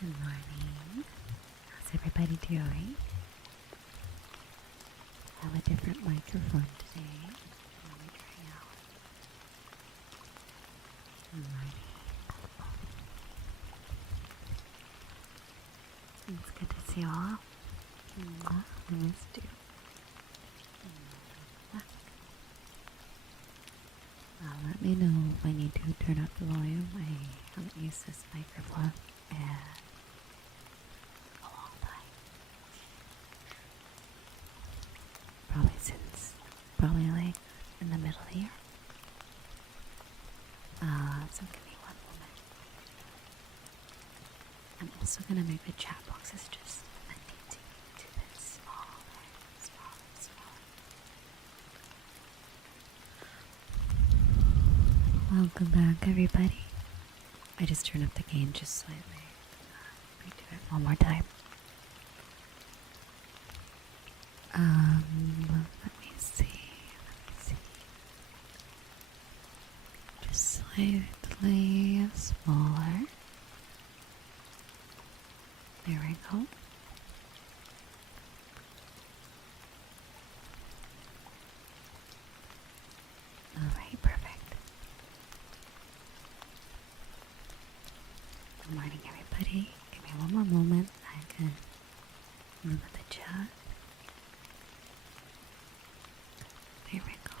Good morning. How's everybody doing? I have a different microphone today. Let me try out. Good morning. It's good to see you all. I missed you. Let me know if I need to turn up the volume. I haven't used this microphone in a long time. Probably like in the middle here. So give me one moment. I'm also gonna make the chat boxes just a teeny bit smaller. Welcome back, everybody. I just turned up the gain just slightly. Let me do it one more time. Let me see. Just slightly smaller. There we go. Alright, perfect. Good morning, everybody. Give me one more moment. I can look at the chat. There we go.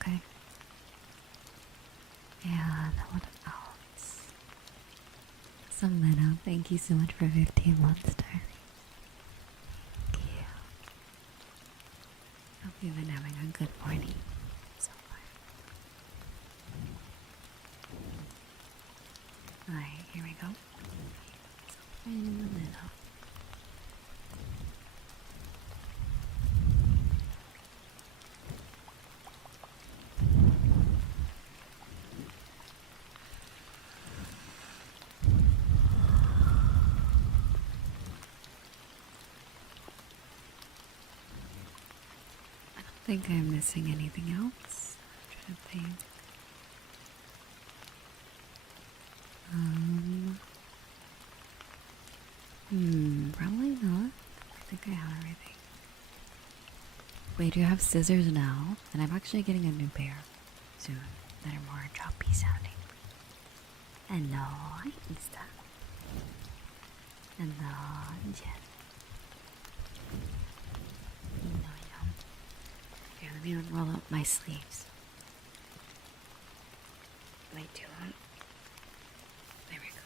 Okay. And what else? Some Leno, thank you so much for 15 months, darling. Thank you. Hope you've been having a good morning so far. Alright, here we go. So right in the middle. I don't think I'm missing anything else. I'm trying to think. Probably not. I think I have everything. Wait, do you have scissors now? And I'm actually getting a new pair soon that are more choppy sounding. Hello, Riza. Hello, Jen. Here, let me unroll up my sleeves. Wait, do it. There we go.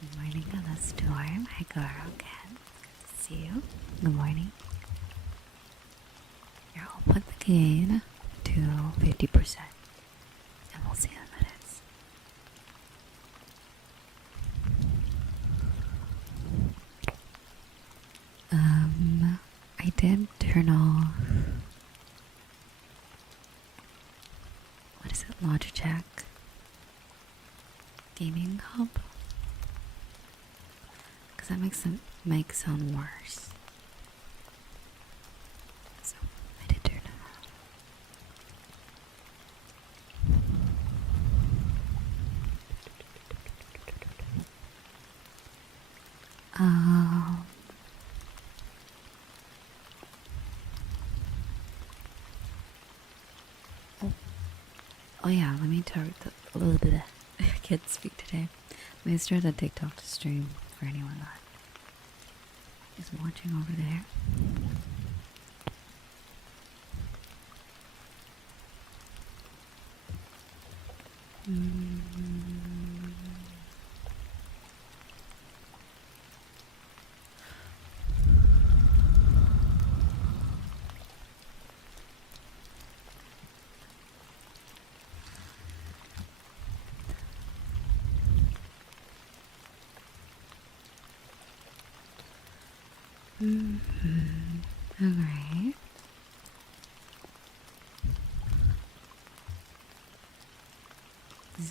Good morning, Ella Storm. Hi, girl. Ken. Good to see you. Good morning. Here, I'll put the gain to 50%. And we'll see in minutes. I did turn off, what is it, Logitech Gaming Hub? Because that makes the mic sound worse. So I did turn it off. Oh yeah, let me start a little bit. I can't speak today. Let me start a TikTok stream for anyone that is watching over there.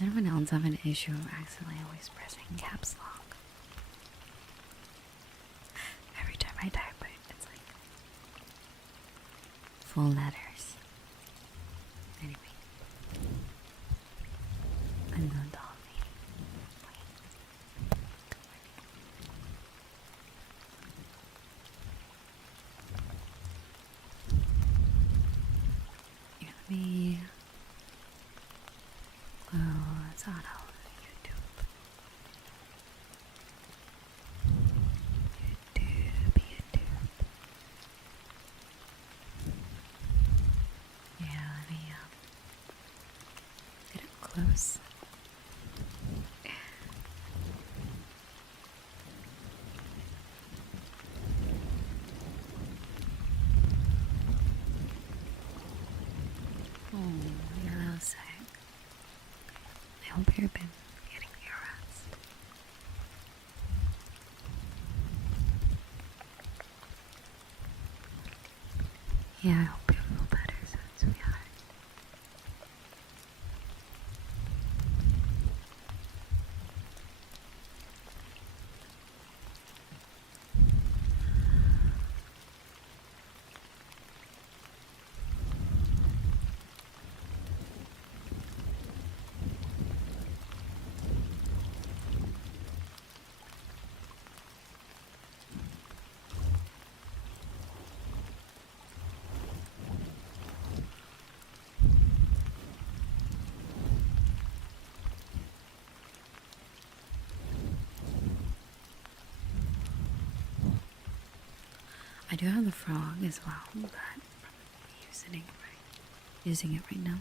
anyone else have an issue of accidentally always pressing caps lock? Every time I type it, it's like full letters. Anyway. And the dolly. Here, let me close on YouTube. Yeah, let me get it close. Oh, you're a little sick. I hope you've been getting your rest. Yeah, I hope you feel better soon, sweetheart. I do have the frog as well, but I'm probably using it right now.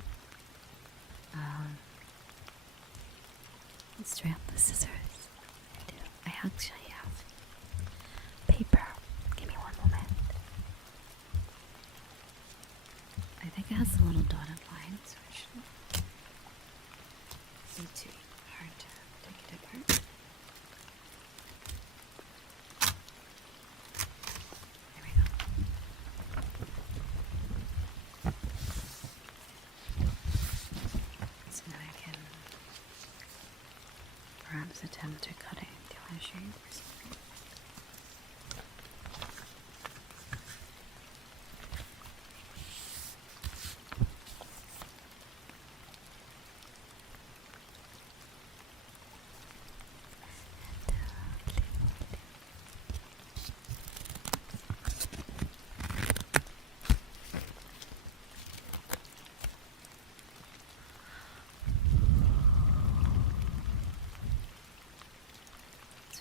Let's try out the scissors. I actually have paper. Give me one moment. I think it has the little dotted line, so it shouldn't be too hard to take it apart. There we go. So now I can perhaps attempt to cut it into a shape or something.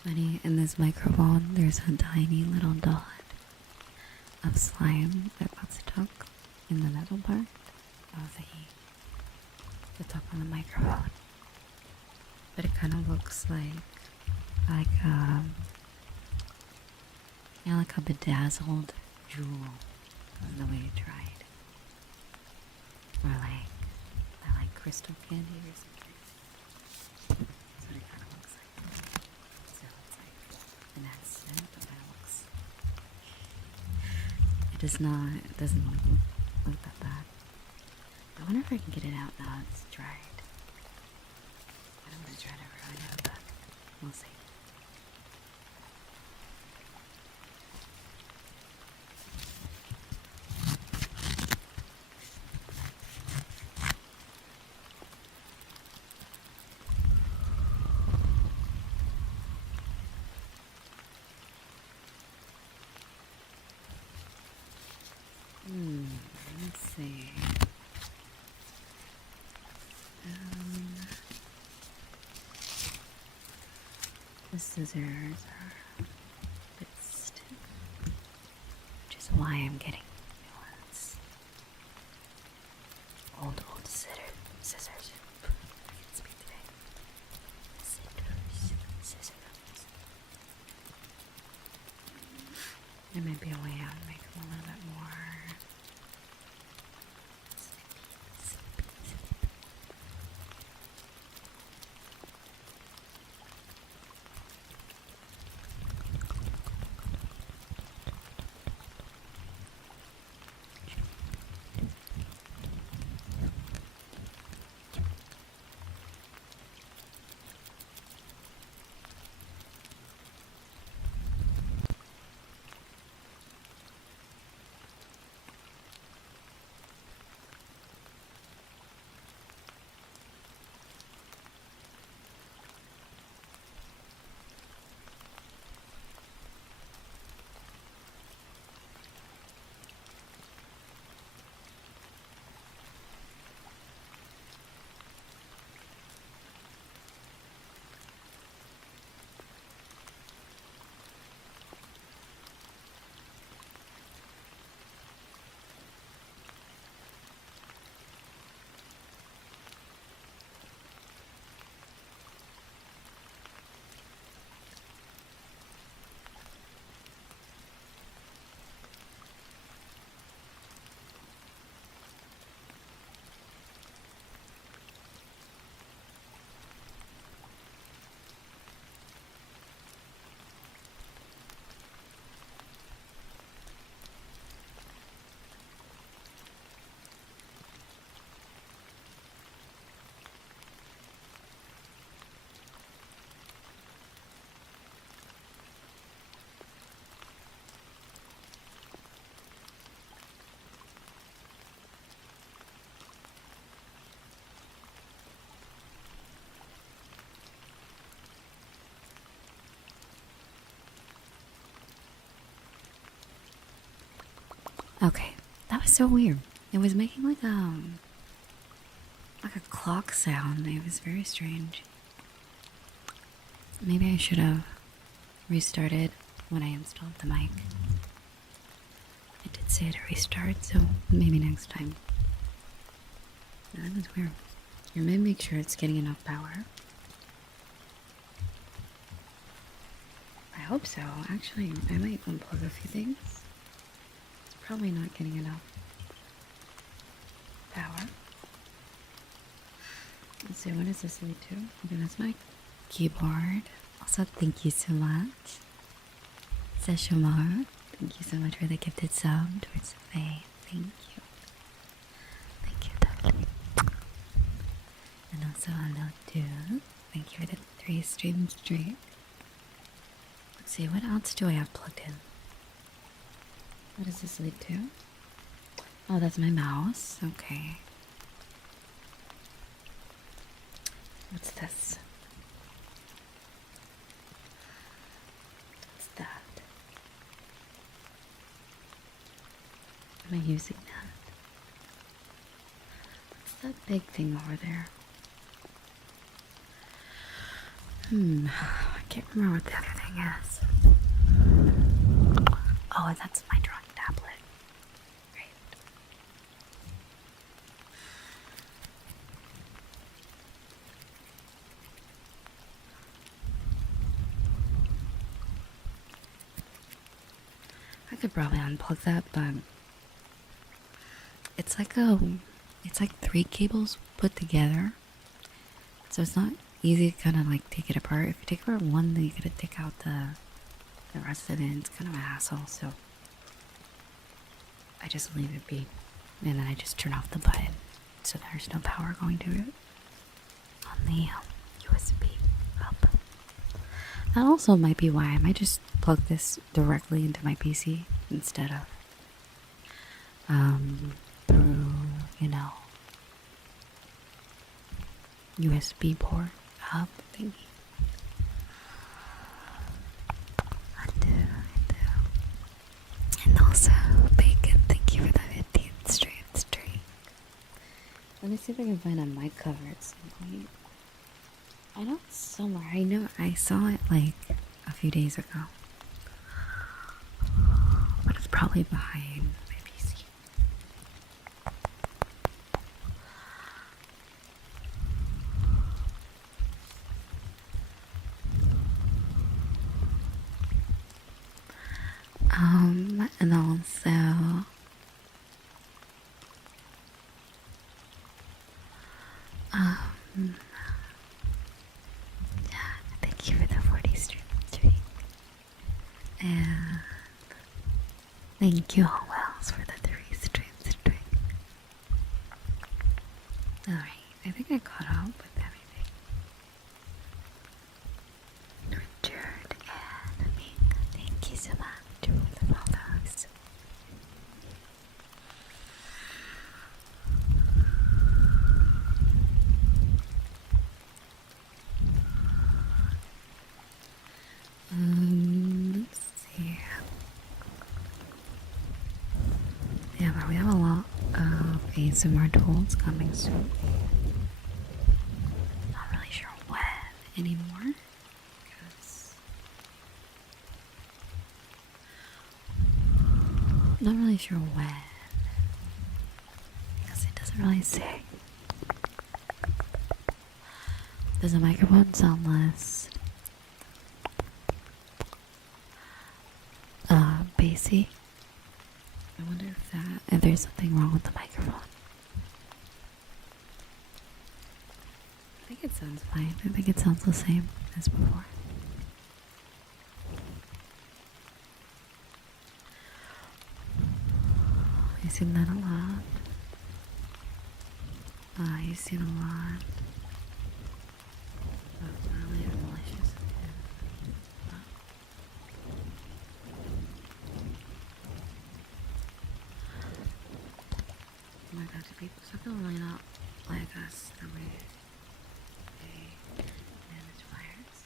Funny, in this microphone there's a tiny little dot of slime that got stuck in the metal part of the top of the microphone, but it kind of looks like like a bedazzled jewel is the way you tried, or like crystal candy or something. That's what it kind of looks like. So it's like an accident, but it looks. It doesn't look that bad. I wonder if I can get it out now it's dried. I don't want to try to ruin it, but we'll see. Let's see. The scissors are a bit stiff, which is why I'm getting new ones. Old scissors. I can't speak today. Scissors. There might be a way out to make them a little bit more. Okay, that was so weird. It was making like a clock sound. It was very strange. Maybe I should have restarted when I installed the mic. It did say to restart, so maybe next time. No, that was weird. I'm gonna make sure it's getting enough power. I hope so. Actually, I might unplug a few things. It's probably not getting enough power. Let's see, what is this lead to? Okay, that's my keyboard. Also, thank you so much. Seshamar, thank you so much for the gifted sub towards Faye. Thank you. Thank you, Daphne. And also, hello too. Thank you for the 3 streams straight. Let's see, what else do I have plugged in? What does this lead to? Oh, that's my mouse. Okay. What's this? What's that? Am I using that? What's that big thing over there? I can't remember what the other thing is. Oh, and that's my drawing tablet. Right. I could probably unplug that, but it's like 3 cables put together. So it's not easy to kind of like take it apart. If you take apart one, then you gotta take out the rest of it. It's kind of a hassle, so I just leave it be, and then I just turn off the button so there's no power going to it on the USB up. That also might be why I might just plug this directly into my PC instead of through, USB port hub thingy. I do. And also, Bacon, thank you for the 15th stream. Let me see if I can find a mic cover at some point. I know it's somewhere. I saw it like a few days ago. But it's probably behind my PC. And also, thank you for the 40 stream. And thank you all Wells for the 3 streams. Alright, I think I caught up with everything. Richard and Ming, thank you so much for the follows. Let's see. Yeah, but we have a lot of ASMR tools coming soon. Not really sure when anymore. Not really sure when. Because it doesn't really say. Does the microphone sound less bassy? I wonder if there's something wrong with the microphone. I think it sounds fine. I think it sounds the same as before. I've seen that a lot. You've seen a lot of really malicious. Oh my god, do people still really not like us the way they manage fires?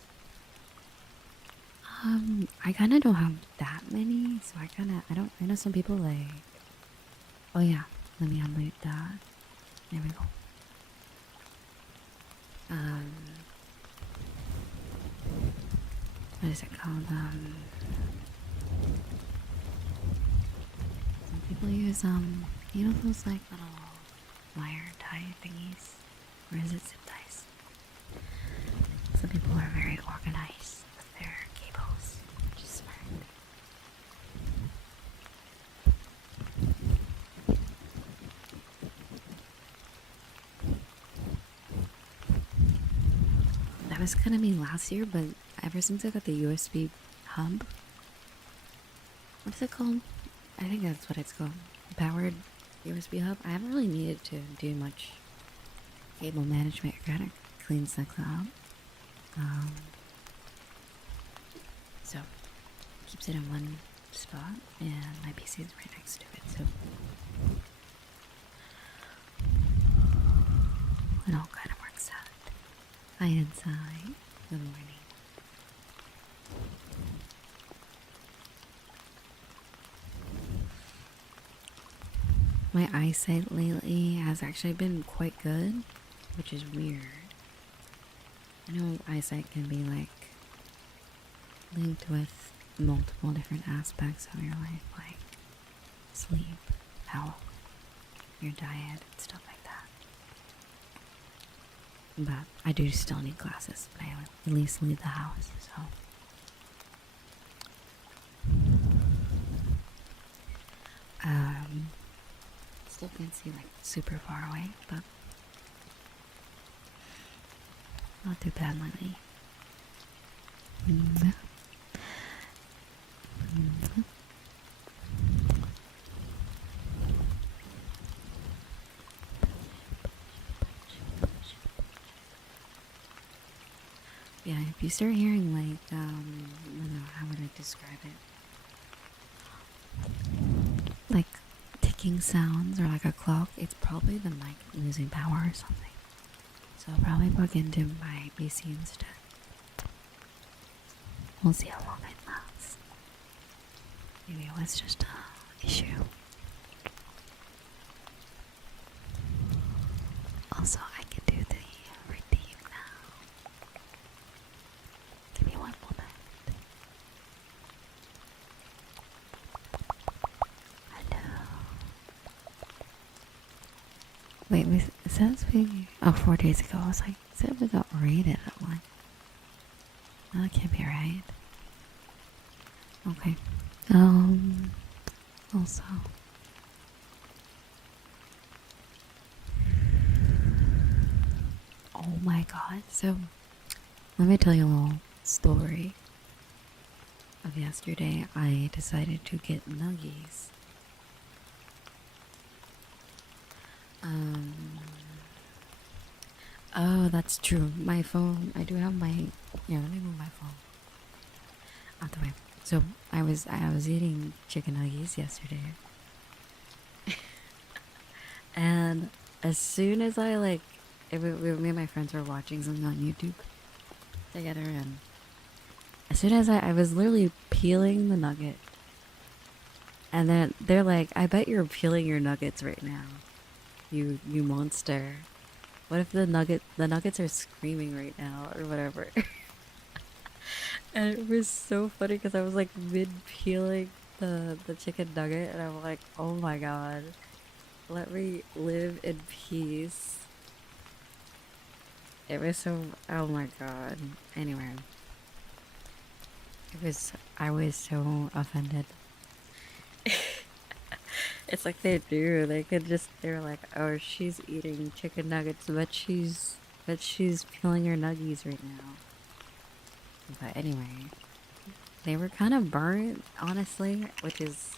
I kinda don't have that many, so I know some people like Oh yeah, let me unmute that. There we go. What is it called? Some people use you know those like little wire tie thingies, or is it zip ties? Some people are very organized with their cables, which is smart. That was gonna be last year, but ever since I got the USB hub, what's it called? I think that's what it's called. Powered USB hub. I haven't really needed to do much cable management. It kind of cleans the cloud. So keeps it in one spot, and my PC is right next to it. So it all kind of works out. Hi inside. Good morning. My eyesight lately has actually been quite good, which is weird. I know eyesight can be like linked with multiple different aspects of your life, like sleep, health, your diet, and stuff like that. But I do still need glasses, but I at least leave the house, so. Still can't see like super far away, but not too bad lately. Yeah, if you start hearing like, I don't know, how would I describe it? Like ticking sounds or like a clock, it's probably the mic losing power or something. So I'll probably plug into my PC instead. We'll see how long it lasts. Maybe it was just an issue. Also, I can do the redeem now. Give me one moment. Hello. Wait, it says we... Oh, 4 days ago. I was like, it said we got raided at one. No, that can't be right. Okay. Also... Oh my god. So, let me tell you a little story of yesterday. I decided to get nuggies. Oh, that's true. My phone, I do have my, yeah, let me move my phone out the way. So, I was eating chicken nuggies yesterday. And as soon as I me and my friends were watching something on YouTube together, and as soon as I was literally peeling the nugget, and then they're like, I bet you're peeling your nuggets right now, you monster. What if the nuggets are screaming right now or whatever? And it was so funny because I was like mid peeling the chicken nugget, and I'm like, oh my god, let me live in peace. It was so, oh my god. Anyway, I was so offended. It's like they do. They're like, oh, she's eating chicken nuggets, but she's peeling her nuggies right now. But anyway, they were kind of burnt, honestly, which is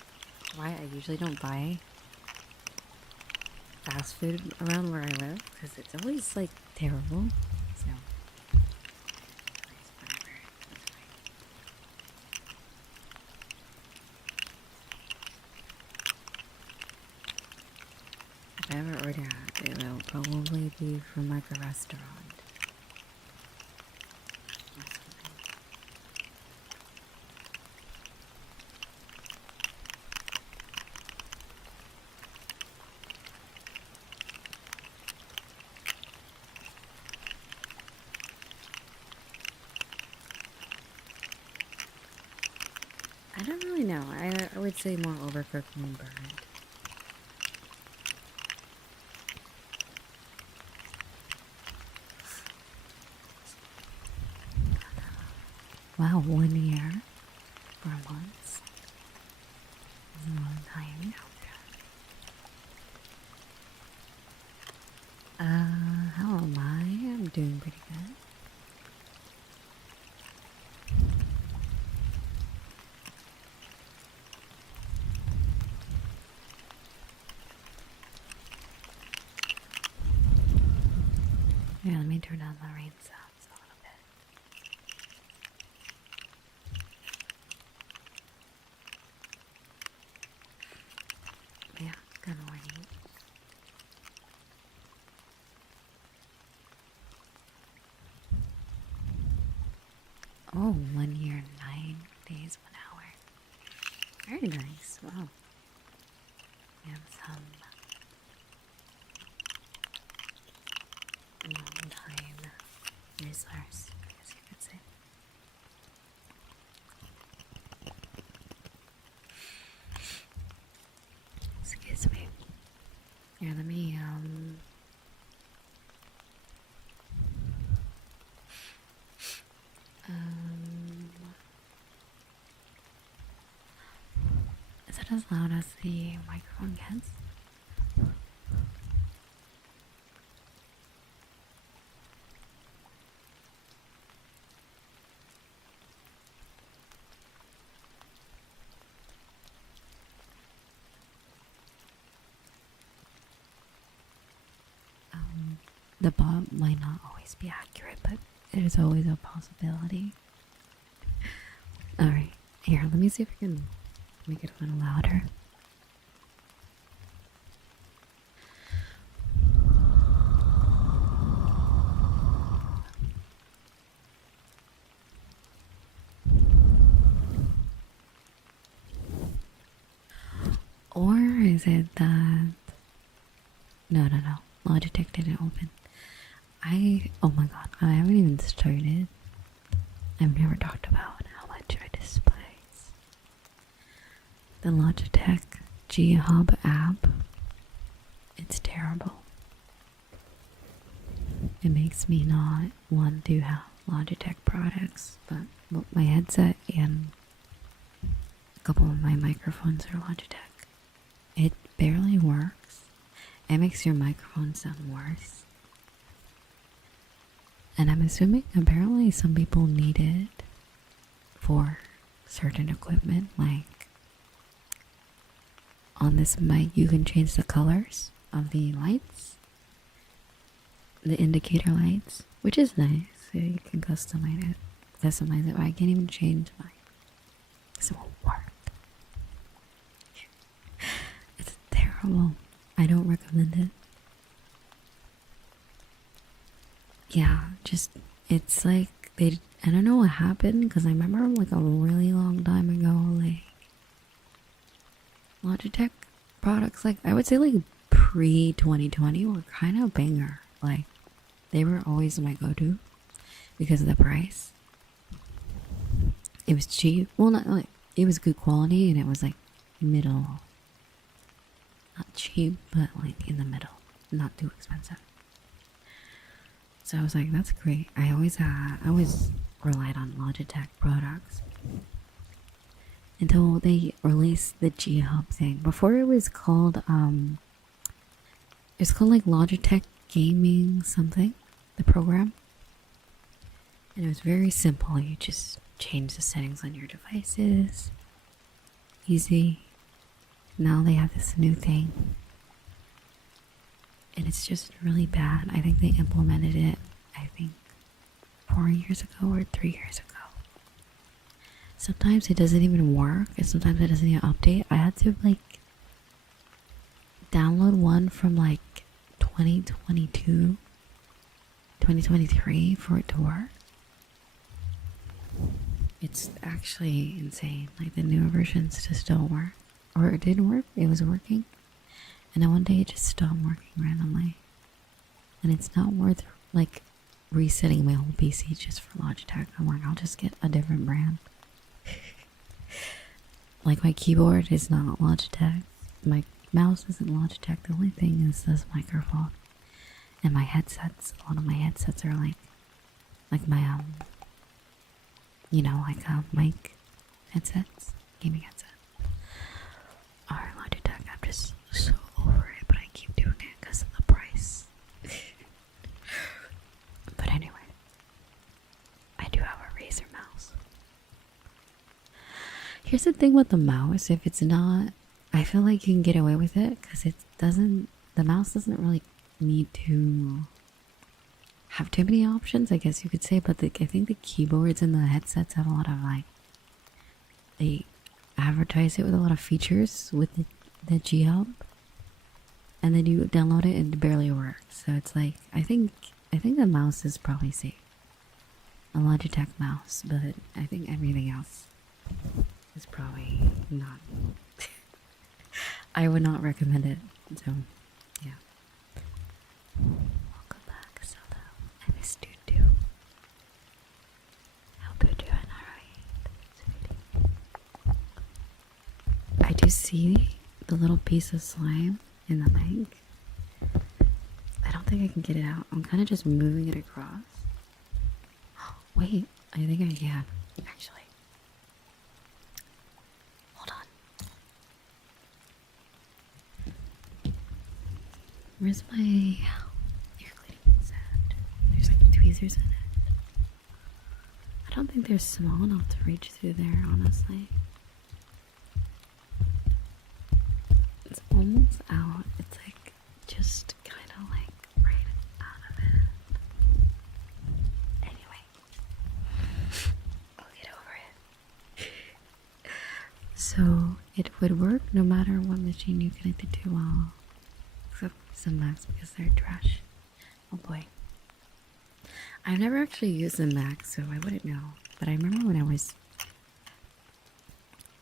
why I usually don't buy fast food around where I live, because it's always like terrible. So, whatever. If I ever order out, it will probably be from like a restaurant. say more overcooked than burnt. Wow, 1 year. 4 months. That's a long time. How am I? I'm doing pretty good. Yeah, let me turn down the rain sounds a little bit. Yeah, good morning. Oh, 1 year, 9 days, 1 hour. Very nice. Wow. We have some long time resource, I guess you could say. Excuse me. Here, let me is it as loud as the microphone gets? The bot might not always be accurate, but it is always a possibility. Alright, here, let me see if I can make it a little louder. Or is it that... No. Logitech didn't open. Oh my god, I haven't even started. I've never talked about how much I despise the Logitech G Hub app. It's terrible. It makes me not want to have Logitech products, but my headset and a couple of my microphones are Logitech. It barely works. It makes your microphone sound worse. And I'm assuming apparently some people need it for certain equipment, like on this mic you can change the colors of the lights, the indicator lights, which is nice. So you can customize it, but I can't even change mine because it won't work. It's terrible. I don't recommend it. Yeah, just, it's like, I don't know what happened, because I remember like a really long time ago, like, Logitech products, like, I would say like pre-2020 were kind of banger. Like, they were always my go-to because of the price. It was cheap. Well, not like, it was good quality and it was like middle. Not cheap, but like in the middle. Not too expensive. So I was like, that's great. I always relied on Logitech products until they released the G Hub thing. Before it was called it's called like Logitech Gaming something, the program. And it was very simple. You just change the settings on your devices. Easy. Now they have this new thing. And it's just really bad. I think they implemented it, 4 years ago or 3 years ago. Sometimes it doesn't even work, and sometimes it doesn't even update. I had to like download one from like 2022, 2023 for it to work. It's actually insane. Like the newer versions just don't work. Or it didn't work, it was working. And then one day it just stopped working randomly. And it's not worth like resetting my whole PC just for Logitech. I'm like, I'll just get a different brand. Like my keyboard is not Logitech. My mouse isn't Logitech. The only thing is this microphone. And my headsets, a lot of my headsets are like my, mic headsets, gaming headset. Are Logitech. I'm just so over it, but I keep doing it because of the price. But anyway, I do have a Razer mouse. Here's the thing with the mouse, if it's not, I feel like you can get away with it because the mouse doesn't really need to have too many options, I guess you could say, but I think the keyboards and the headsets have a lot of they advertise it with a lot of features with the G-Hub, and then you download it and it barely works. So it's like, I think the mouse is probably safe. A Logitech mouse, but I think everything else is probably not. I would not recommend it. So, yeah. Welcome back, Zelda. I missed you too. How you doing? Alright, sweetie. I do see the little piece of slime in the mic. I don't think I can get it out. I'm kind of just moving it across. Wait, I think I can, actually. Hold on. Where's my ear cleaning set? There's like tweezers in it. I don't think they're small enough to reach through there, honestly. It's almost out. It's like just kind of like right out of it. Anyway, I'll get over it. So it would work no matter what machine you connect it to, well, except some Macs because they're trash. Oh boy. I've never actually used a Mac, so I wouldn't know. But I remember when I was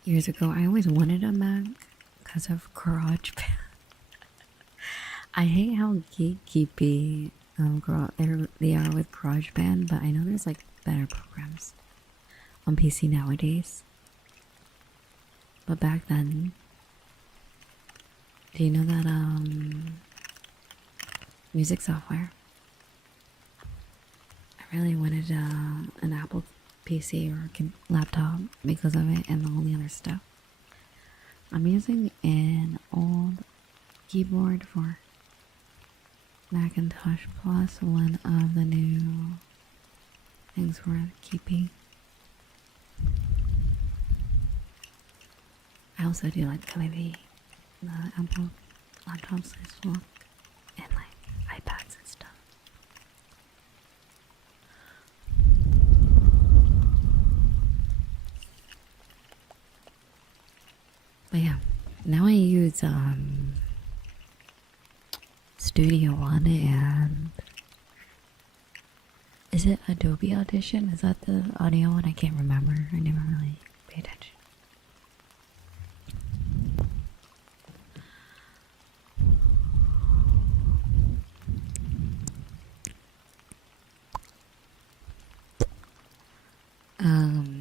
years ago, I always wanted a Mac because of GarageBand. I hate how gatekeepy they are with GarageBand, but I know there's like better programs on PC nowadays. But back then, do you know that music software? I really wanted an Apple PC or laptop because of it and all the other stuff. I'm using an old keyboard for Macintosh Plus, one of the new things we're keeping. I also do like the way the Apple laptops look and like iPads and stuff. But yeah, now I use Studio One and is it Adobe Audition? Is that the audio one? I can't remember. I never really paid attention.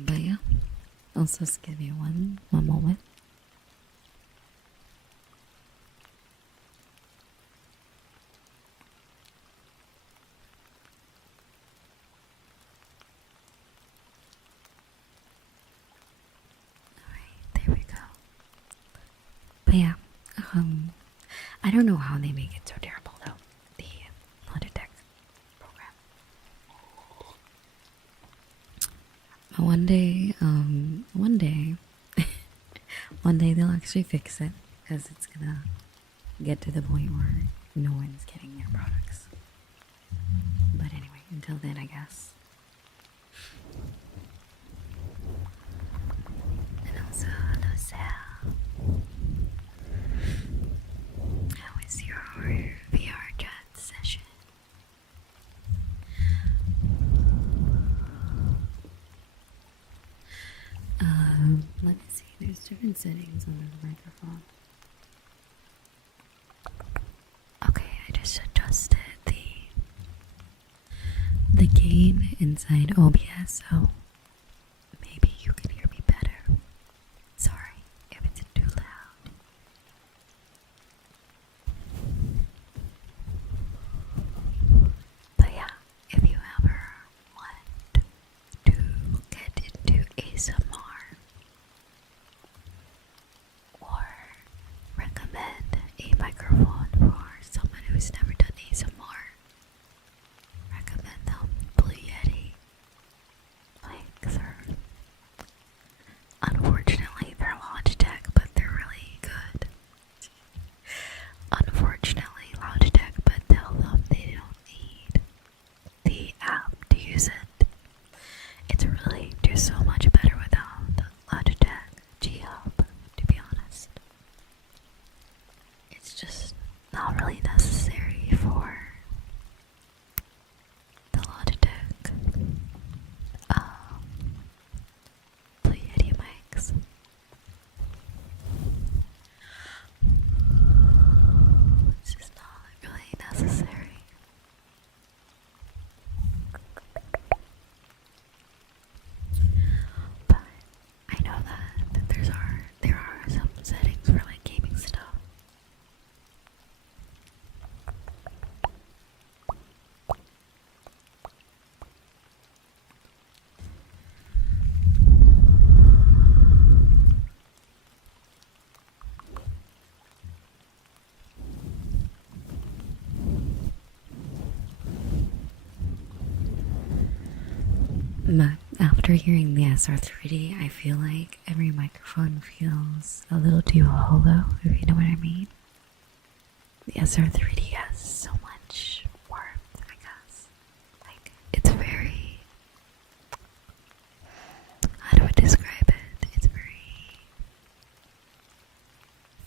But yeah, I'll just give you one moment. Alright, there we go. But yeah, I don't know how they make it so terrible though, the Logitech program. But one day they'll actually fix it because it's gonna get to the point where no one's getting their products. But anyway, until then, I guess. And also, how is your VR chat session? Let me see. There's different settings on the microphone. Okay, I just adjusted the gain inside OBS, so maybe you can hear me better. Sorry. microphone for someone who's never done ASMR. Recommend them Blue Yeti mics. Unfortunately, they're Logitech, but they're really good. Unfortunately, Logitech, but tell them they don't need the app to use it. It's really just so much better without Logitech G-Hub, to be honest. It's just not really necessary for the Logitech Blue Yeti mics. It's just not really necessary. But I know that there are some settings for like gaming stuff. But after hearing the SR3D, I feel like every microphone feels a little too hollow, if you know what I mean. The SR3D has so much warmth, I guess. Like, it's very... how do I describe it? It's very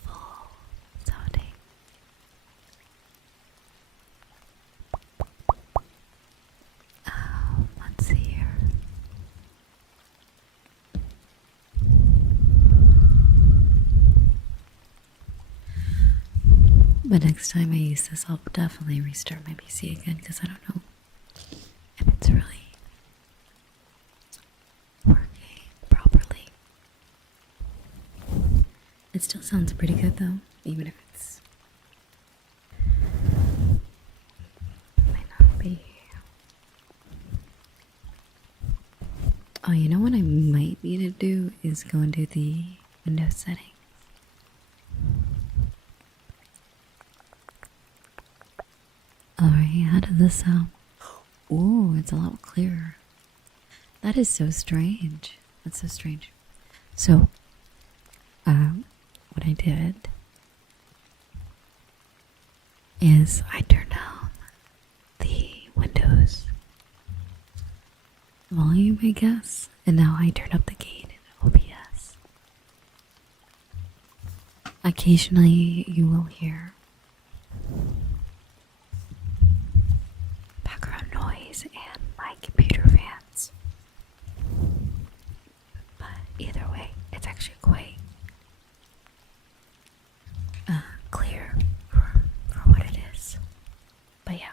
full sounding. Let's see here. But next time I use this, I'll definitely restart my PC again because I don't know if it's really working properly. It still sounds pretty good though, even if it's might not be. Oh, you know what I might need to do is go into the Windows settings. Alright, how does this sound? Ooh, it's a lot clearer. That is so strange. That's so strange. So, what I did is I turned down the Windows volume, I guess, and now I turned up the gain in OBS. Occasionally, you will hear background noise and my computer fans. But either way, it's actually quite clear for what it is. But yeah,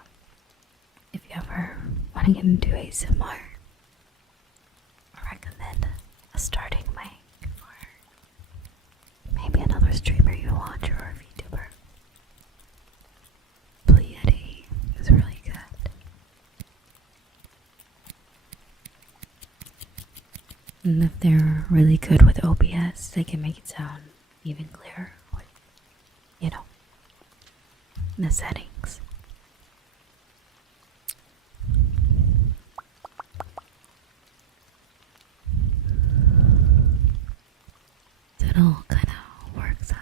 if you ever want to get into ASMR, I recommend a starting mic for maybe another streamer you watch or a VTuber. Blue Yeti is really good. And if they're really good with OBS, they can make it sound even clearer with, you know, the settings. So it all kind of works out.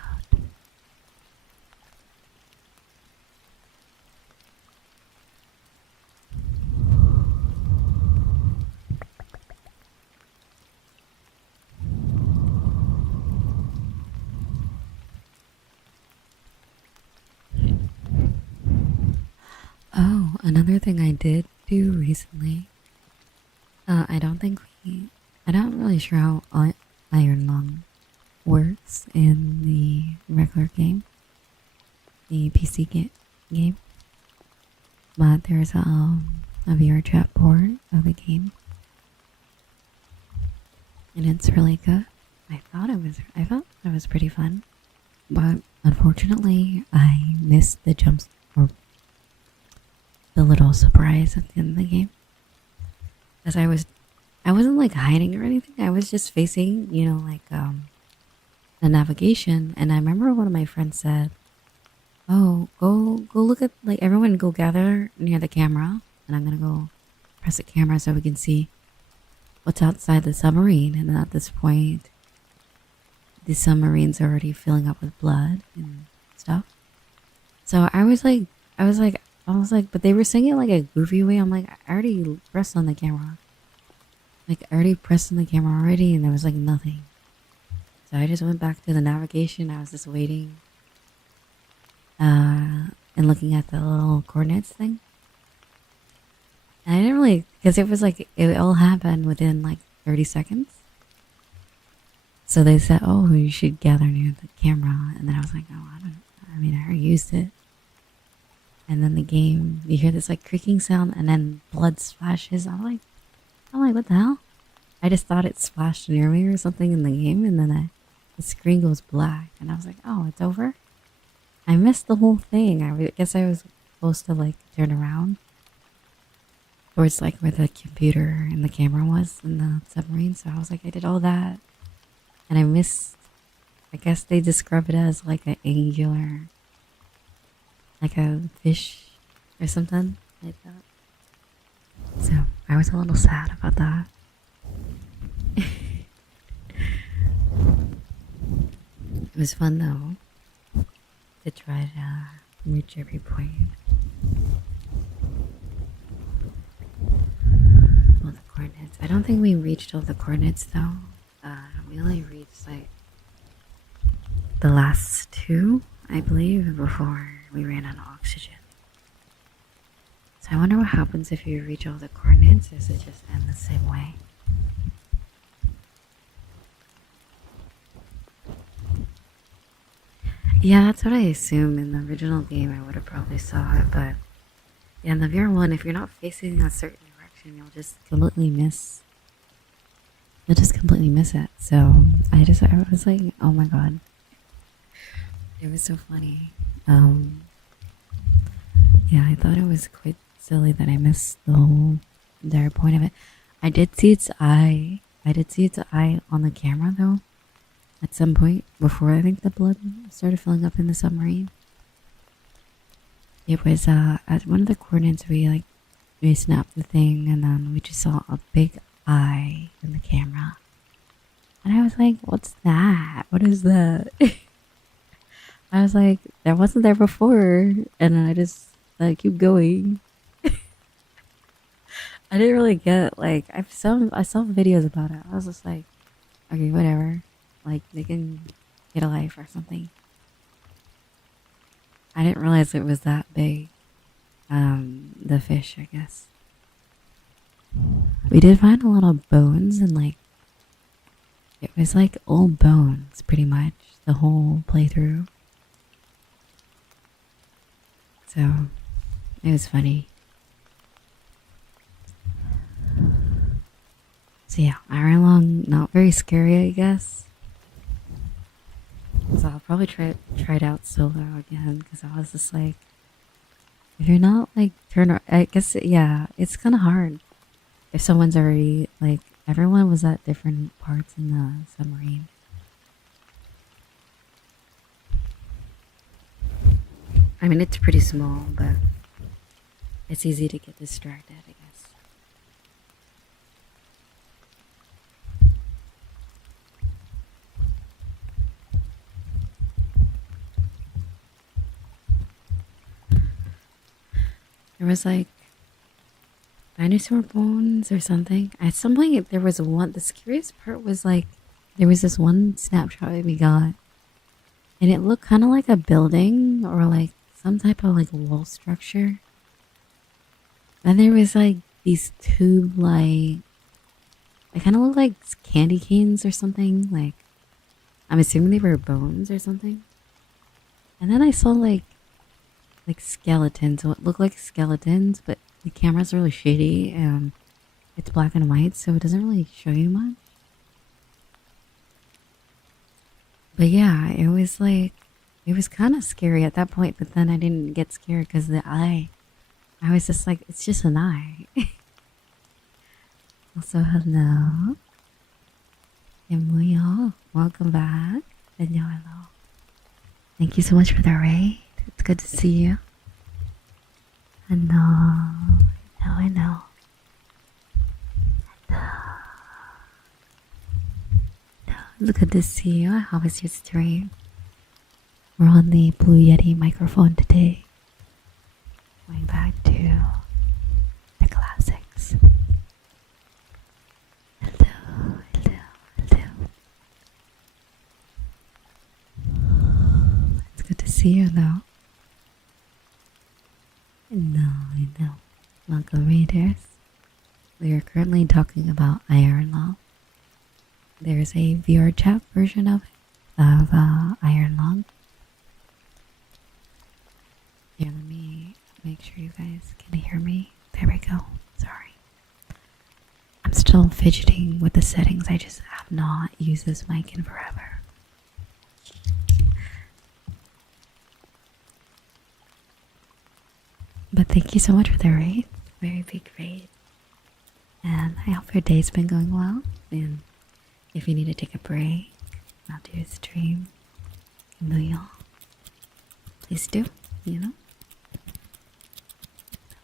Oh, another thing I did do recently. I'm not really sure how Iron Lung works in the regular game, the PC game. But there's a VR chat port of the game, and it's really good. I thought it was pretty fun, but unfortunately, I missed the jumps or the little surprise at the end of the game. As I wasn't like hiding or anything. I was just facing, the navigation. And I remember one of my friends said, "Oh, So go look at, like, everyone go gather near the camera, and I'm gonna go press the camera so we can see what's outside the submarine. And then at this point, the submarine's already filling up with blood and stuff. So I was like, but they were saying it like a goofy way. I'm like, I already pressed on the camera. Like, I already pressed on the camera already, and there was like nothing. So I just went back to the navigation. I was just waiting, and looking at the little coordinates thing. And I didn't really, because it was like, it all happened within like 30 seconds. So they said, oh, you should gather near the camera. And then I was like, oh, I already used it. And then the game, you hear this like creaking sound, and then blood splashes. I'm like, what the hell? I just thought it splashed near me or something in the game, and then the screen goes black, and I was like, oh, it's over? I missed the whole thing. I guess I was supposed to like turn around towards like where the computer and the camera was in the submarine. So I was like, I did all that, and I missed, I guess they describe it as like an angular, like a fish or something like that. So I was a little sad about that. It was fun though to try to reach every point. All the coordinates. I don't think we reached all the coordinates though. We only reached like the last two, I believe, before we ran out of oxygen. So I wonder what happens if you reach all the coordinates. Does it just end the same way? Yeah, that's what I assume. In the original game I would have probably saw it, but yeah, in the VR one, if you're not facing a certain direction, you'll just completely miss. You'll just completely miss it. So I was like, oh my god. It was so funny. Yeah, I thought it was quite silly that I missed the whole entire point of it. I did see its eye. I did see its eye on the camera though. At some point before I think the blood started filling up in the submarine. It was at one of the coordinates we snapped the thing, and then we just saw a big eye in the camera. And I was like, what's that? What is that? I was like, that wasn't there before. And then I just keep going. I didn't really get, like, I saw videos about it. I was just like, okay, whatever. Like, they can get a life or something. I didn't realize it was that big. The fish, I guess. We did find a lot of bones, and like, it was like old bones pretty much the whole playthrough. So it was funny. So yeah, I ran along, not very scary, I guess. So I'll probably try it out solo again, because I was just like, if you're not like I guess, yeah, it's kind of hard if someone's already, like, everyone was at different parts in the submarine. I mean, it's pretty small, but it's easy to get distracted, I guess. There was like dinosaur bones or something. At some point there was the scariest part was like, there was this one snapshot that we got, and it looked kind of like a building or like some type of like wall structure. And there was like these tube like, it kind of looked like candy canes or something. Like, I'm assuming they were bones or something. And then I saw like skeletons, what look like skeletons, but the camera's really shady and it's black and white, so it doesn't really show you much. But yeah, it was like, it was kind of scary at that point, but then I didn't get scared because the eye, I was just like, it's just an eye. Also, hello. Welcome back. Hello. Thank you so much for the raid. It's good to see you. I know. It's good to see you. How was your stream? We're on the Blue Yeti microphone today. Going back to the classics. Hello. It's good to see you though. I know. Welcome, readers. We are currently talking about Iron Law. There's a VR chat version of Iron Law. Here, let me make sure you guys can hear me. There we go. Sorry. I'm still fidgeting with the settings. I just have not used this mic in forever. But thank you so much for the raid. Very big raid. And I hope your day's been going well. And if you need to take a break after your stream, please do, you know?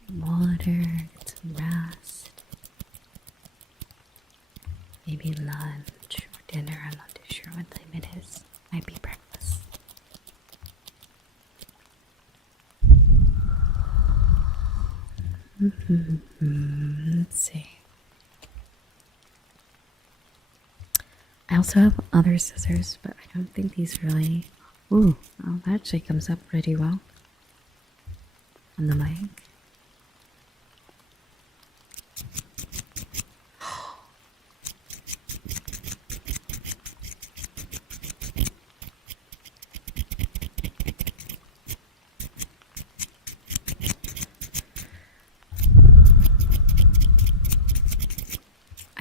Some water, get some rest. Maybe lunch or dinner. I'm not too sure what time it is. Might be breakfast. Let's see. I also have other scissors, but I don't think these really... Ooh, oh, that actually comes up pretty well on the mic.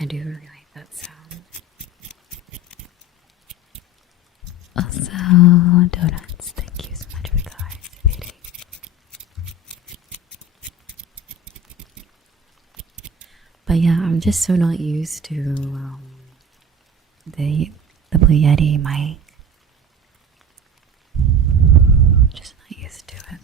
I do really like that sound. Also, donuts. Thank you so much for participating. But yeah, I'm just so not used to the Blue Yeti mic. Just not used to it.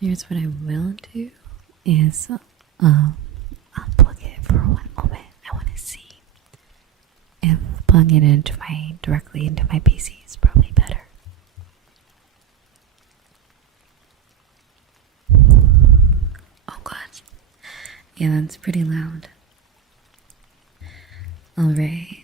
Here's what I will do is unplug it for one moment. I want to see if plugging it directly into my PC is probably better. Oh god. Yeah, that's pretty loud. Alright.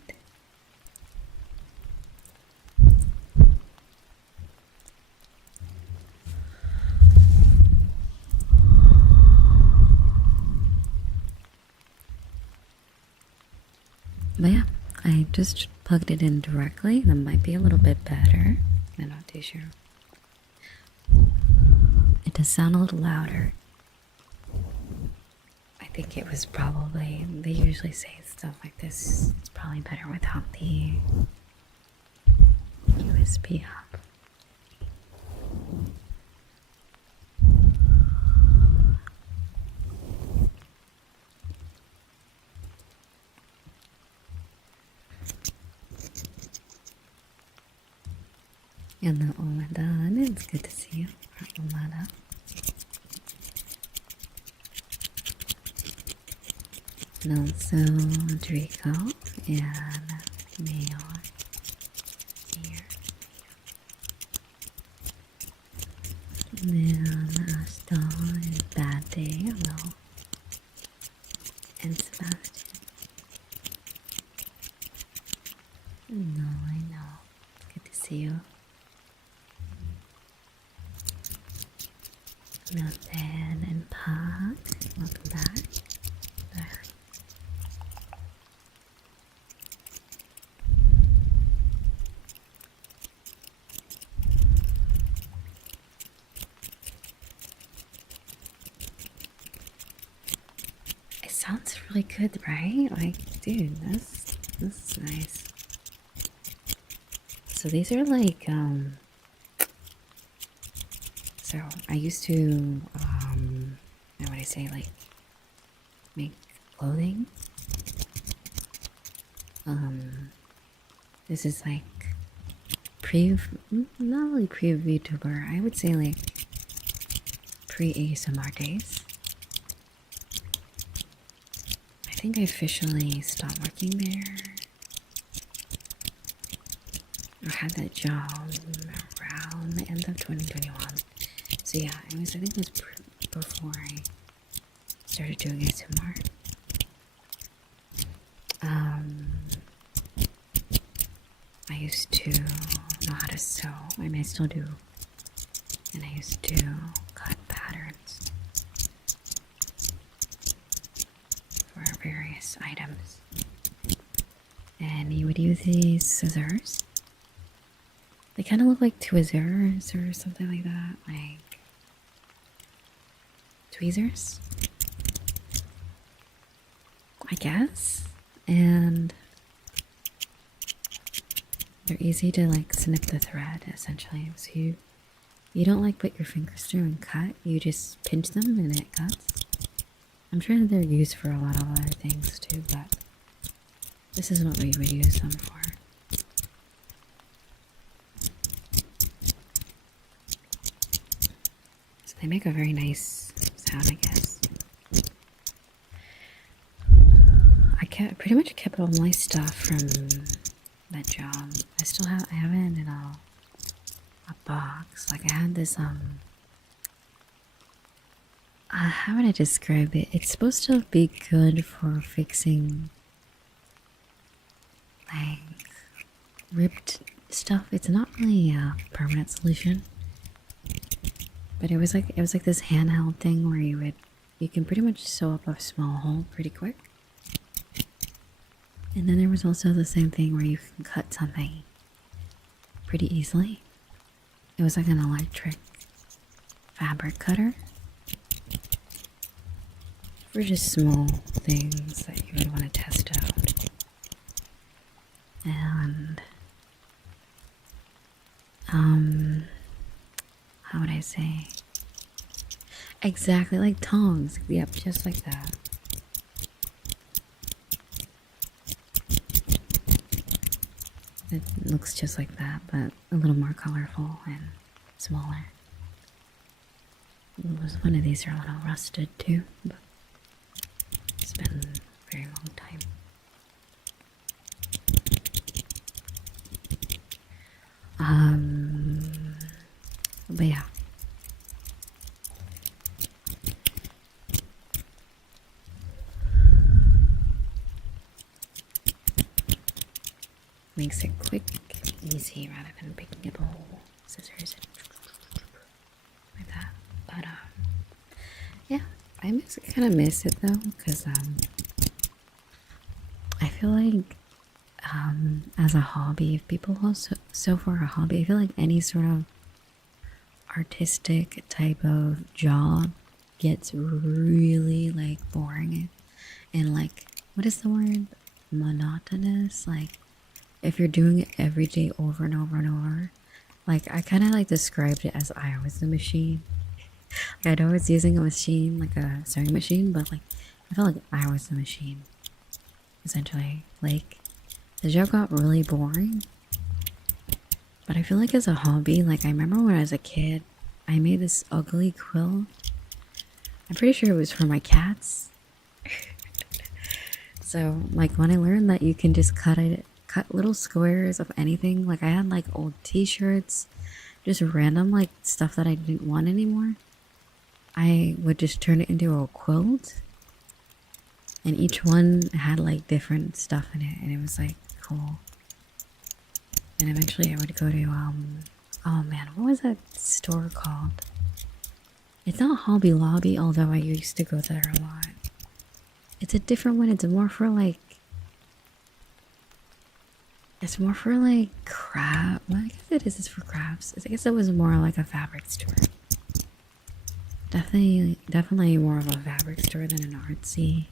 But yeah, I just plugged it in directly. That might be a little bit better. I'm not too sure. It does sound a little louder. I think it was probably, they usually say stuff like this. It's probably better without the USB hub. Hello, Omadan. It's good to see you, Omada. And also Draco and Mayor here. And then Asta and Bad Day. Hello. And Sebastian. No, I know. It's good to see you. Nathan and Pat, welcome back. There. sounds really good, right? Like, dude, this is nice. So these are like, so I used to, how would I say, like, make clothing. This is like not really pre-VTuber, I would say like pre-ASMR days. I think I officially stopped working there. I had that job around the end of 2021. So yeah, I think it was before I started doing ASMR. I used to know how to sew. I mean, I still do. And I used to cut patterns for various items. And you would use these scissors. They kind of look like Twizzlers or something like that. Like tweezers, I guess. And they're easy to like snip the thread essentially. So you don't like put your fingers through and cut. You just pinch them and it cuts. I'm sure that they're used for a lot of other things too, but this is what we would use them for. So they make a very nice sound, I guess. I pretty much kept all my stuff from that job. I have it in a box. Like I had this how would I describe it? It's supposed to be good for fixing like ripped stuff. It's not really a permanent solution, but it was like this handheld thing where you can pretty much sew up a small hole pretty quick. And then there was also the same thing where you can cut something pretty easily. It was like an electric fabric cutter for just small things that you would want to test out. And how would I say? Exactly like tongs. Yep, just like that. It looks just like that, but a little more colorful and smaller. One of these are a little rusted too, but it's been a very long time. But yeah. Makes it quick, easy, rather than picking up a whole scissors like that. But yeah, I kind of miss it though, because I feel like as a hobby, if people also sew for a hobby, I feel like any sort of artistic type of job gets really like boring and like, what is the word? Monotonous. Like if you're doing it every day over and over and over. Like I kind of like described it as I was the machine. Like I know it's using a machine, like a sewing machine, but like I felt like I was the machine. Essentially, like the job got really boring. But I feel like as a hobby, like I remember when I was a kid, I made this ugly quilt. I'm pretty sure it was for my cats. So like when I learned that you can just cut little squares of anything, like I had like old t-shirts, just random like stuff that I didn't want anymore, I would just turn it into a quilt, and each one had like different stuff in it, and it was like cool. And eventually I would go to oh man, what was that store called? It's not Hobby Lobby, although I used to go there a lot. It's a different one. It's more for like craft. Well, I guess it is for crafts. I guess it was more like a fabric store. Definitely more of a fabric store than an artsy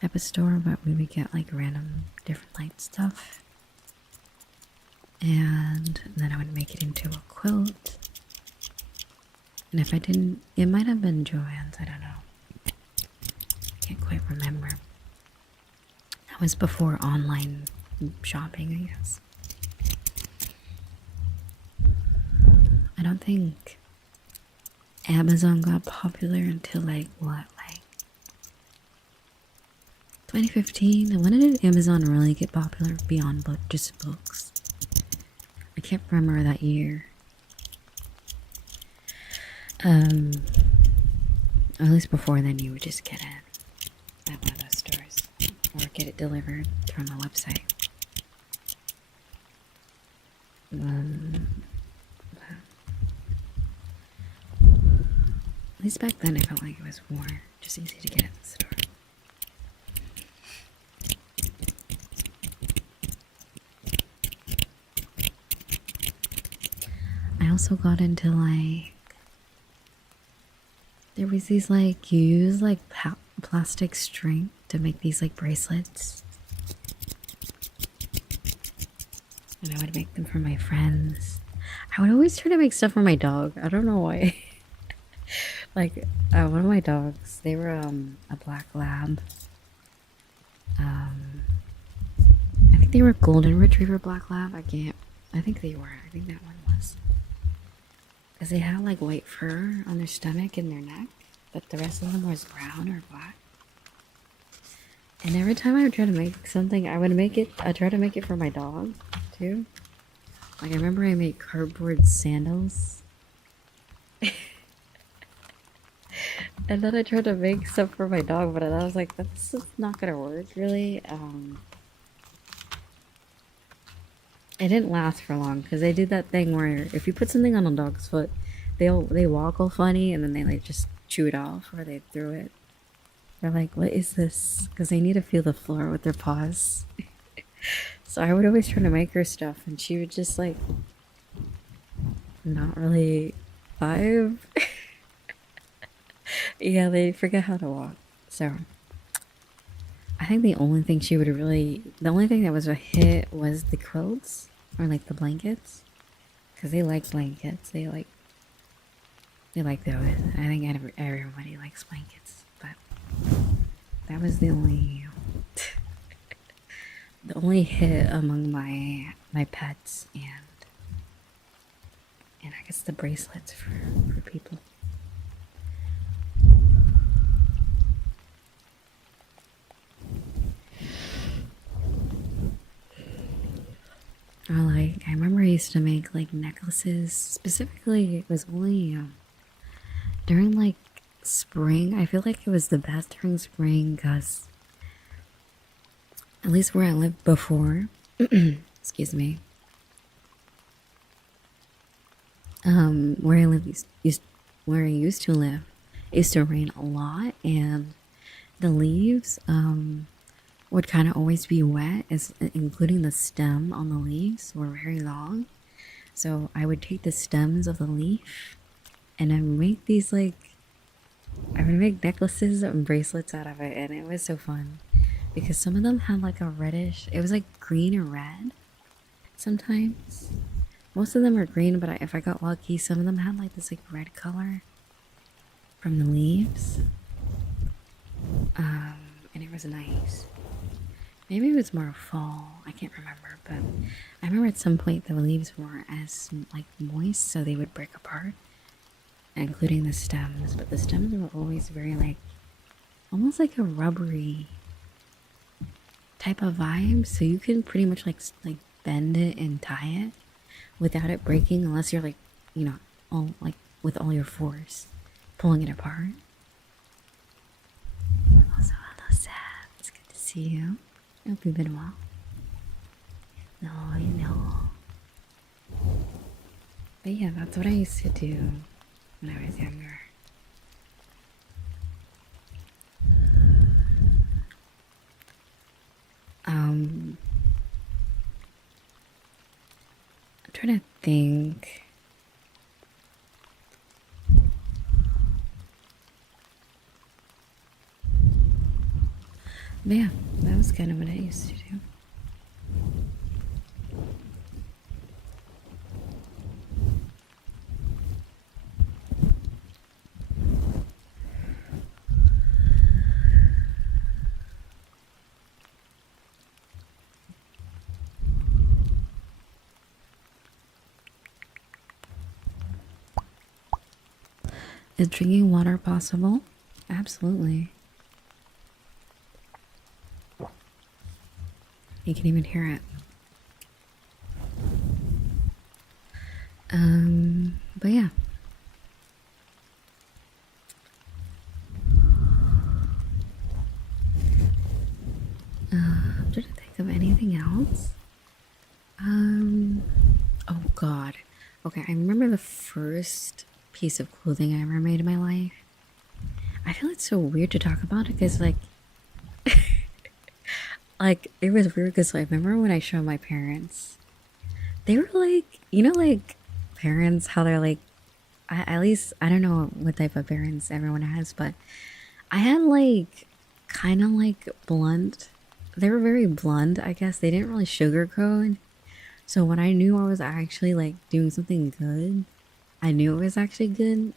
type of store, but we would get like random different light stuff. And then I would make it into a quilt. And if I didn't, it might have been Joann's, I don't know. Can't quite remember. That was before online shopping, I guess. I don't think Amazon got popular until like what, like 2015? And when did Amazon really get popular beyond just books? I can't remember that year. Or at least before then, you would just get it at one of those stores or get it delivered from a website. At least back then, I felt like it was more just easy to get at the store. I also got into like, there was these like, you use like plastic string to make these like bracelets. And I would make them for my friends. I would always try to make stuff for my dog. I don't know why. Like, one of my dogs, they were a black lab. I think they were golden retriever black lab. I think they were. I think that one was. Because they had like white fur on their stomach and their neck, but the rest of them was brown or black. And every time I would try to make something, I try to make it for my dog too. Like I remember I made cardboard sandals. And then I tried to make stuff for my dog, but I was like, this is not gonna work really. It didn't last for long because they did that thing where if you put something on a dog's foot, they walk all funny and then they like just chew it off or they throw it. They're like, what is this? Because they need to feel the floor with their paws. So I would always try to make her stuff and she would just like not really vibe. Yeah, they forget how to walk. So I think the only thing that was a hit was the quilts or like the blankets, because they like blankets. They like those. I think everybody likes blankets, but that was the only hit among my pets, and I guess the bracelets for people. Or like, I remember I used to make like necklaces. Specifically, it was only during like spring. I feel like it was the best during spring because at least where I lived before, excuse me, where I used to live, it used to rain a lot, and the leaves would kind of always be wet, including the stem on the leaves were very long. So I would take the stems of the leaf and I would make these I would make necklaces and bracelets out of it, and it was so fun because some of them had like a reddish, it was like green or red sometimes. Most of them are green, but if I got lucky, some of them had like this like red color from the leaves. And it was nice. Maybe it was more fall, I can't remember, but I remember at some point the leaves weren't as like moist, so they would break apart, including the stems, but the stems were always very like, almost like a rubbery type of vibe, so you can pretty much like bend it and tie it without it breaking, unless you're like, you know, all like with all your force pulling it apart. Also, hello Sad, it's good to see you. I hope you've been well. No, I know. But yeah, that's what I used to do when I was younger. I'm trying to think. But yeah, that was kind of what I used to do. Is drinking water possible? Absolutely. You can even hear it. But yeah. I'm trying to think of anything else. Oh god. Okay, I remember the first piece of clothing I ever made in my life. I feel it's so weird to talk about it because, like, it was weird because I remember when I showed my parents, they were like, you know, like parents, how they're like, at least I don't know what type of parents everyone has, but I had like kind of like blunt. They were very blunt, I guess. They didn't really sugarcoat. So when I knew I was actually like doing something good, I knew it was actually good.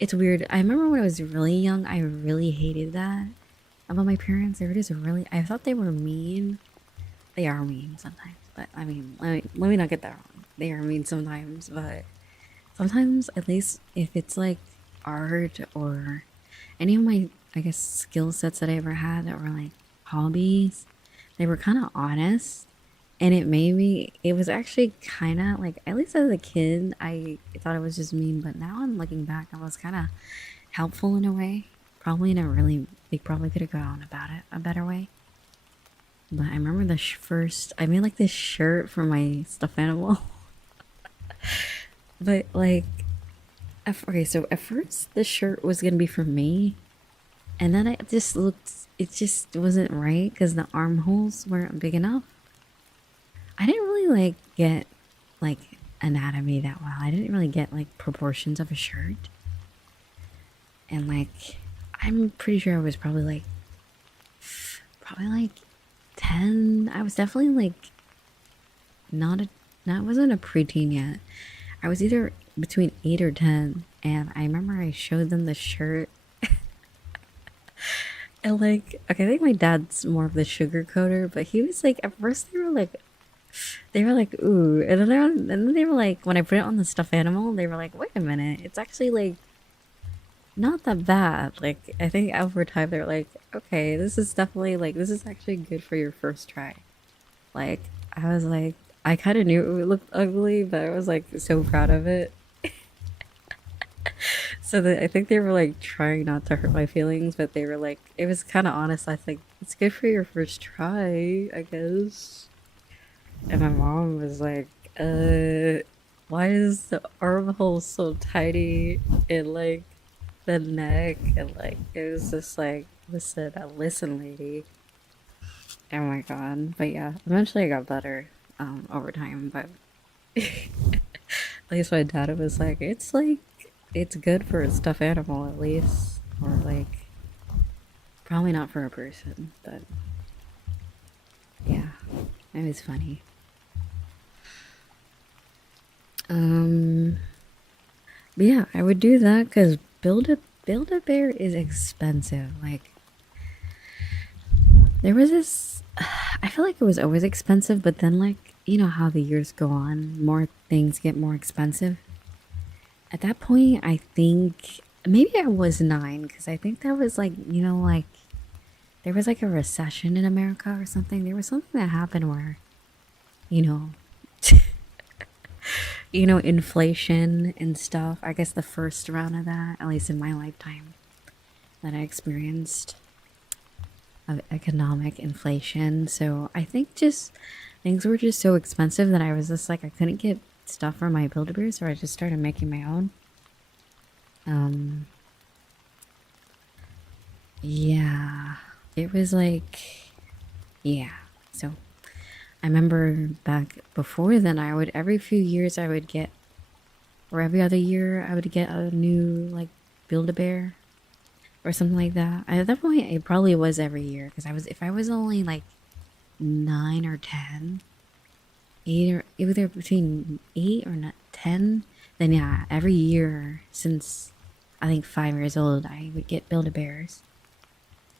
It's weird. I remember when I was really young, I really hated that about my parents. They were just really, I thought they were mean. They are mean sometimes, but I mean, let me not get that wrong. They are mean sometimes, but sometimes, at least if it's like art or any of my, I guess, skill sets that I ever had that were like hobbies, they were kind of honest. And it made me, it was actually kind of like, at least as a kid, I thought it was just mean, but now I'm looking back, I was kind of helpful in a way. Probably in a really, they probably could have gone about it a better way. But I remember the first, I made like this shirt for my stuffed animal. But like, okay, so at first the shirt was gonna be for me, and then it just looked, it just wasn't right because the armholes weren't big enough. I didn't really like get like anatomy that well. I didn't really get like proportions of a shirt. And like I'm pretty sure I was probably like 10. I was definitely like not a not wasn't a preteen yet. I was either between 8 or 10, and I remember I showed them the shirt. And like, okay, I think my dad's more of the sugar coater, but he was like, at first they were like, ooh, and then they were like, when I put it on the stuffed animal, they were like, wait a minute, it's actually like not that bad. Like, I think over time they're like, okay, this is definitely like, this is actually good for your first try. Like, I was like, I kind of knew it would look ugly, but I was like so proud of it. So I think they were like trying not to hurt my feelings, but they were like, it was kind of honest. I think it's good for your first try, I guess. And my mom was like, why is the armhole so tiny in like the neck? And like, it was just like, listen, lady. Oh my god. But yeah, eventually I got better over time, but at least my dad was like, it's good for a stuffed animal at least. Or like, probably not for a person, but yeah, it was funny. But yeah, I would do that because build a bear is expensive. Like, there was this, I feel like it was always expensive, but then like, you know how the years go on, more things get more expensive. At that point, I think maybe I was 9 because I think that was like, you know, like there was like a recession in America or something. There was something that happened where, you know, inflation and stuff. I guess the first round of that, at least in my lifetime, that I experienced of economic inflation. So I think just things were just so expensive that I was just like, I couldn't get stuff for my Build-A-Bear, so I just started making my own. Yeah, it was like, yeah. So I remember back before then, I would every few years I would get, or every other year I would get a new like Build-A-Bear, or something like that. At that point, it probably was every year because if I was only like 9 or 10, either between 8 or 10, then yeah, every year since I think 5 years old, I would get Build-A-Bears.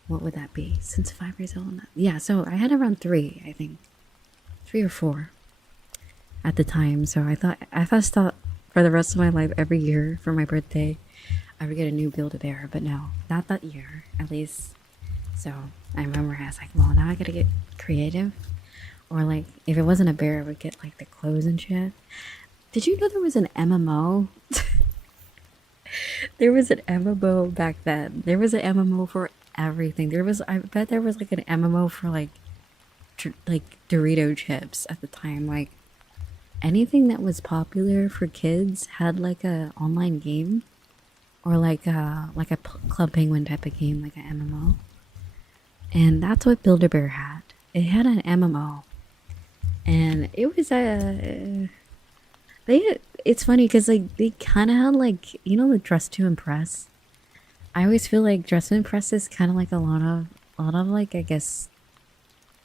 What would that be? Since 5 years old? Yeah, so I had around 3, I think. 3 or 4 at the time. So I thought for the rest of my life, every year for my birthday, I would get a new Build-A-Bear. But no, not that year, at least. So I remember I was like, well, now I gotta get creative. Or like, if it wasn't a bear, I would get like the clothes and shit. Did you know there was an MMO? There was an MMO back then. There was an MMO for everything. I bet there was like an MMO for like Dorito chips at the time. Like anything that was popular for kids had like a online game, or like a Club Penguin type of game, like an MMO. And that's what Build-A-Bear had. It had an MMO, and it was a it's funny because like they kind of had like, you know, the Dress to Impress. I always feel like Dress to Impress is kind of like a lot of like, I guess,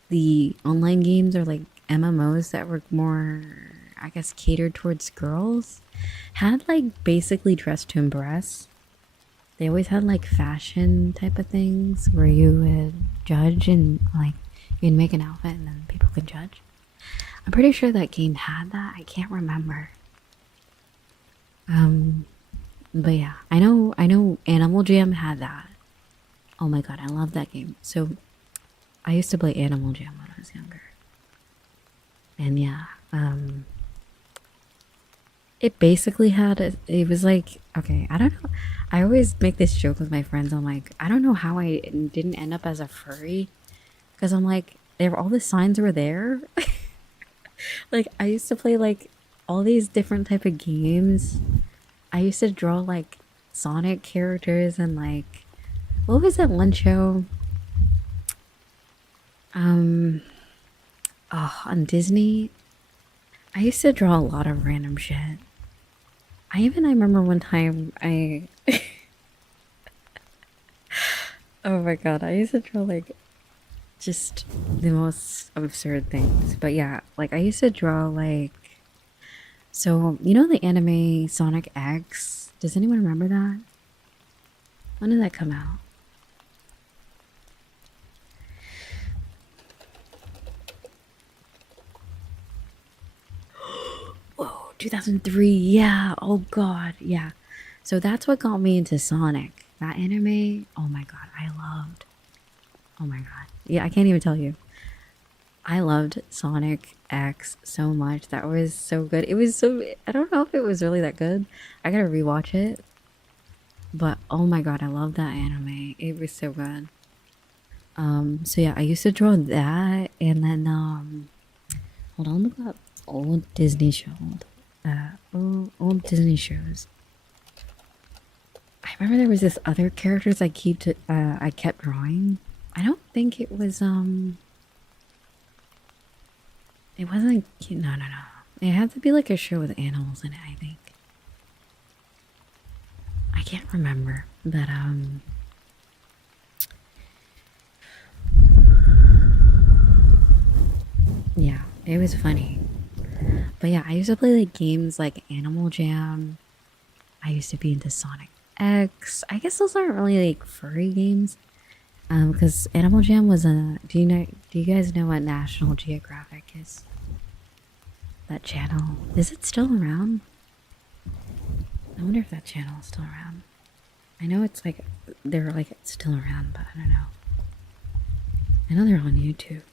the online games or like MMOs that were more, I guess, catered towards girls had like basically Dress to Impress. They always had like fashion type of things where you would judge and like you'd make an outfit and then people could judge. I'm pretty sure that game had that. I can't remember. But yeah, I know Animal Jam had that. Oh my god, I love that game. So I used to play Animal Jam when I was younger. And yeah, it basically it was like, okay, I don't know. I always make this joke with my friends. I'm like, I don't know how I didn't end up as a furry. Because I'm like, all the signs were there. Like, I used to play like all these different type of games. I used to draw like Sonic characters and like, what was that one show? On Disney. I used to draw a lot of random shit. I remember one time oh my god, I used to draw like just the most absurd things. But yeah, like I used to draw like, so you know the anime Sonic X? Does anyone remember that? When did that come out? Whoa, 2003. Yeah. Oh god. Yeah. So that's what got me into Sonic. That anime. Oh my god, I loved. Oh my god. Yeah, I can't even tell you. I loved Sonic X so much. That was so good. It was so, I don't know if it was really that good. I gotta rewatch it. But oh my god, I love that anime. It was so good. So yeah, I used to draw that, and then hold on, look up old Disney shows. Old Disney shows. I remember there was this other characters I kept drawing. I don't think it was it wasn't, no. It had to be like a show with animals in it, I think. I can't remember, but yeah, it was funny. But yeah, I used to play like games like Animal Jam. I used to be into Sonic X. I guess those aren't really like furry games. Because Animal Jam was do you guys know what National Geographic is? That channel. Is it still around? I wonder if that channel is still around. I know it's like, they're like still around, but I don't know. I know they're on YouTube.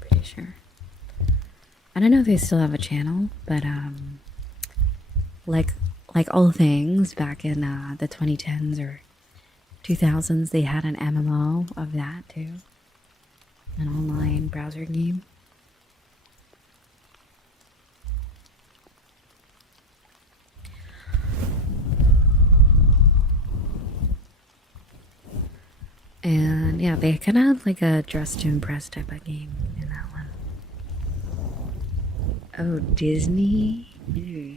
Pretty sure. I don't know if they still have a channel, but like all things back in the 2010s or 2000s, they had an MMO of that too. An online browser game. And yeah, they kind of have like a Dress to Impress type of game in that one. Oh, Disney? Ew.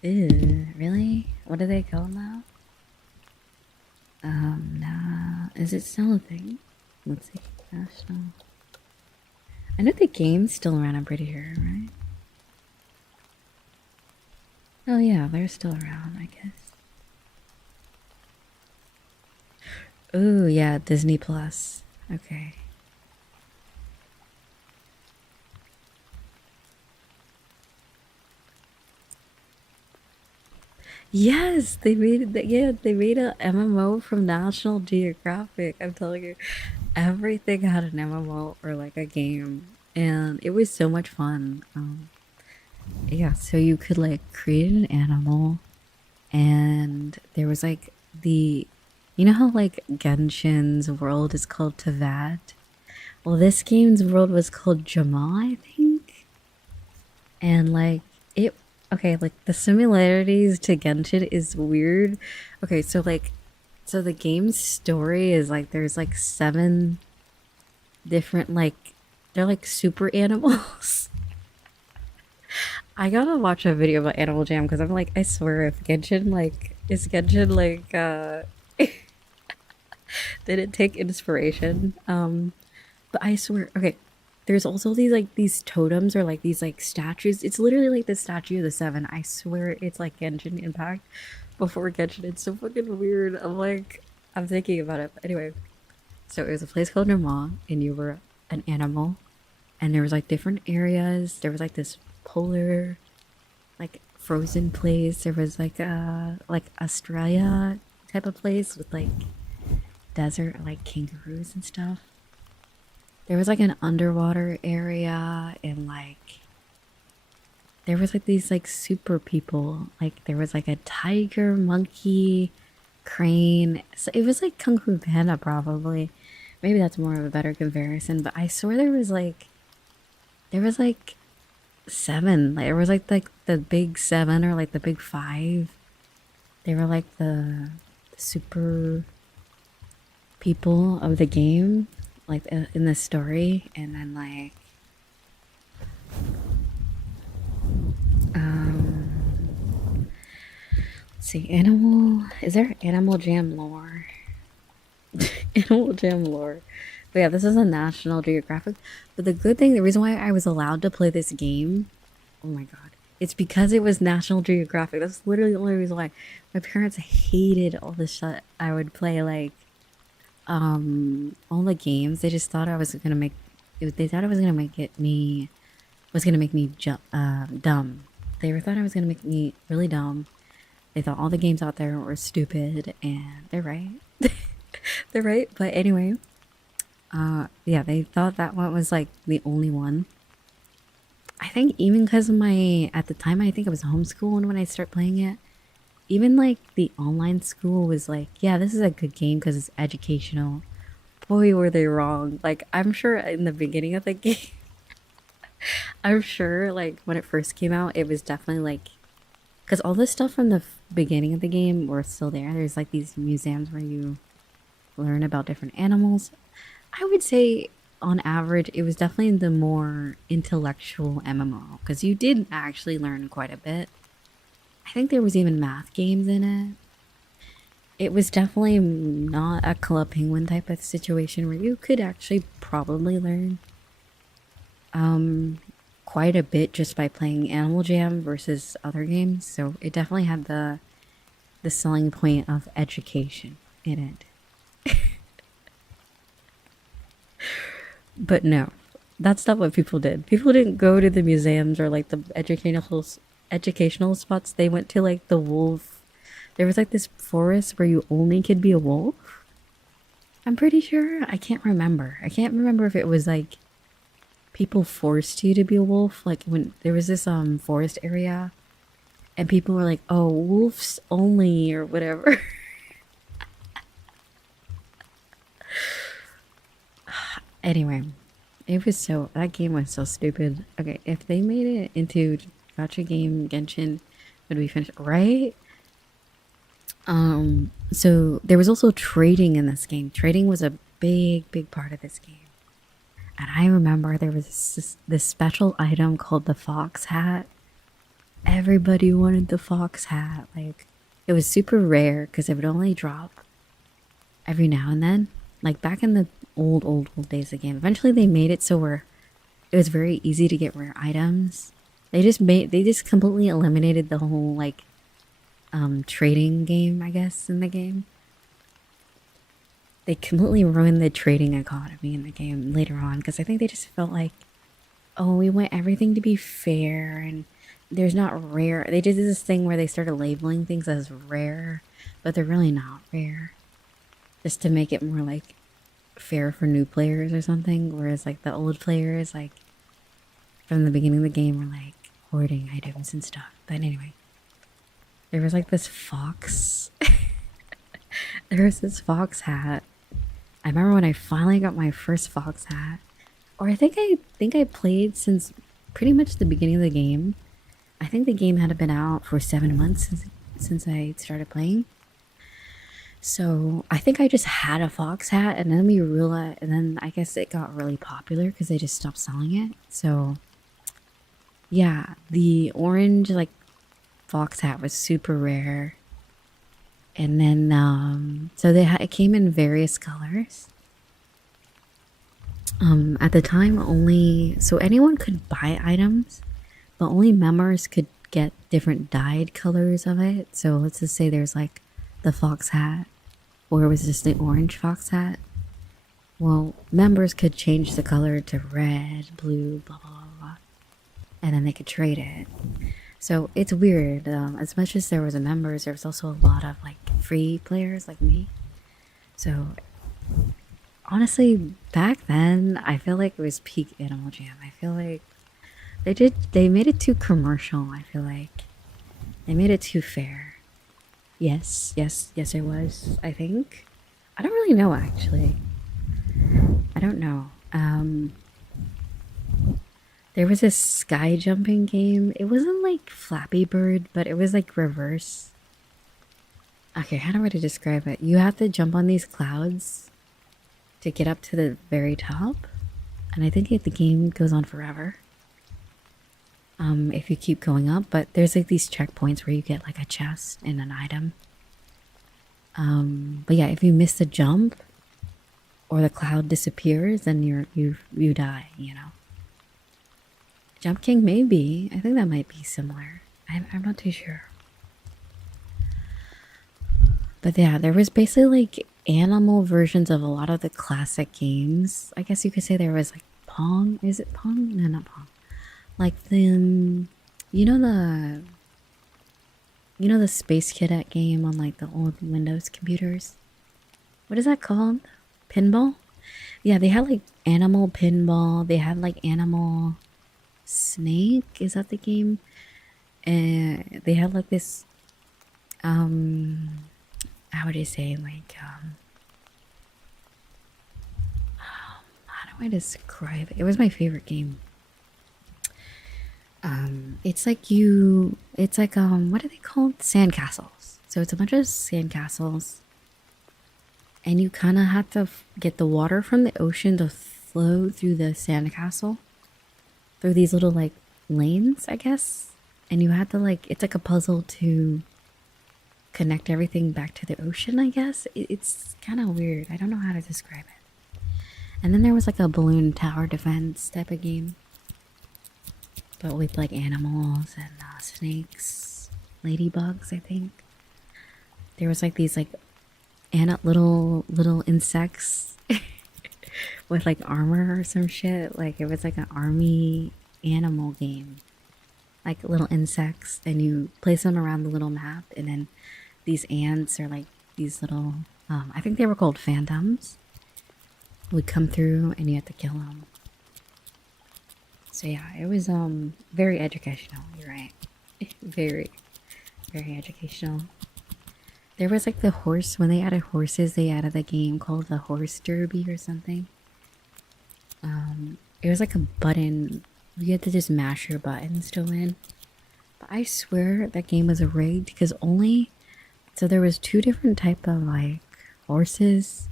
Ew, really? What do they call now? Is it still a thing? Let's see. National. I know the game's still around, I'm pretty sure, right? Oh yeah, they're still around, I guess. Oh yeah, Disney Plus. Okay. Yes, they made it. Yeah, they made a MMO from National Geographic. I'm telling you, everything had an MMO or like a game, and it was so much fun. Yeah, so you could like create an animal, and there was like you know how like Genshin's world is called Tavad? Well, this game's world was called Jamal, I think. And like it okay, like the similarities to Genshin is weird. Okay, so like so the game's story is like there's like seven different like they're like super animals. I gotta watch a video about Animal Jam because I'm like, I swear if Genshin like is Genshin like did it take inspiration? But I swear, okay, there's also these like these totems or like these like statues. It's literally like the statue of the seven. I swear it's like Genshin Impact before Genshin. It's so fucking weird. I'm like, I'm thinking about it. But anyway, so it was a place called Nerma, and you were an animal, and there was like different areas. There was like this polar, like frozen place. There was like Australia type of place with like desert like kangaroos and stuff. There was like an underwater area and like there was like these like super people. Like there was like a tiger, monkey, crane. So it was like Kung Fu Panda probably. Maybe that's more of a better comparison, but I swear there was like seven. Like there was like the big seven or like the big five. They were like the super people of the game, like in the story, and then like let's see, animal. Is there Animal Jam lore? Animal Jam lore. But yeah, this is a National Geographic. But the good thing, the reason why I was allowed to play this game, oh my god, it's because it was National Geographic. That's literally the only reason why. My parents hated all the shit I would play, like all the games. They just thought I was gonna make. They thought it was gonna make it me. Was gonna make me dumb. They thought I was gonna make me really dumb. They thought all the games out there were stupid, and they're right. They're right. But anyway, yeah, they thought that one was like the only one. I think even because of my at the time, I think I was homeschooled when I started playing it. Even like the online school was like, yeah, this is a good game because it's educational. Boy, were they wrong. Like, I'm sure in the beginning of the game, I'm sure like when it first came out, it was definitely like, because all the stuff from the beginning of the game were still there. There's like these museums where you learn about different animals. I would say on average, it was definitely the more intellectual MMO because you did actually learn quite a bit. I think there was even math games in it. It was definitely not a Club Penguin type of situation where you could actually probably learn quite a bit just by playing Animal Jam versus other games. So it definitely had the selling point of education in it. But no, that's not what people did. People didn't go to the museums or like the educational spots. They went to like the wolf. There was like this forest where you only could be a wolf. I'm pretty sure. I can't remember. I can't remember if it was like people forced you to be a wolf. Like when there was this forest area and people were like, "Oh, wolves only" or whatever. Anyway, that game was so stupid. Okay, if they made it into gacha game, Genshin would be finished, right? So there was also trading in this game. Trading was a big part of this game. And I remember there was this special item called the fox hat. Everybody wanted the fox hat. Like, it was super rare because it would only drop every now and then. Like back in the old days of the game. Eventually they made it so where it was very easy to get rare items. They just completely eliminated the whole like trading game, I guess, in the game. They completely ruined the trading economy in the game later on because I think they just felt like, oh, we want everything to be fair and there's not rare. They did this thing where they started labeling things as rare, but they're really not rare. Just to make it more like fair for new players or something. Whereas like the old players, like from the beginning of the game, were like hoarding items and stuff. But anyway, there was like this fox. There was this fox hat. I remember when I finally got my first fox hat, or I think I played since pretty much the beginning of the game. I think the game had been out for 7 months since I started playing. So I think I just had a fox hat, and then we realized, and then I guess it got really popular because they just stopped selling it. So yeah, the orange like fox hat was super rare. And then, so it came in various colors. At the time, so anyone could buy items, but only members could get different dyed colors of it. So let's just say there's like the fox hat, or it was just the orange fox hat. Well, members could change the color to red, blue, blah, blah, blah, blah. And then they could trade it. So it's weird. As much as there was members, there was also a lot of like free players like me. So honestly, back then, I feel like it was peak Animal Jam. I feel like they made it too commercial. I feel like they made it too fair. Yes, it was, I think. I don't really know, actually. I don't know. There was this sky jumping game. It wasn't like Flappy Bird, but it was like reverse. Okay, how do I describe it? You have to jump on these clouds to get up to the very top. And I think the game goes on forever. If you keep going up, but there's like these checkpoints where you get like a chest and an item. But yeah, if you miss the jump or the cloud disappears, then you die, you know. Jump King maybe. I think that might be similar. I'm not too sure. But yeah, there was basically like animal versions of a lot of the classic games. I guess you could say there was like Pong. Is it Pong? No, not Pong. Like the, you know the Space Cadet game on like the old Windows computers? What is that called? Pinball? Yeah, they had like animal pinball. They had like animal snake. Is that the game? And they had like this, how would I say, like, how do I describe it? It was my favorite game. It's like what are they called? Sandcastles. So it's a bunch of sandcastles, and you kind of have to get the water from the ocean to flow through the sandcastle through these little like lanes, I guess. And you have to like, it's like a puzzle to connect everything back to the ocean, I guess. It's kind of weird. I don't know how to describe it. And then there was like a balloon tower defense type of game, but with like animals and snakes, ladybugs, I think. There was like these like little insects with like armor or some shit. Like it was like an army animal game. Like little insects, and you place them around the little map, and then these ants are like these little, I think they were called phantoms, would come through and you had to kill them. So yeah, it was very educational. You're right. Very, very educational. There was like the horse, when they added horses, they added a game called the Horse Derby or something. It was like a button. You had to just mash your buttons to win. But I swear that game was rigged because so there was 2 different type of like horses.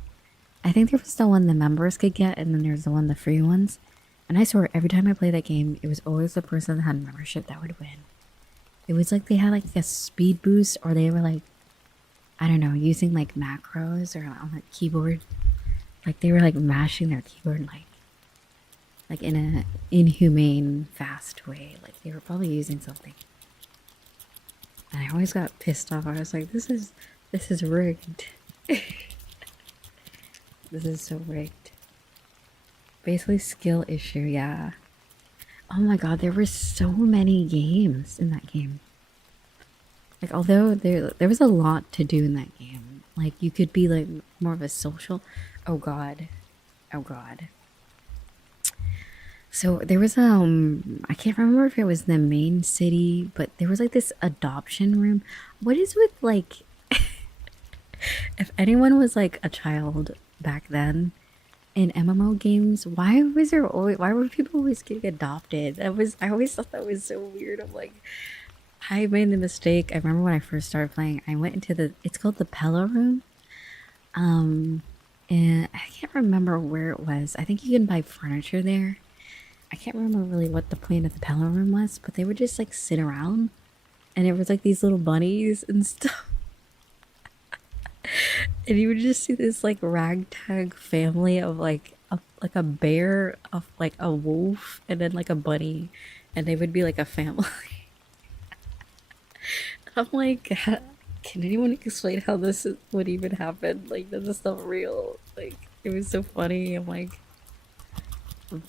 I think there was the one the members could get, and then there's the one the free ones. And I swear every time I played that game, it was always the person that had membership that would win. It was like they had like a speed boost, or they were like, I don't know, using like macros or on the keyboard. Like they were like mashing their keyboard like in a inhumane fast way. Like they were probably using something. And I always got pissed off. I was like, this is rigged. This is so rigged. Basically skill issue, yeah. Oh my god, there were so many games in that game. Like although there was a lot to do in that game. Like you could be like more of a social. Oh god. Oh god. So there was I can't remember if it was the main city, but there was like this adoption room. What is with like if anyone was like a child back then in MMO games, why were people always getting adopted? I always thought that was so weird. I'm like, I made the mistake. I remember when I first started playing, I went into it's called the Pella room. And I can't remember where it was. I think you can buy furniture there. I can't remember really what the point of the Pella room was, but they would just like sit around and it was like these little bunnies and stuff. And you would just see this like ragtag family of like a bear, of like a wolf, and then like a bunny, and they would be like a family. I'm like, can anyone explain how would even happen? Like, this is not real. Like, it was so funny. I'm like,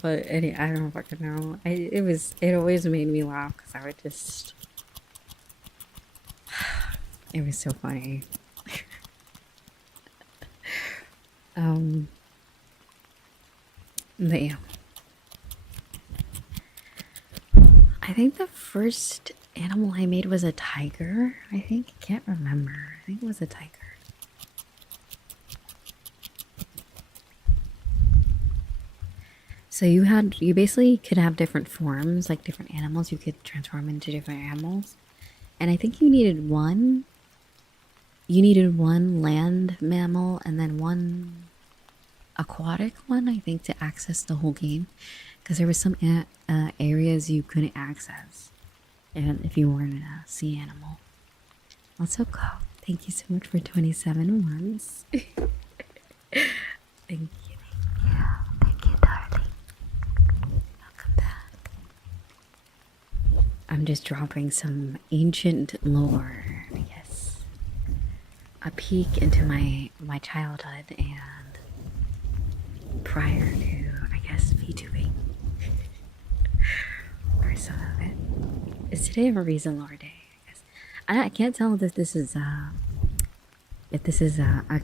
but I don't fucking know. It always made me laugh because I would just, it was so funny. But yeah. I think the first animal I made was a tiger. I can't remember. I think it was a tiger. So you basically could have different forms, like different animals. You could transform into different animals. And I think you needed one land mammal and then one aquatic one, I think, to access the whole game. Because there was some areas you couldn't access. And if you weren't a sea animal. Also, cool. Thank you so much for 27 months. Thank you. Thank you, darling. Welcome back. I'm just dropping some ancient lore, I guess. A peek into my childhood and prior to, I guess, VTubing. Or some of it. Is today a Riza lore day? I guess. I can't tell if this is a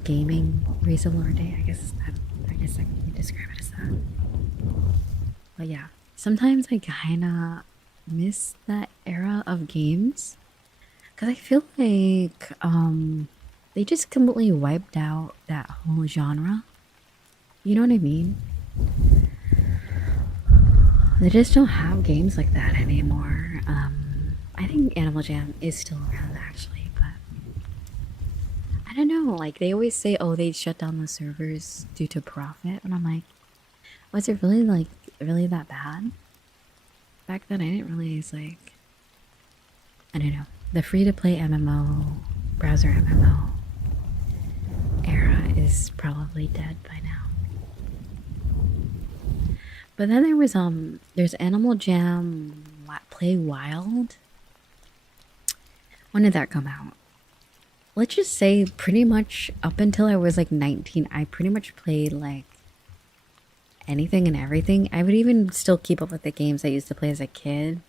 gaming Riza lore day. I guess I can describe it as that. But yeah, sometimes I kinda miss that era of games because I feel like they just completely wiped out that whole genre. You know what I mean? They just don't have games like that anymore. I think Animal Jam is still around actually, but I don't know. Like they always say, oh, they shut down the servers due to profit, and I'm like, was it really really that bad? Back then, I didn't realize I don't know. The free-to-play MMO, browser MMO era is probably dead by now. But then there's Animal Jam Play Wild. When did that come out? Let's just say pretty much up until I was like 19, I pretty much played like anything and everything. I would even still keep up with the games I used to play as a kid.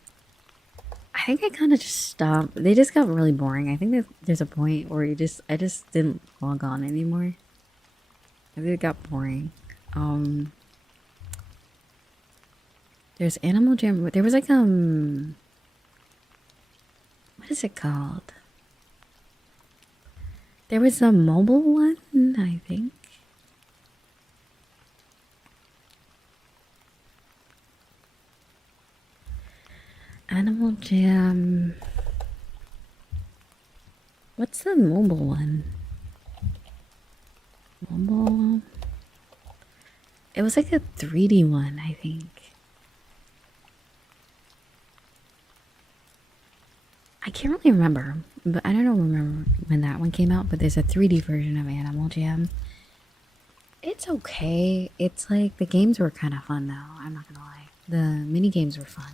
I think I kind of just stopped. They just got really boring. I think there's a point where I just didn't log on anymore. I think it got boring. There's Animal Jam. There was like what is it called? There was a mobile one, I think. Animal Jam. What's the mobile one? Mobile. It was like a 3D one, I think. I can't really remember, but I don't remember when that one came out, but there's a 3D version of Animal Jam. It's okay. It's like the games were kind of fun though. I'm not gonna lie. The mini games were fun.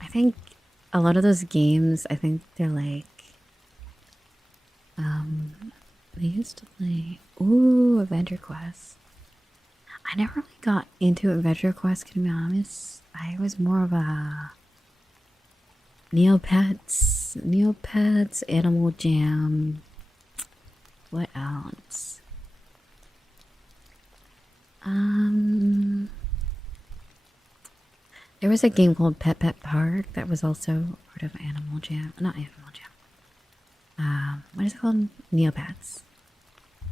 I think a lot of those games, I think they're like, they used to play, ooh, Adventure Quest. I never really got into Adventure Quest, to be honest. I was more of a Neopets, Animal Jam. What else? There was a game called Pet Pet Park that was also part of Animal Jam. Not Animal Jam. What is it called? Neopets.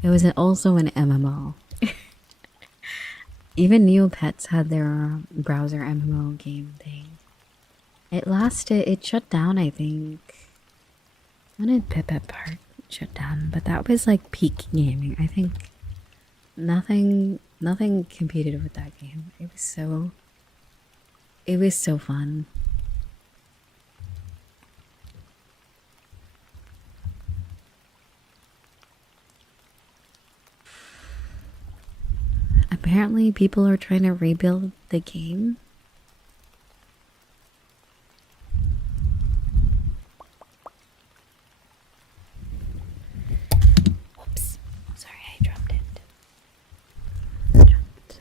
It was also an MMO. Even Neopets had their browser MMO game thing. It shut down, I think. When did Pet Pet Park shut down? But that was like peak gaming. I think nothing competed with that game. It was so fun. Apparently people are trying to rebuild the game. Whoops. Sorry, I dropped it. Dropped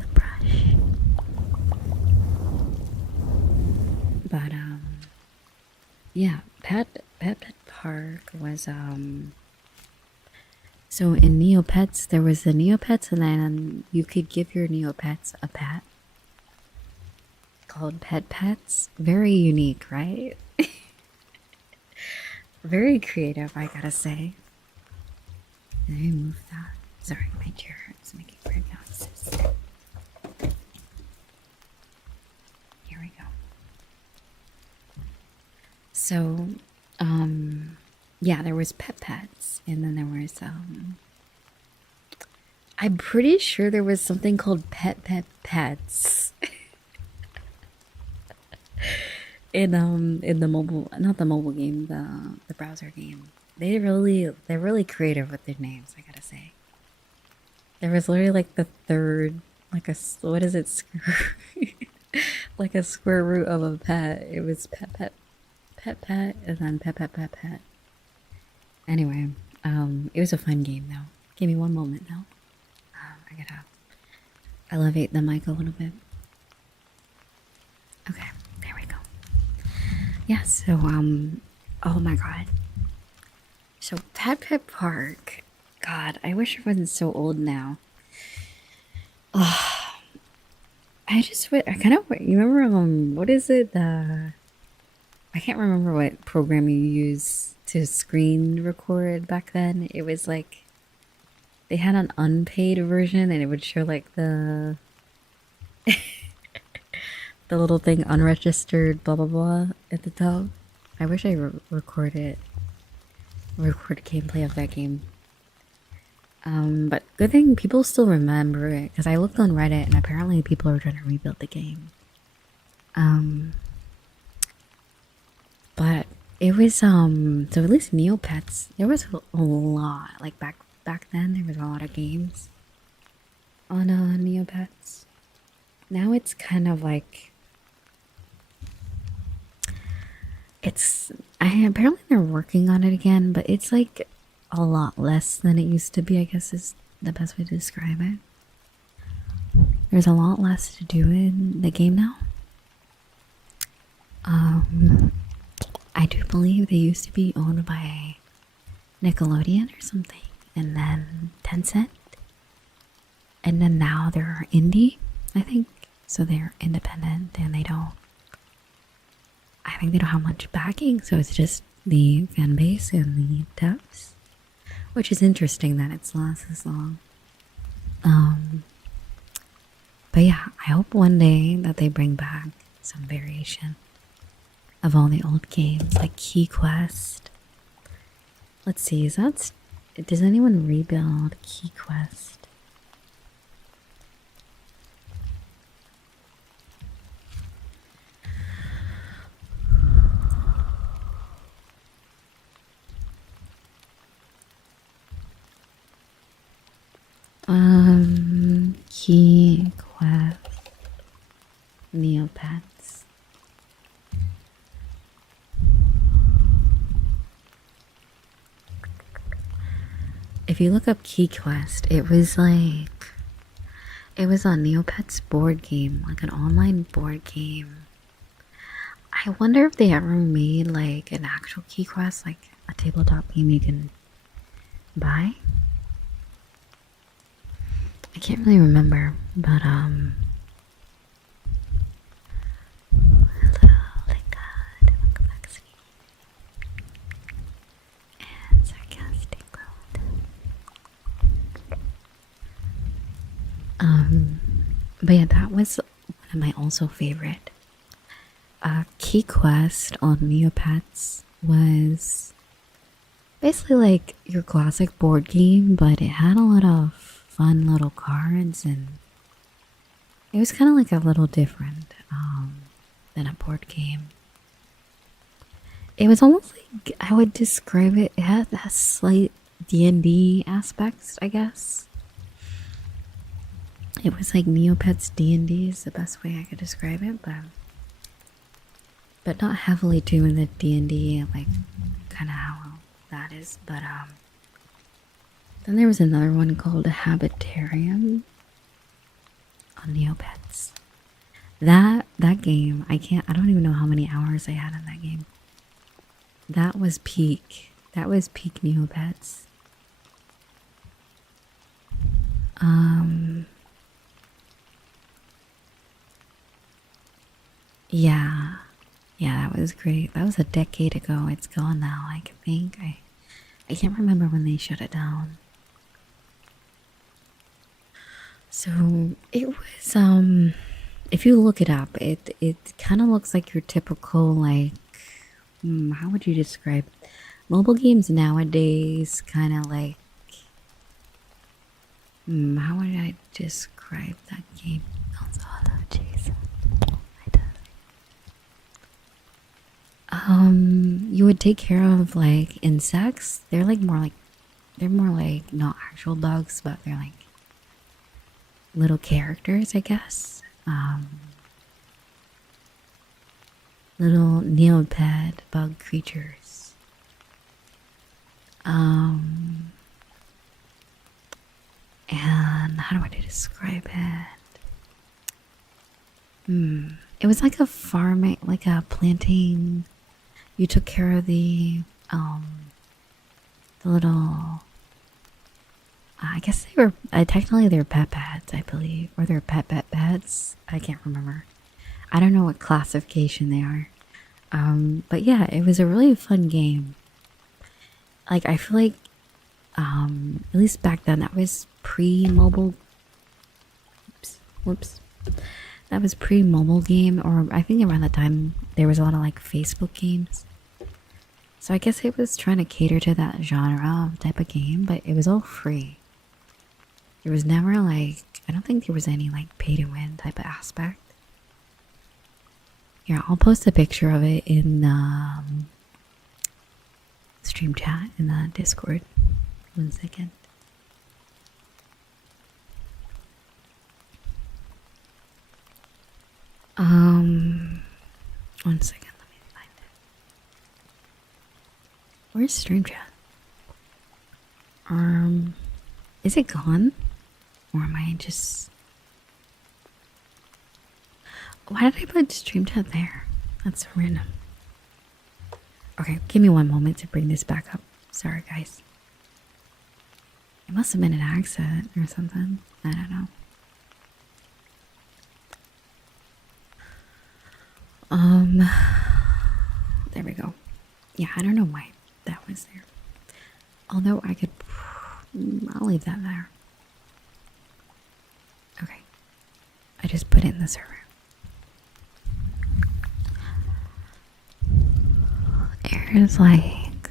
the brush. But yeah, Pet Park was so in Neopets there was the Neopets, and then you could give your Neopets a pet called Pet Pets. Very unique, right? Very creative, I gotta say. Let me move that. Sorry, my chair hurts making weird noises. Here we go. So, yeah, there was Pet Pets, and then there was, I'm pretty sure there was something called Pets. in the mobile, not the mobile game, the browser game. They're really creative with their names, I gotta say. There was literally like the third, like what is it, like a square root of a pet. It was pet, and then pet. Anyway, it was a fun game though. Give me one moment though. I gotta elevate the mic a little bit. Okay, there we go. Yeah, so oh my god. So Pet Park. God, I wish I wasn't so old now. Oh, I kind of you remember what is it? I can't remember what program you use to screen record back then. It was like they had an unpaid version, and it would show like the the little thing unregistered blah blah blah at the top. I wish I record gameplay of that game. But good thing people still remember it, because I looked on Reddit and apparently people are trying to rebuild the game. But it was so at least Neopets, there was a lot, like back then there was a lot of games on Neopets. Now it's kind of like apparently they're working on it again, but it's like a lot less than it used to be, I guess is the best way to describe it. There's a lot less to do in the game now. I do believe they used to be owned by Nickelodeon or something, and then Tencent, and then now they're indie, I think. So they're independent, and I think they don't have much backing, so it's just the fan base and the devs, which is interesting that it's lasted this long. But yeah, I hope one day that they bring back some variation of all the old games, like Key Quest. Let's see, does anyone rebuild Key Quest? Key Quest Neopets. If you look up Key Quest, it was like it was a Neopets board game, like an online board game. I wonder if they ever made like an actual Key Quest, like a tabletop game you can buy. I can't really remember, but hello, thank God, complexity and sarcastic growth. But yeah, that was one of my also favorite. Key Quest on Neopets was basically like your classic board game, but it had a lot of fun little cards, and it was kind of like a little different than a board game. It was almost like, I would describe it, it had a slight D&D aspects, I guess. It was like Neopets D&D is the best way I could describe it, but not heavily doing the D&D, like kind of how that is. But then there was another one called Habitarium on Neopets. That game, I don't even know how many hours I had in that game. That was peak. That was peak Neopets. Yeah. Yeah, that was great. That was a decade ago. It's gone now, I think. I can't remember when they shut it down. So it was if you look it up, it kind of looks like your typical, like, how would you describe mobile games nowadays? Kind of like, how would I describe that game? Gonzalo, jeez. You would take care of like insects. They're more like not actual bugs, but they're like little characters, I guess. Little neopet bug creatures. And how do I describe it? It was like a farming, like a planting. You took care of the little. I guess they were technically they're pet pets, I believe, or they're pet pets. I can't remember. I don't know what classification they are. But yeah, it was a really fun game. Like, I feel like, at least back then, that was pre-mobile. Whoops. That was pre-mobile game, or I think around that time there was a lot of like Facebook games. So I guess it was trying to cater to that genre of type of game, but it was all free. There was never like, I don't think there was any like pay to win type of aspect. Yeah, I'll post a picture of it in stream chat in the Discord. 1 second. One second, let me find it. Where's stream chat? Is it gone? Or am I just... Why did I put stream chat there? That's so random. Okay, give me 1 moment to bring this back up. Sorry, guys. It must have been an accident or something. I don't know. There we go. Yeah, I don't know why that was there. Although I could... I'll leave that there. Okay. I just put it in the server. Here's like...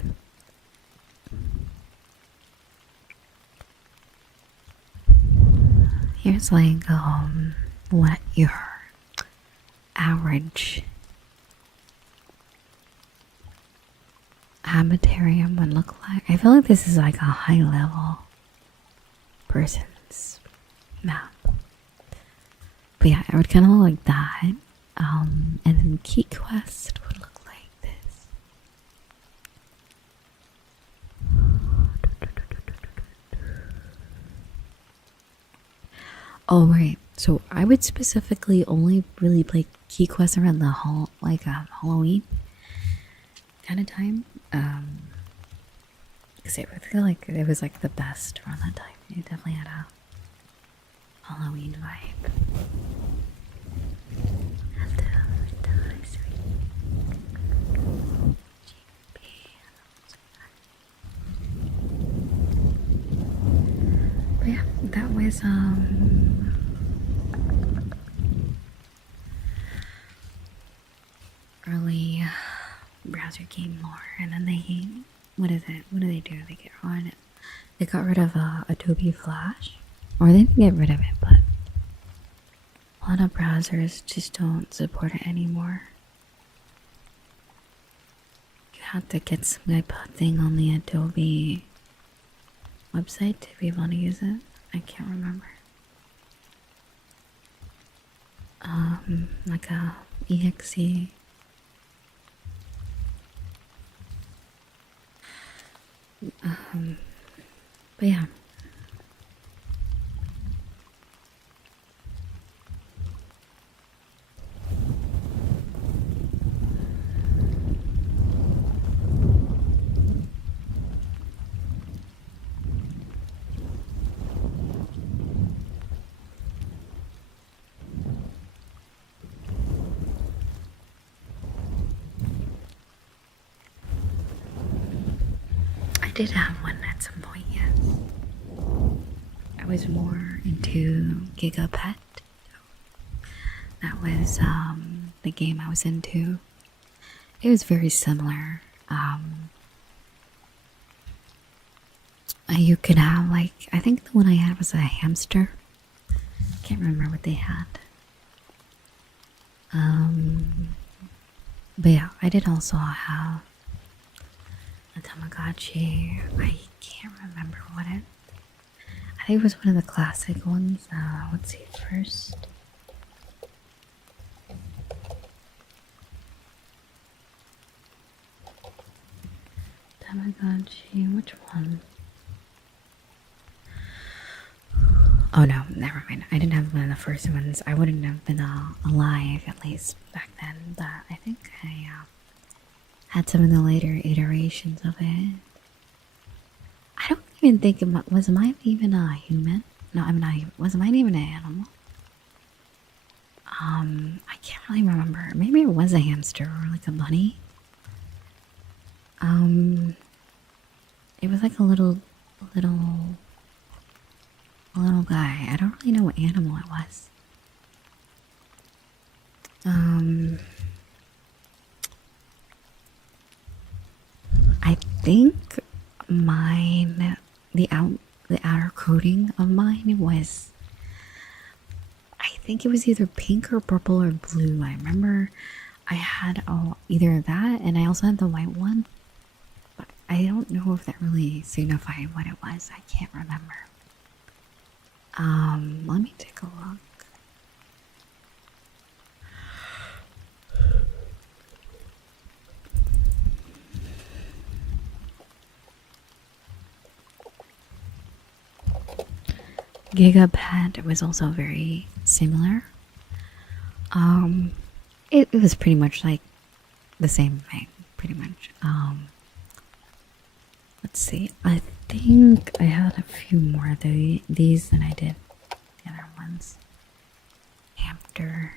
Here's like, what your average habitarium would look like. I feel like this is like a high level person Starlings map. But yeah, I would kind of like that. And then key quest would look like this. Oh right, so I would specifically only really play key quests around the Halloween kind of time. Because I feel like it was like the best around that time. It definitely had a Halloween vibe. But yeah, that was early browser game lore, and then they, what is it? What do? They get on it. They got rid of Adobe Flash, or they didn't get rid of it, but a lot of browsers just don't support it anymore. You have to get some type of thing on the Adobe website to be able to use it. I can't remember. Like a exe. But yeah. I did have one at some point, yes. I was more into Gigapet. That was the game I was into. It was very similar. You could have like, I think the one I had was a hamster. Can't remember what they had. But yeah, I did also have a Tamagotchi. I can't remember what it. I think it was one of the classic ones. Let's see first. Tamagotchi, which one? Oh no, never mind. I didn't have one of the first ones. I wouldn't have been alive, at least back then. But I think I had some of the later iterations of it. I don't even think was mine even a human? No, I'm not even. Was mine even an animal? I can't really remember. Maybe it was a hamster or like a bunny. It was like a little guy. I don't really know what animal it was. I think mine, the outer coating of mine was, I think it was either pink or purple or blue. I remember I had either that, and I also had the white one, but I don't know if that really signified what it was. I can't remember. Let me take a look. Gigapet was also very similar. It was pretty much like the same thing, pretty much. Let's see. I think I had a few more of these than I did the other ones. Hamster.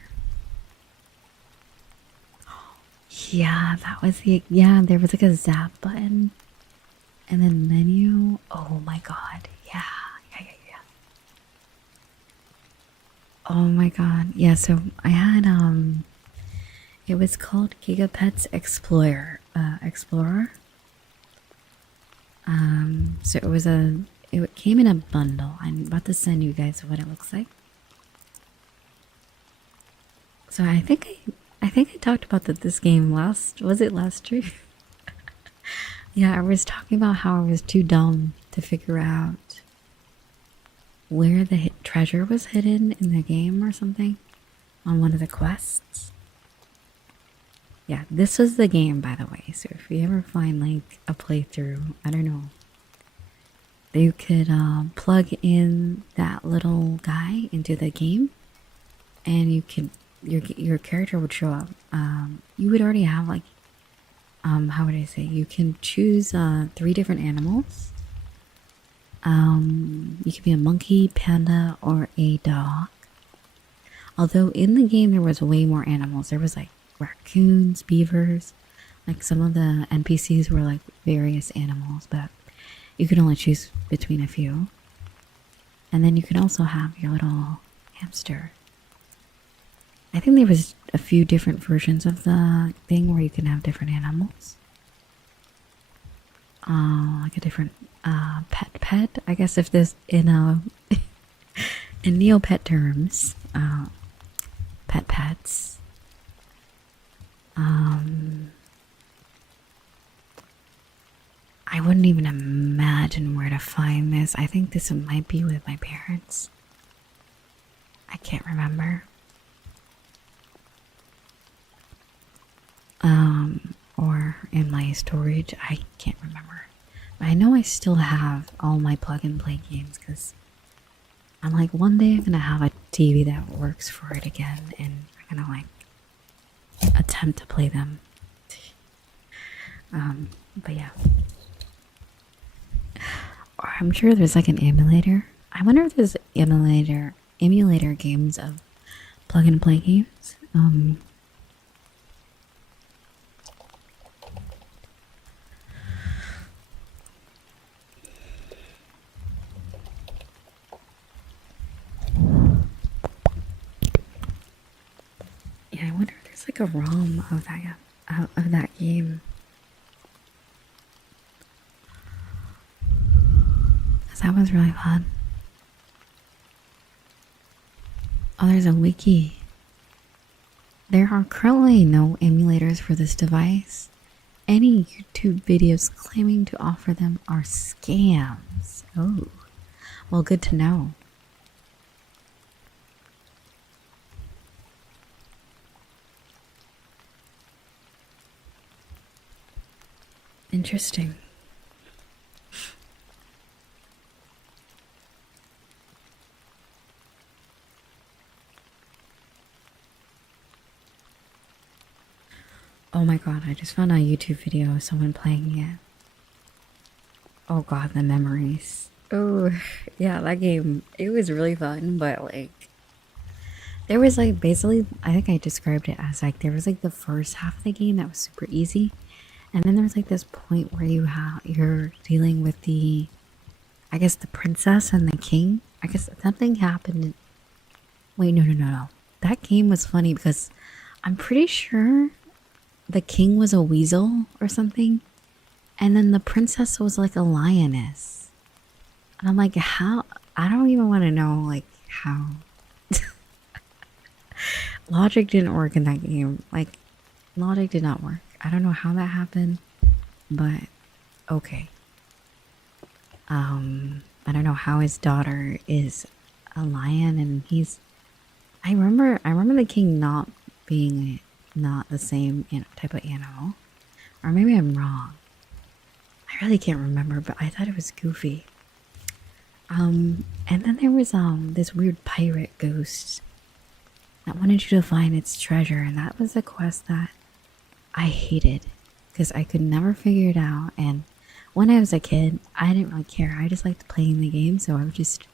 Yeah, that was there was like a zap button. And then menu. Oh my god. Yeah. Oh my god. Yeah, so I had it was called Gigapets Explorer. So it came in a bundle. I'm about to send you guys what it looks like. So I think I talked about this game last stream? Yeah, I was talking about how I was too dumb to figure out where the treasure was hidden in the game or something on one of the quests. Yeah, this was the game, by the way. So if you ever find like a playthrough, I don't know, you could plug in that little guy into the game, and you could your character would show up. You would already have like how would I say? You can choose 3 different animals. You could be a monkey, panda, or a dog. Although in the game there was way more animals. There was like raccoons, beavers. Like some of the NPCs were like various animals, but you could only choose between a few. And then you could also have your little hamster. I think there was a few different versions of the thing where you can have different animals. Like a different pet. I guess if this in in Neopet terms, pets. I wouldn't even imagine where to find this. I think this might be with my parents. I can't remember. Or in my storage. I can't remember. But I know I still have all my plug and play games because I'm like, one day I'm gonna have a TV that works for it again, and I'm gonna like attempt to play them. But yeah. Or I'm sure there's like an emulator. I wonder if there's emulator games of plug and play games. Yeah, I wonder if there's like a ROM of that game. Cause that was really fun. Oh, there's a wiki. There are currently no emulators for this device. Any YouTube videos claiming to offer them are scams. Oh, well, good to know. Interesting. Oh my god, I just found a YouTube video of someone playing it. Oh god, the memories. Oh, yeah, that game, it was really fun, but like, there was like basically, I think I described it as like, there was like the first half of the game that was super easy. And then there was like this point where you're dealing with I guess the princess and the king. I guess something happened. Wait, no. That game was funny because I'm pretty sure the king was a weasel or something, and then the princess was like a lioness. And I'm like, how? I don't even want to know like how. Logic didn't work in that game. Like, logic did not work. I don't know how that happened, but okay. I don't know how his daughter is a lion and I remember the king not being not the same type of animal. Or maybe I'm wrong. I really can't remember, but I thought it was goofy. And then there was this weird pirate ghost that wanted you to find its treasure, and that was a quest that I hated because I could never figure it out. And when I was a kid, I didn't really care. I just liked playing the game, so I would just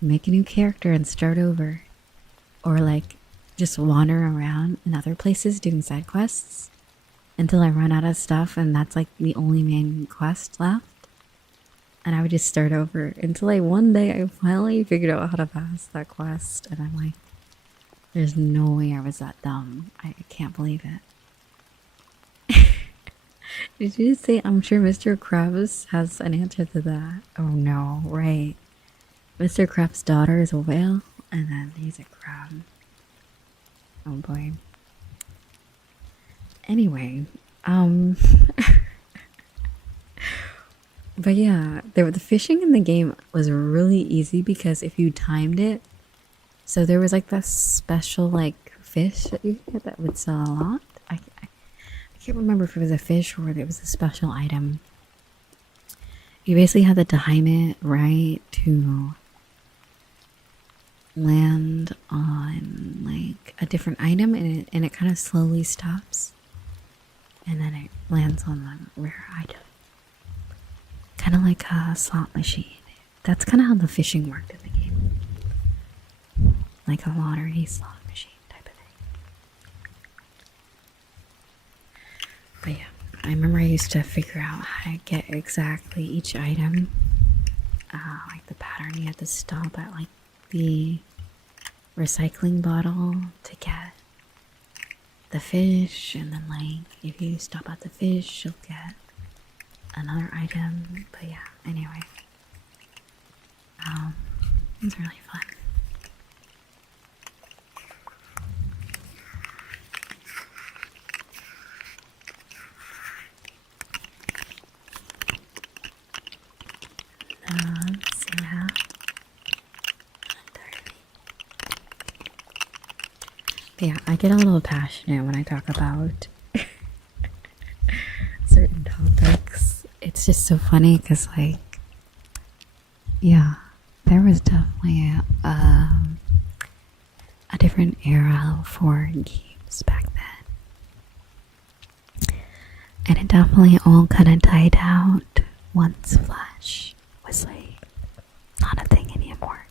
make a new character and start over, or like just wander around in other places doing side quests until I run out of stuff, and that's like the only main quest left. And I would just start over until one day I finally figured out how to pass that quest, and I'm like, there's no way I was that dumb. I can't believe it. Did you say I'm sure Mr. Krabs has an answer to that? Oh no, right. Mr. Krabs' daughter is a whale, and then he's a crab. Oh boy. Anyway, But yeah, the fishing in the game was really easy because if you timed it, so there was like this special like fish that you get that would sell a lot. I can't remember if it was a fish or it was a special item. You basically had to time it right to land on like a different item, and it kind of slowly stops, and then it lands on the rare item. Kind of like a slot machine. That's kind of how the fishing worked in the game. Like a lottery slot machine type of thing. But yeah, I remember I used to figure out how to get exactly each item. Like the pattern, you had to stop at like the recycling bottle to get the fish, and then like if you stop at the fish, you'll get another item. But yeah, anyway, it was really fun. Let's see now. But yeah, I get a little passionate when I talk about certain topics. It's just so funny because, like, yeah, there was definitely a different era for games back then. And it definitely all kind of died out once Flash was, like, not a thing anymore.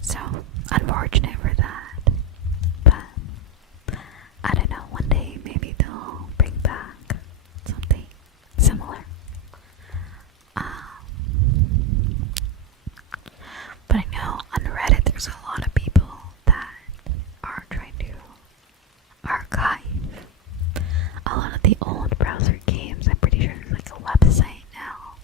So, unfortunate for that. But, I don't know, one day maybe they'll bring back something similar. But I know on Reddit there's a lot of people that are trying to archive a lot of the old browser games. I'm pretty sure there's like a website now.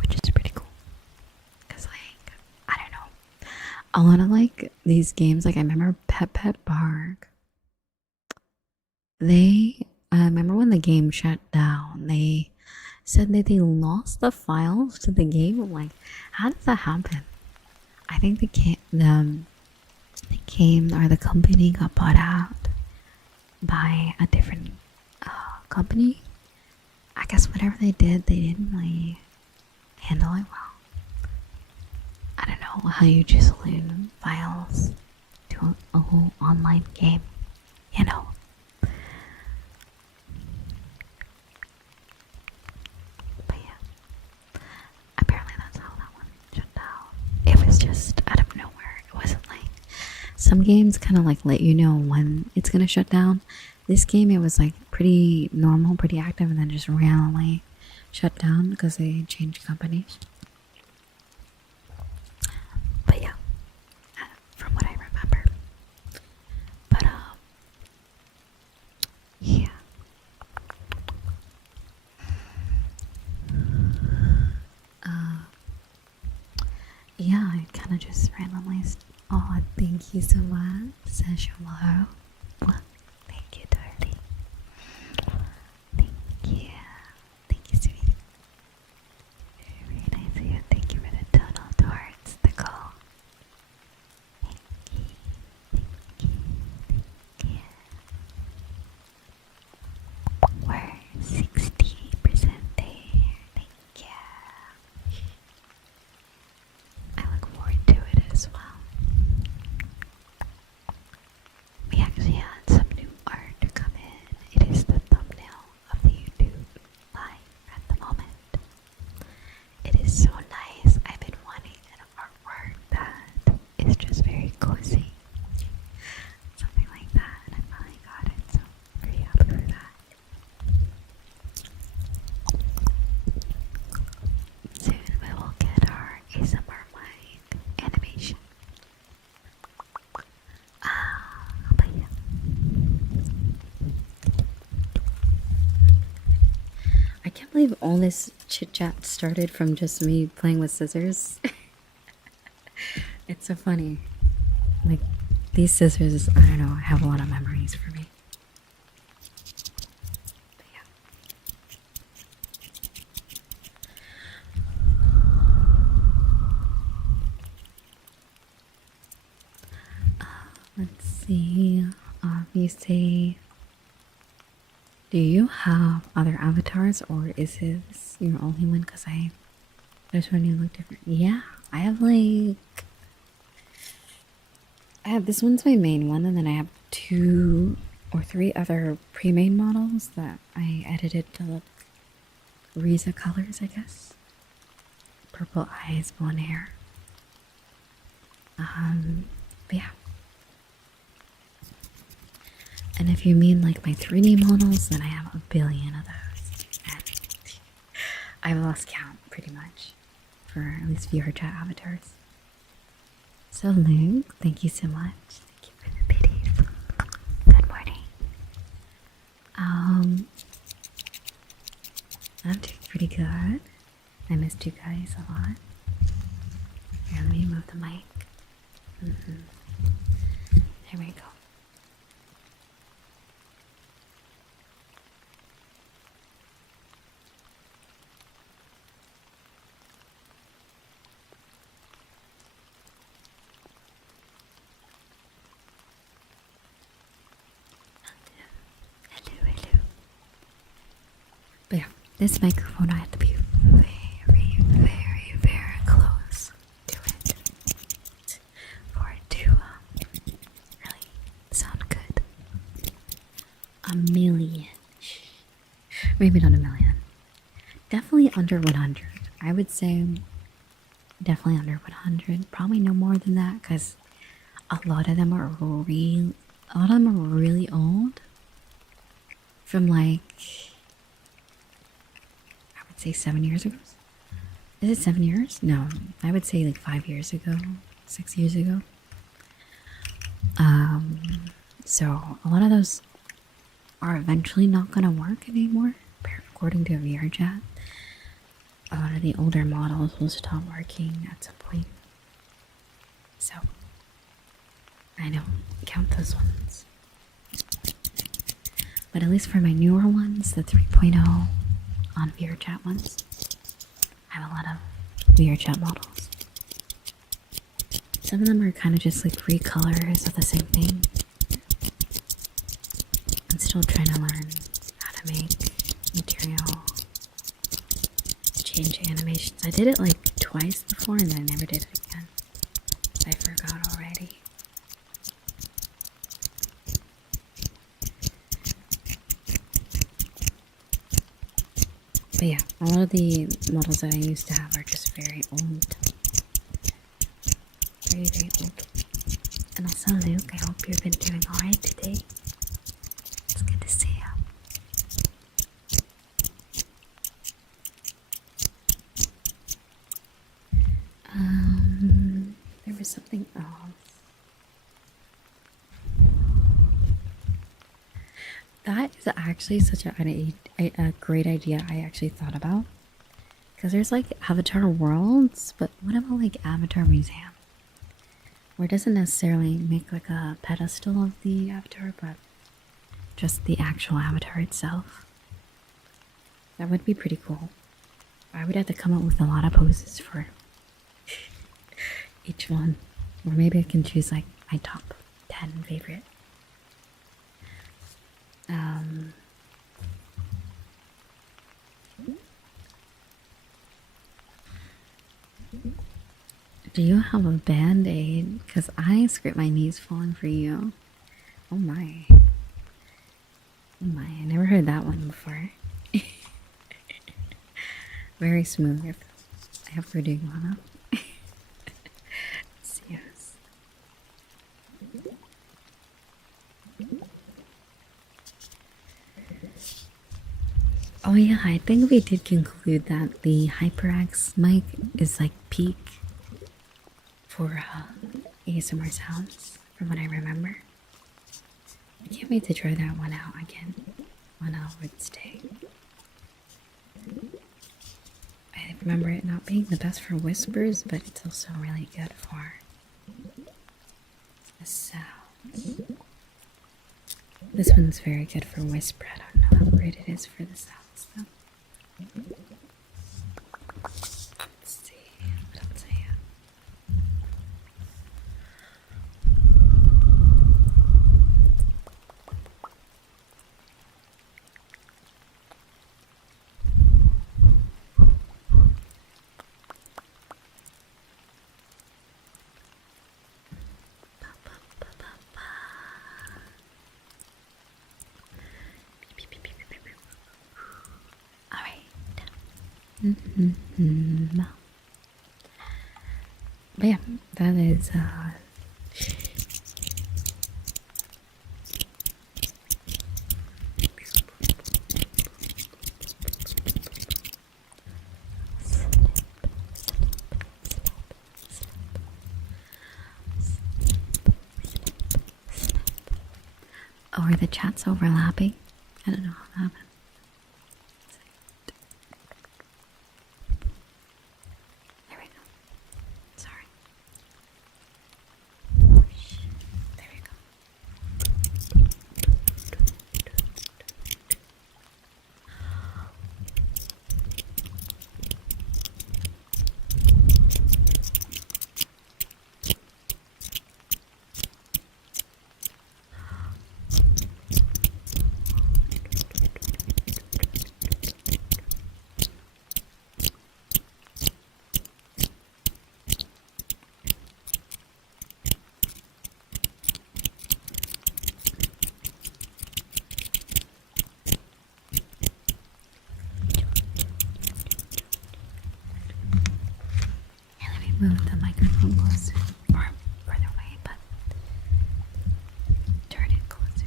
Which is pretty cool. Because, like, I don't know. A lot of, like, these games, like, I remember Pet Bark. I remember when the game shut down, they said that they lost the files to the game. I'm like, how did that happen? I think the game or the company got bought out by a different company. I guess whatever they did, they didn't like handle it well. I don't know how you just lose files to a whole online game, you know. But yeah, apparently that's how that one shut down. It was just out of nowhere. It wasn't like some games kind of like let you know when it's gonna shut down. This game, it was like pretty normal, pretty active, and then just randomly shut down because they changed companies. But yeah, from what I remember. But yeah. Yeah, I kind of just randomly. Oh, thank you so much, says hello. Thank you, darling. Thank you. Thank you, sweetie. Very nice of you. Thank you for the tunnel towards the goal. Thank you. Thank you. Thank you. We're 60% there. Thank you. I look forward to it as well. We actually had some new art to come in. It is the thumbnail of the YouTube live at the moment. It is so nice. I've been wanting an artwork that is just very cozy. Something like that. And I finally got it, so I'm very happy for that. Soon we will get our ASMR mic animation. But yeah. I can't believe all this chit chat started from just me playing with scissors. It's so funny. Like, these scissors, I don't know, have a lot of memories for me. But yeah. Let's see. Obviously, do you have other avatars, or is this your only one? Because there's one you look different. Yeah, I have this one's my main one, and then I have 2 or 3 other pre-made models that I edited to look Riza colors, I guess. Purple eyes, blonde hair. But yeah. And if you mean like my 3D models, then I have a billion of those. And I've lost count pretty much for at least viewer chat avatars. So Luke, thank you so much. Thank you for the biddies. Good morning. I'm doing pretty good. I missed you guys a lot. Here, let me move the mic. There we go. Hello. But yeah, this microphone I have to be very close to it for it to really sound good. A million. Maybe not a million. Definitely under 100. I would say definitely under 100. Probably no more than that, because a lot of them are really old. From like, I would say 7 years ago. Is it 7 years? No, I would say like 5 years ago, 6 years ago. So a lot of those are eventually not gonna work anymore, according to VRChat. A lot of the older models will stop working at some point. So I don't count those ones. But at least for my newer ones, the 3.0 on VRChat ones, I have a lot of VRChat models. Some of them are kind of just like recolors of the same thing. I'm still trying to learn how to make material, change animations. I did it like twice before and then I never did it again. I forgot already. But yeah, a lot of the models that I used to have are just very old. Very old. And also Luke, I hope you've been doing alright today. It's good to see you. There was something else. That is actually such a great idea I actually thought about. Because there's like avatar worlds, but what about like avatar museum? Where it doesn't necessarily make like a pedestal of the avatar, but just the actual avatar itself. That would be pretty cool. I would have to come up with a lot of poses for each one. Or maybe I can choose like my top 10 favorite. Do you have a band-aid? Because I scraped my knees falling for you. Oh my. Oh my, I never heard that one before. Very smooth. I have to do one up. Yes. Oh yeah, I think we did conclude that the HyperX mic is like peak for ASMR sounds, from what I remember. I can't wait to try that one out again on a Wednesday. I remember it not being the best for whispers, but it's also really good for the sounds. This one's very good for whisper. I don't know how great it is for the sounds though. Let's see what else I have. Mm-hmm. But yeah, that is oh, are the chats overlapping? I don't know how that happened. There we go. Sorry. There we go. Move the microphone closer or further away, but turn it closer.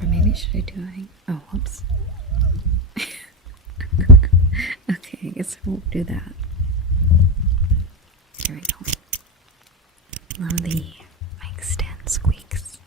Or maybe should I do a oh, whoops. Okay, I guess I won't do that. Here we go. One of the mic stand squeaks.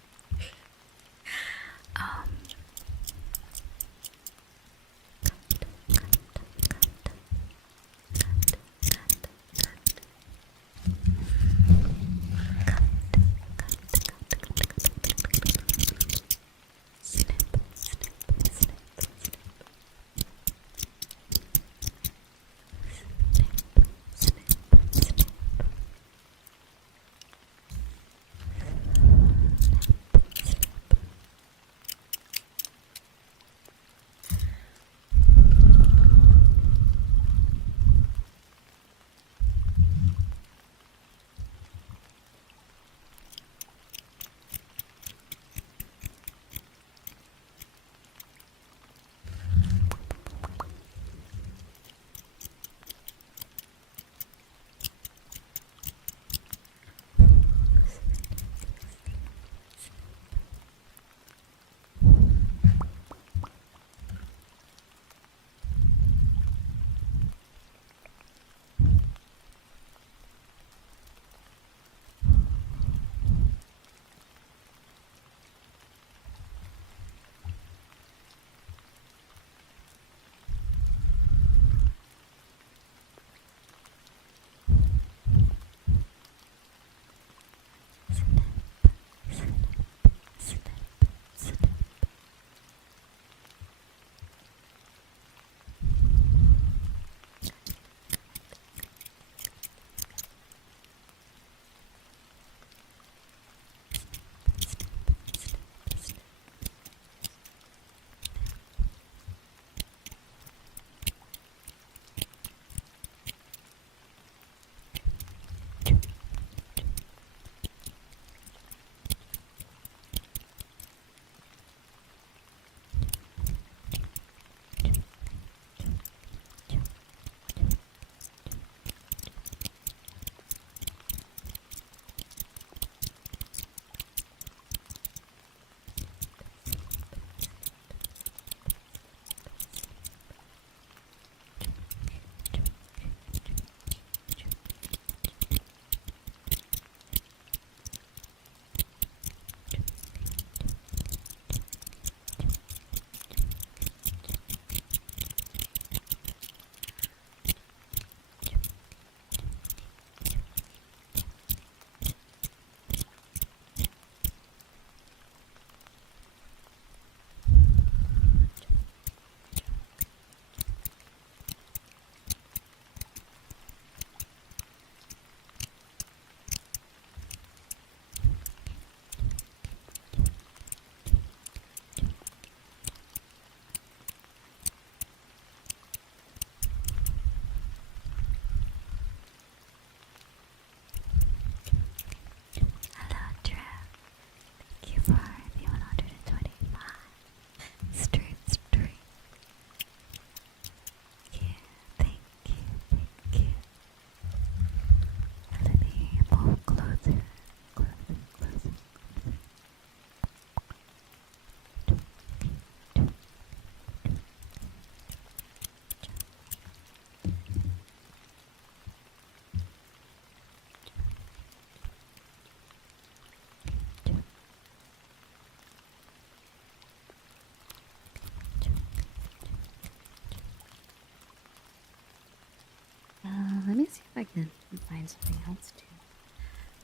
I can find something else to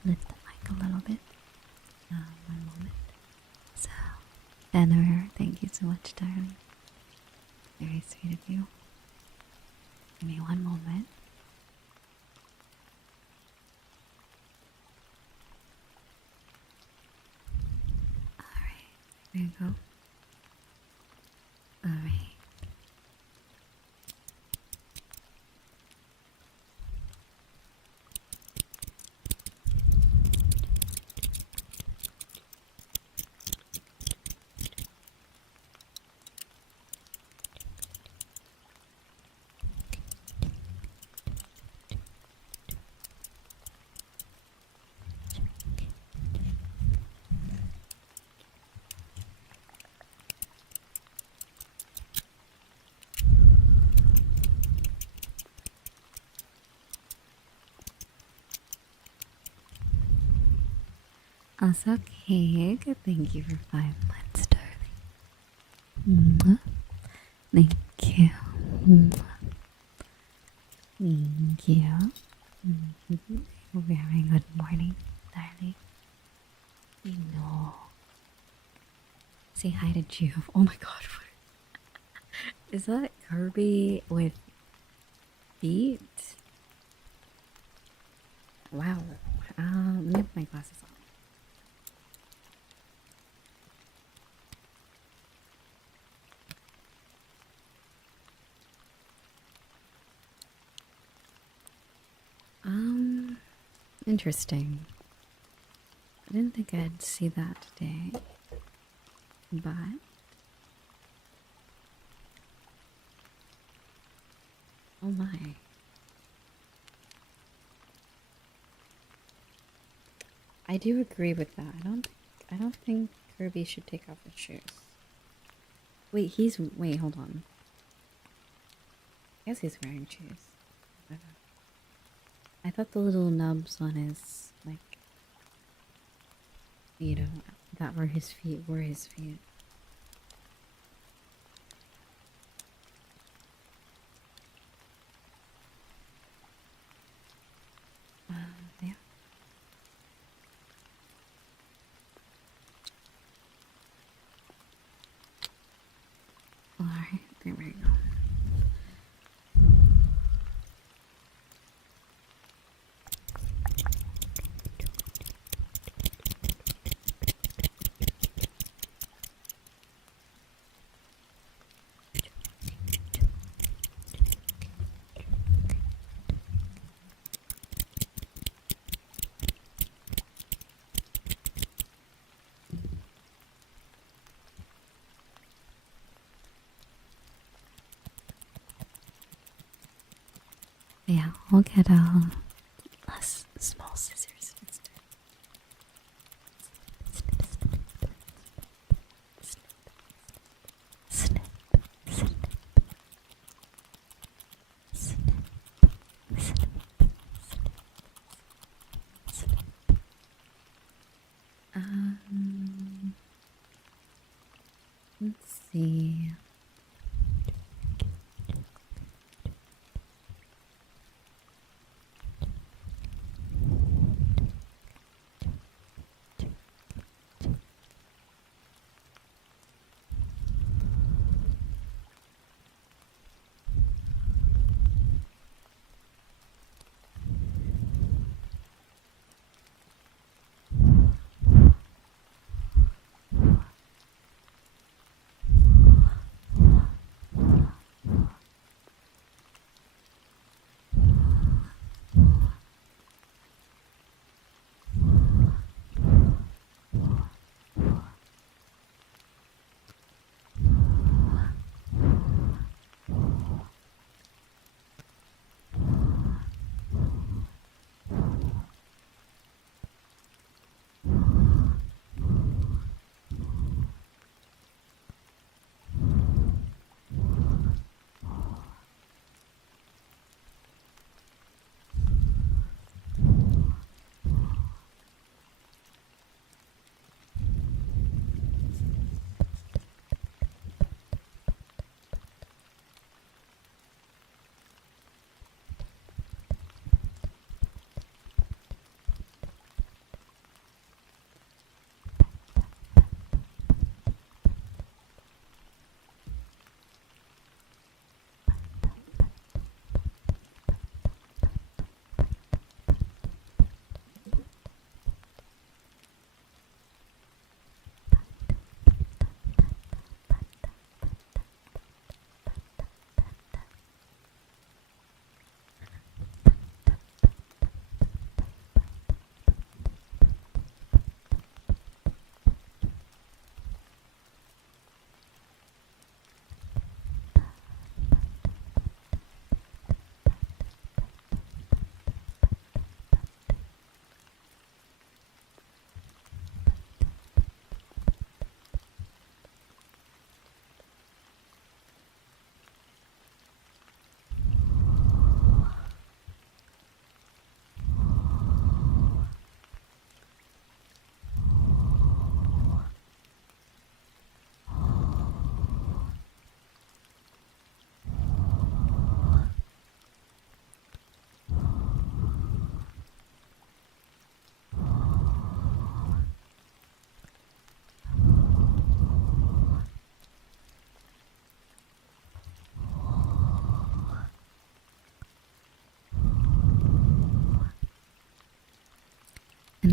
lift the mic a little bit. One moment. So, Benner, thank you so much, darling. Very sweet of you. Give me one moment. Alright, there you go. Alright. Also, Cake, thank you for 5 months, darling. Mwah. Thank you. Mwah. Thank you. Hope you're having a good morning, darling. I know. Say hi to Juve. Oh my god. Is that Kirby with feet? Wow. Let me put my glasses on. Interesting. I didn't think I'd see that today, but oh my. I do agree with that. I don't think Kirby should take off his shoes. Wait, wait, hold on. I guess he's wearing shoes. I thought the little nubs on his, like, you know, that were his feet, Yeah. Alright, there we go. Yeah, we'll get less small scissors instead. Snip, snip, snip, snip, snip, snip. Let's see.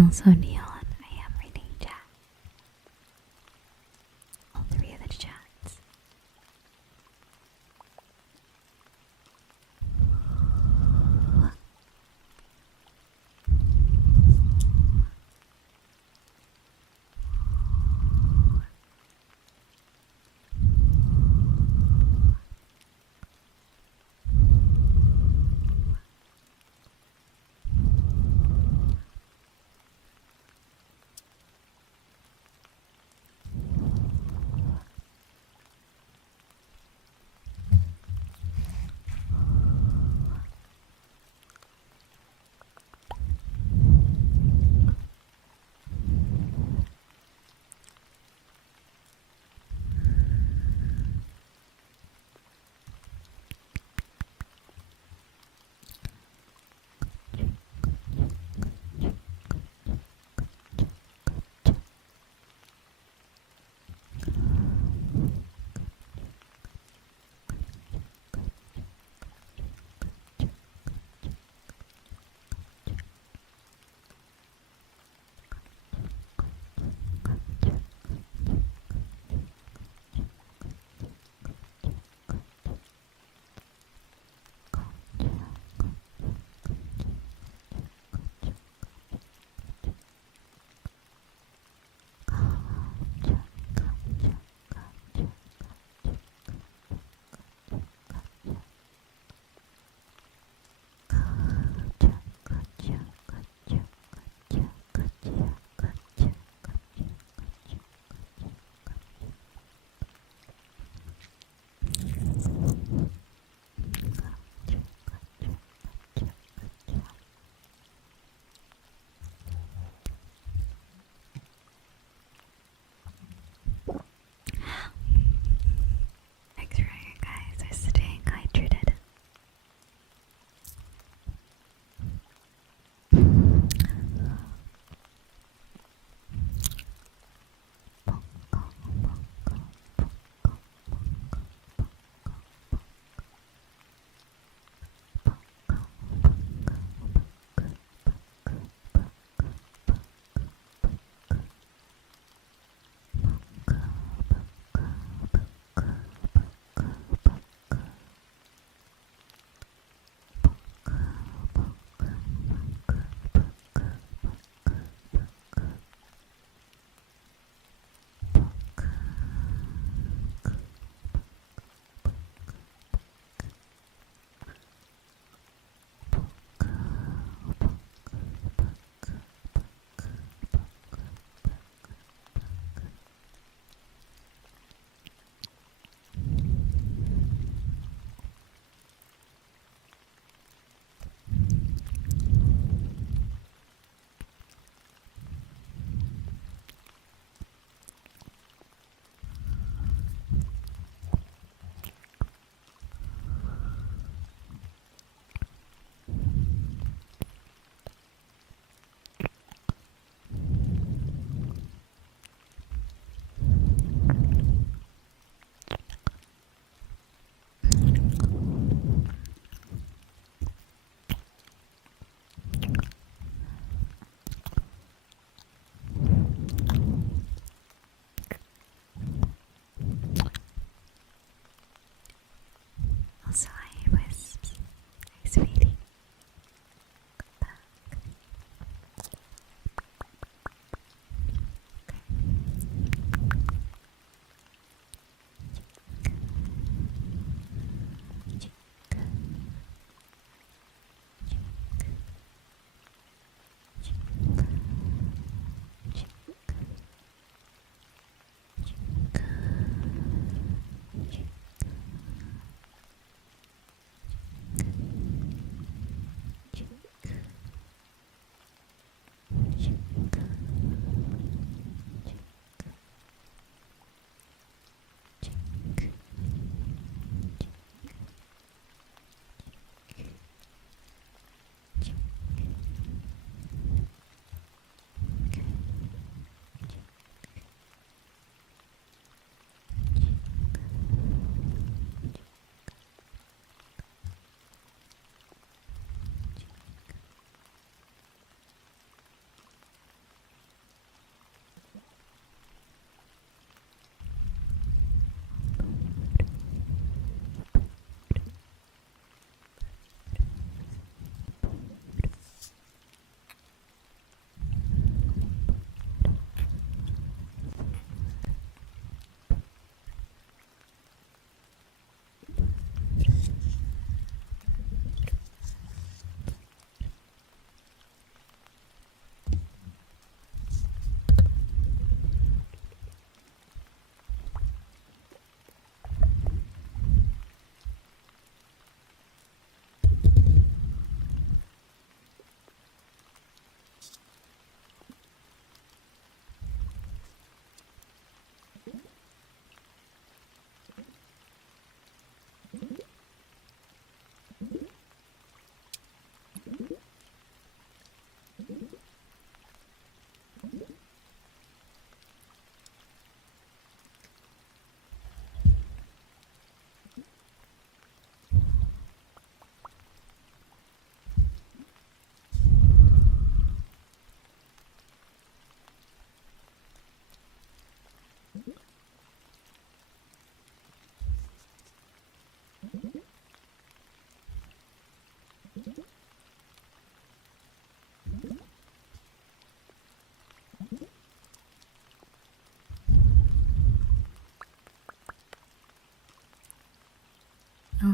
Also, Neon, I am reading chat. All three of the chats.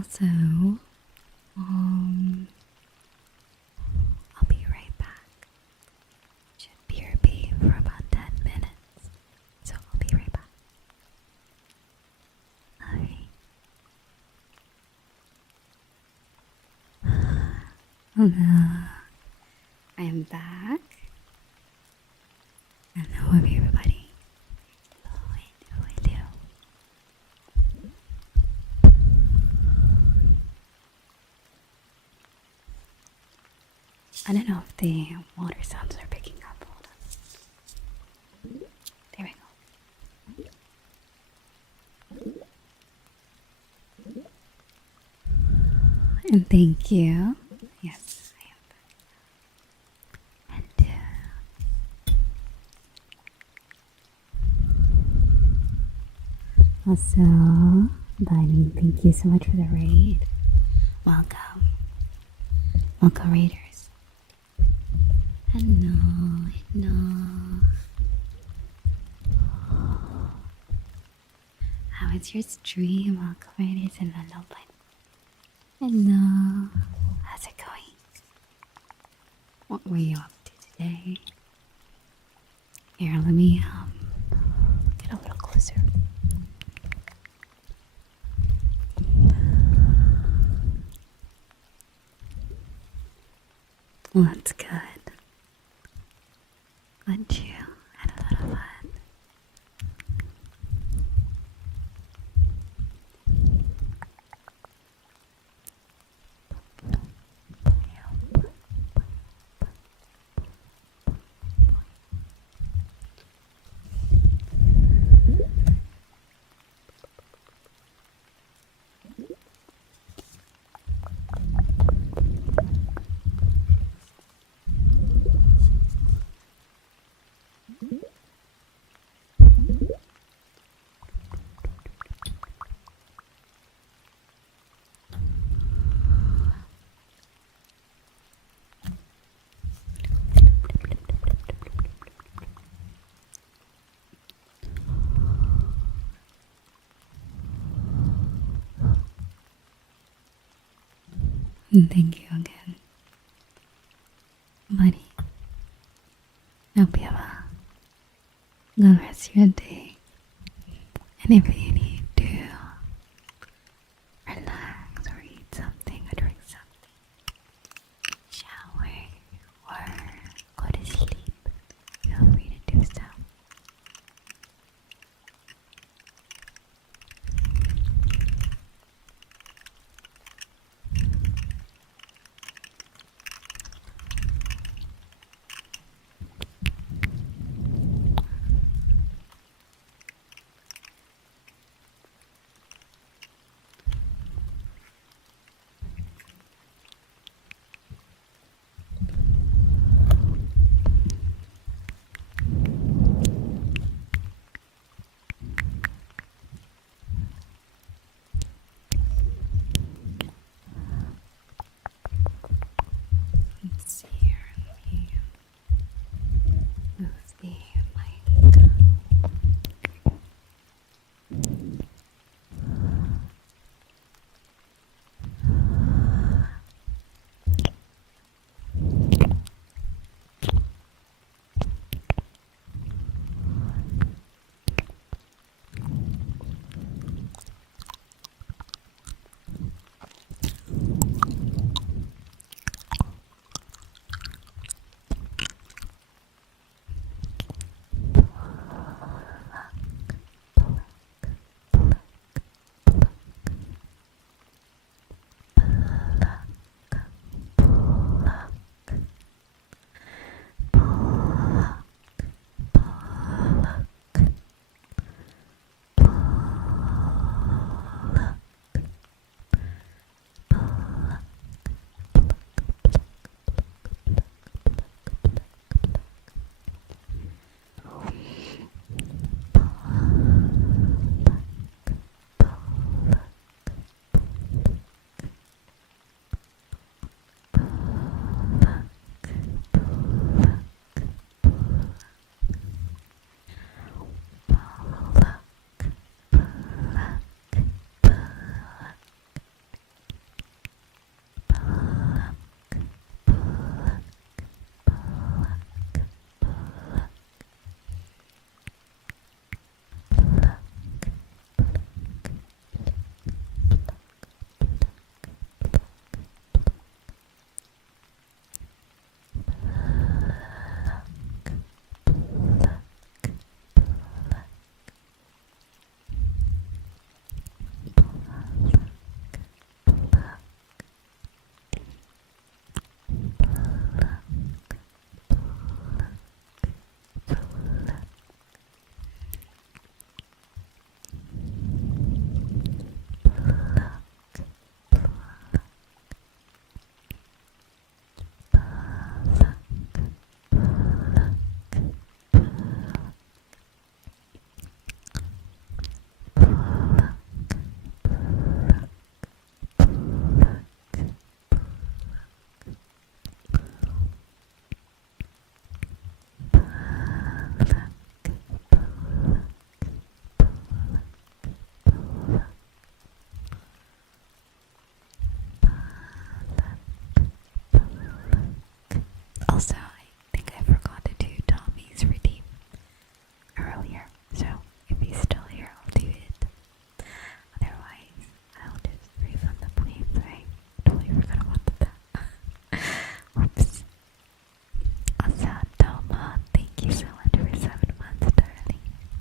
Also, I'll be right back. Should be for about 10 minutes. So I'll be right back. Alright. Hello. I am back. And how are everybody? Hello. I don't know if the water sounds are picking up. Hold on. There we go. And thank you. Yes, I am back. And also, Dining, thank you so much for the raid. Welcome. Welcome, raiders. Hello. How is your stream? Welcome, raiders, and hello. How's it going? What were you up to today? Here, let me get a little closer. Well, that's good. Glad you had a lot of fun. And thank you again, buddy. Hope you have a good rest of your day. And if you need to relax or eat something or drink something, shower or go to sleep, feel free to do so.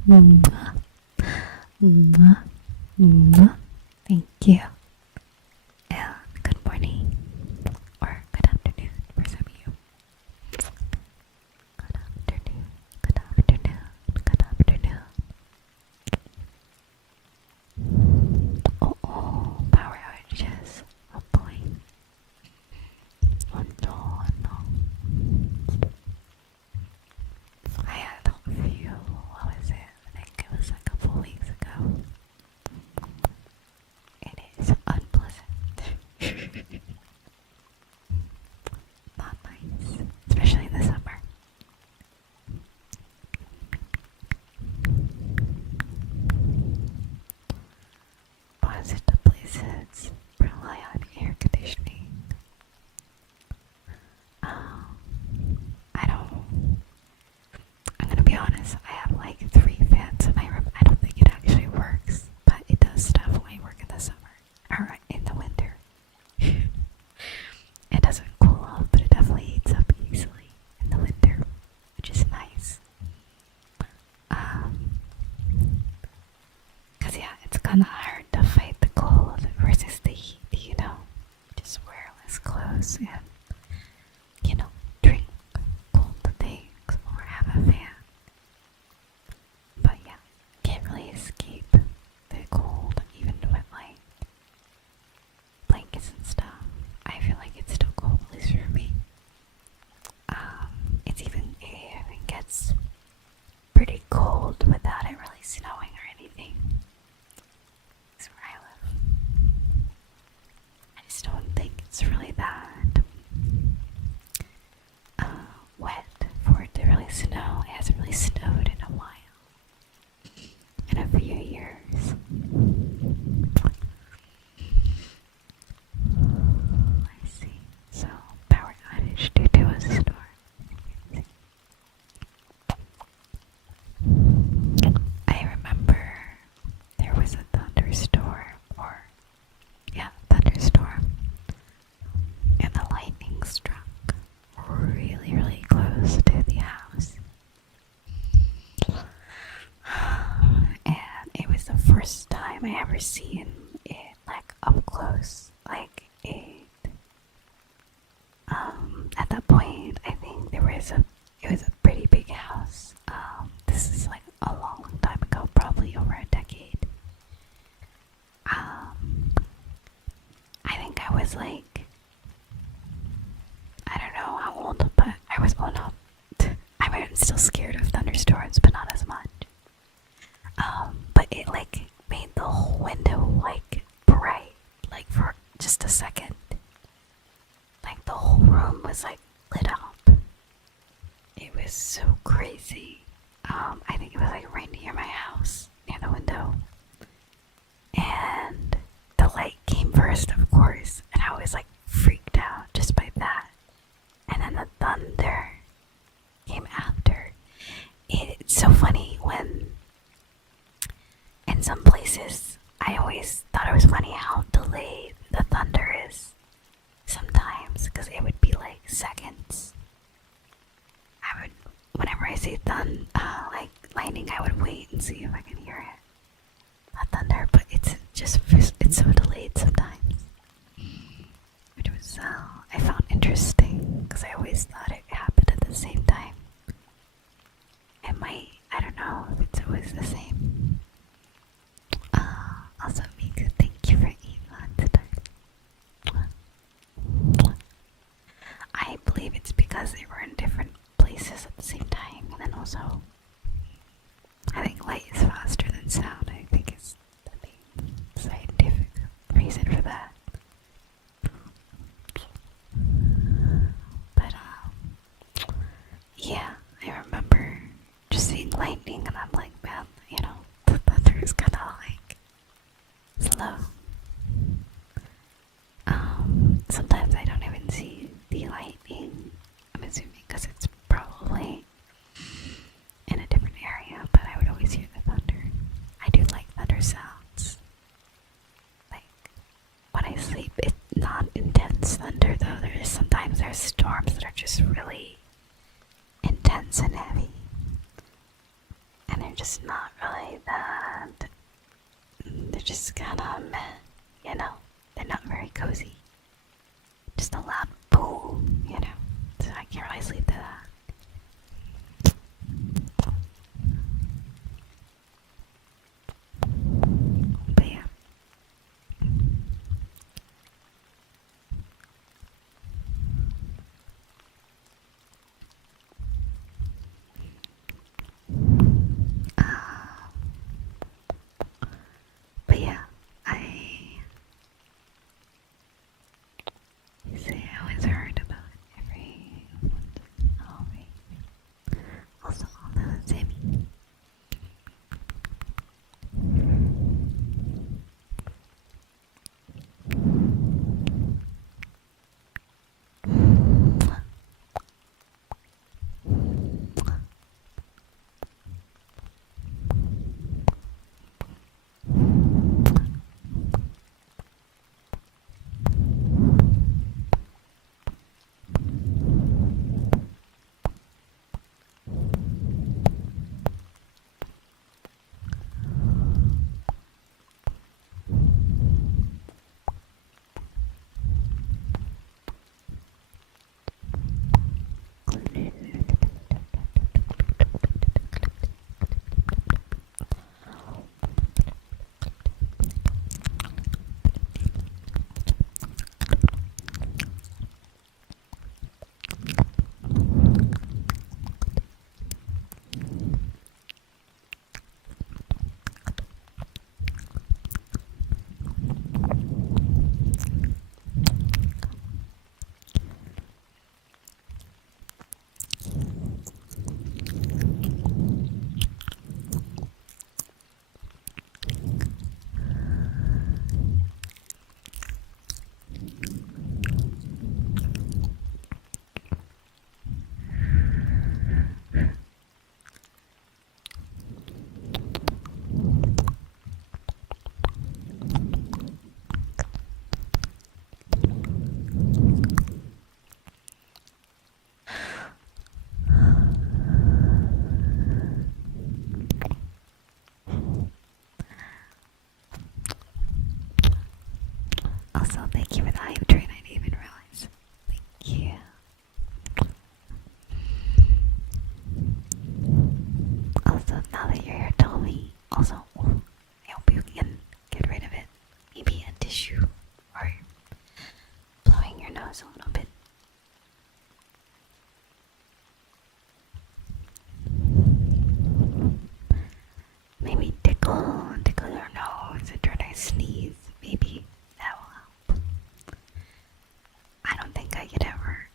Mwah. Mwah. Mwah. Thank you. And good morning. Or good afternoon for some of you. Good afternoon. Good afternoon. Good afternoon. Oh, power outages. Oh boy. Oh no, oh no. I had a few, what was it? I think it was a couple weeks ago. It is unpleasant. Not nice, especially in the summer. Positive places rely on air conditioning. I don't. I'm gonna be honest. I have like 3 fans in my room. I don't think it actually works, but it does definitely work in the summer or in the winter. It doesn't cool off, but it definitely heats up easily in the winter, which is nice. 'Cause yeah, it's kind of hard to fight the cold versus the heat, you know. Just wear less clothes and, you know, drink cold things or have a fan. But yeah, can't really escape the cold even with like blankets and stuff. I feel like it's still cold, at least for me. It even gets pretty cold without it really snowing or anything. That's where I live. I just don't think it's really that wet for it to really snow. It hasn't really snowed in a while. In a few years. I see. So, power outage due to a storm. I remember there was a thunderstorm, and the lightning struck really, really close to the house. And it was the first time I ever seen it like up close. Like it at that point I think it was a pretty big house. This is like a long time ago, probably over a decade. I think I was like, I don't know how old, but I was old enough. I mean, I'm still scared of thunderstorms, but not as much. But it like made the whole window like bright, like for just a second. Like the whole room was like lit up. It was so crazy. I think it was like right near my house, near the window. And the light came first, of course, and I was like freaked out just by that. And then the thunder came after. It's so funny when in some places I always thought it was funny how delayed the thunder is sometimes, because it would be like seconds. Whenever I see like lightning, I would wait and see if I can hear it. Not thunder, but it's so delayed sometimes. Which was, I found interesting, because I always thought it happened at the same time. It might, I don't know if it's always the same. Also, Mika, thank you for Eva today. I believe it's because they were in different places at the same time, and then also, I think light is faster than sound. I think it's the main scientific reason for that. But, yeah, I remember just seeing lightning, and I'm like, man, you know, the thunder is kind of like slow. Sometimes I don't even see the lightning. I'm assuming because it's probably in a different area, but I would always hear the thunder. I do like thunder sounds. Like when I sleep, it's not intense thunder though. Sometimes there's storms that are just really intense and heavy, and they're just not really that. They're just kind of meh, you know? They're not very cozy. Just a loud boom, you know? So I can't really sleep to that. But yeah. But yeah, I say I always heard about everyone. Also, all the Sammy. Also, thank you for the hype train. I didn't even realize. Thank you. Also, now that you're here, tell me. Also, I hope you can get rid of it. Maybe a tissue or blowing your nose a little bit. Maybe tickle your nose and try to sneeze. Maybe that will help. I don't think I could ever.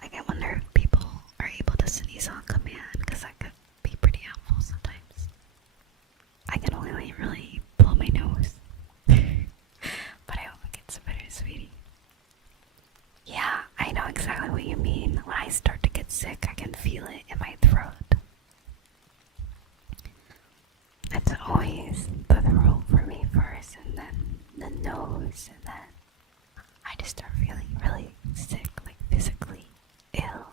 Like, I wonder if people are able to sneeze on command, because that could be pretty helpful sometimes. I can only really blow my nose. But I hope it gets better, sweetie. Yeah, I know exactly what you mean. When I start to get sick, I can feel it in my throat. It's always the throat for me first, and then the nose, and then I just start feeling really sick, like physically ill.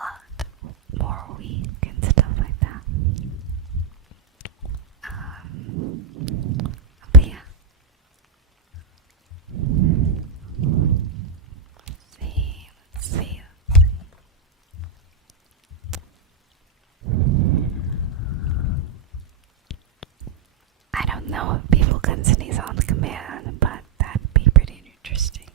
A lot more weak and stuff like that. But yeah. Let's see. I don't know if people can sneeze on the command, but that'd be pretty interesting.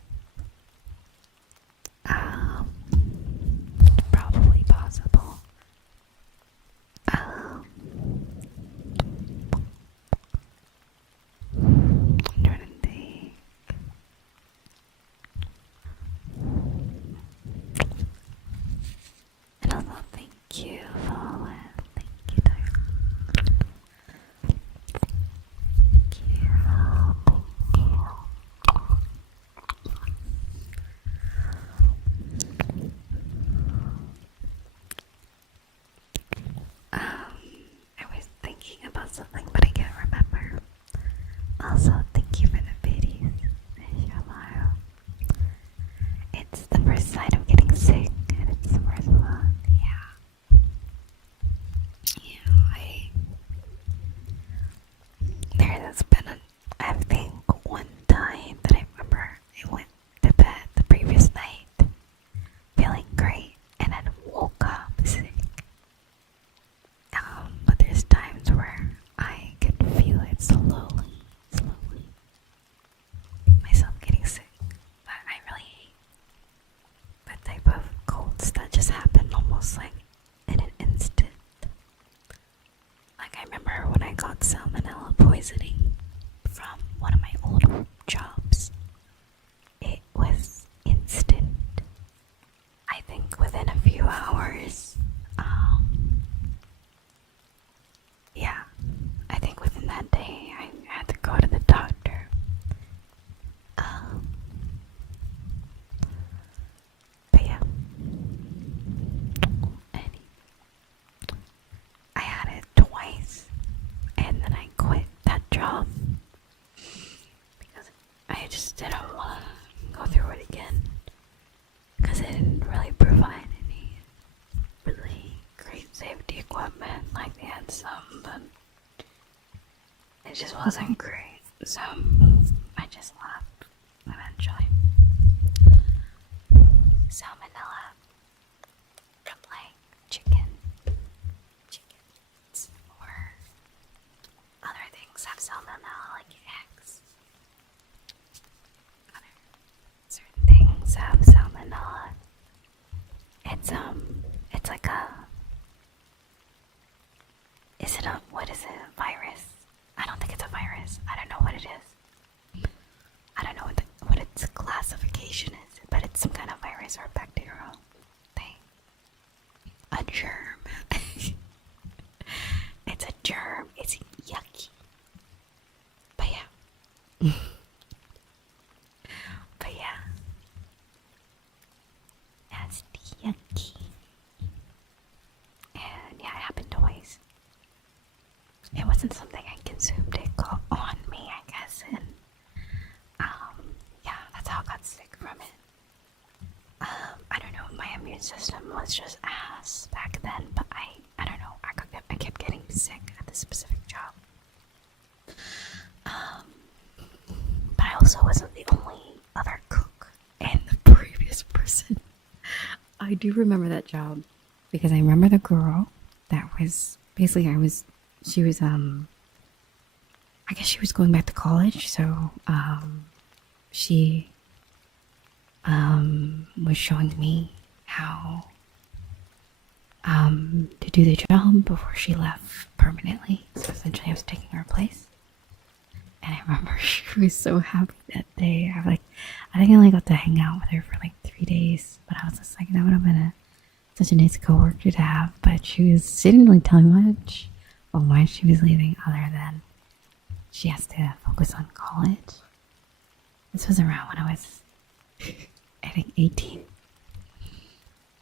visiting from one of my old jobs. It was instant. I think within a few hours. Yeah, I think within that day I had to go to the doctor. But yeah, I had it twice, and then I quit that job because I just didn't want to go through it again, because it didn't really provide any really great safety equipment. Like, they had some, but it just wasn't great, so I just left eventually. Salmonella from like chickens, or other things have salmonella, like eggs. Other certain things have salmonella. It's like what is it, a virus? I don't think it's a virus. I don't know what it is. I don't know what its classification is, but it's some kind of virus or bacterial thing. A germ. It's a germ. It's yucky. But yeah. But yeah. That's yucky. And yeah, it happened twice. It wasn't something I consumed. It got on me, I guess, and yeah, that's how I got sick from it. I don't know, my immune system was just ass back then, but I don't know, I kept getting sick at this specific job. But I also wasn't the only other cook and the previous person. I do remember that job because I remember the girl that was basically she was I guess she was going back to college, so she was showing me how to do the job before she left permanently. So essentially I was taking her place. And I remember she was so happy that day. I think I only got to hang out with her for like 3 days, but I was just like, that would have been such a nice coworker to have. But she didn't really tell me much of why she was leaving, other than she has to focus on college. This was around when I was, I think, 18.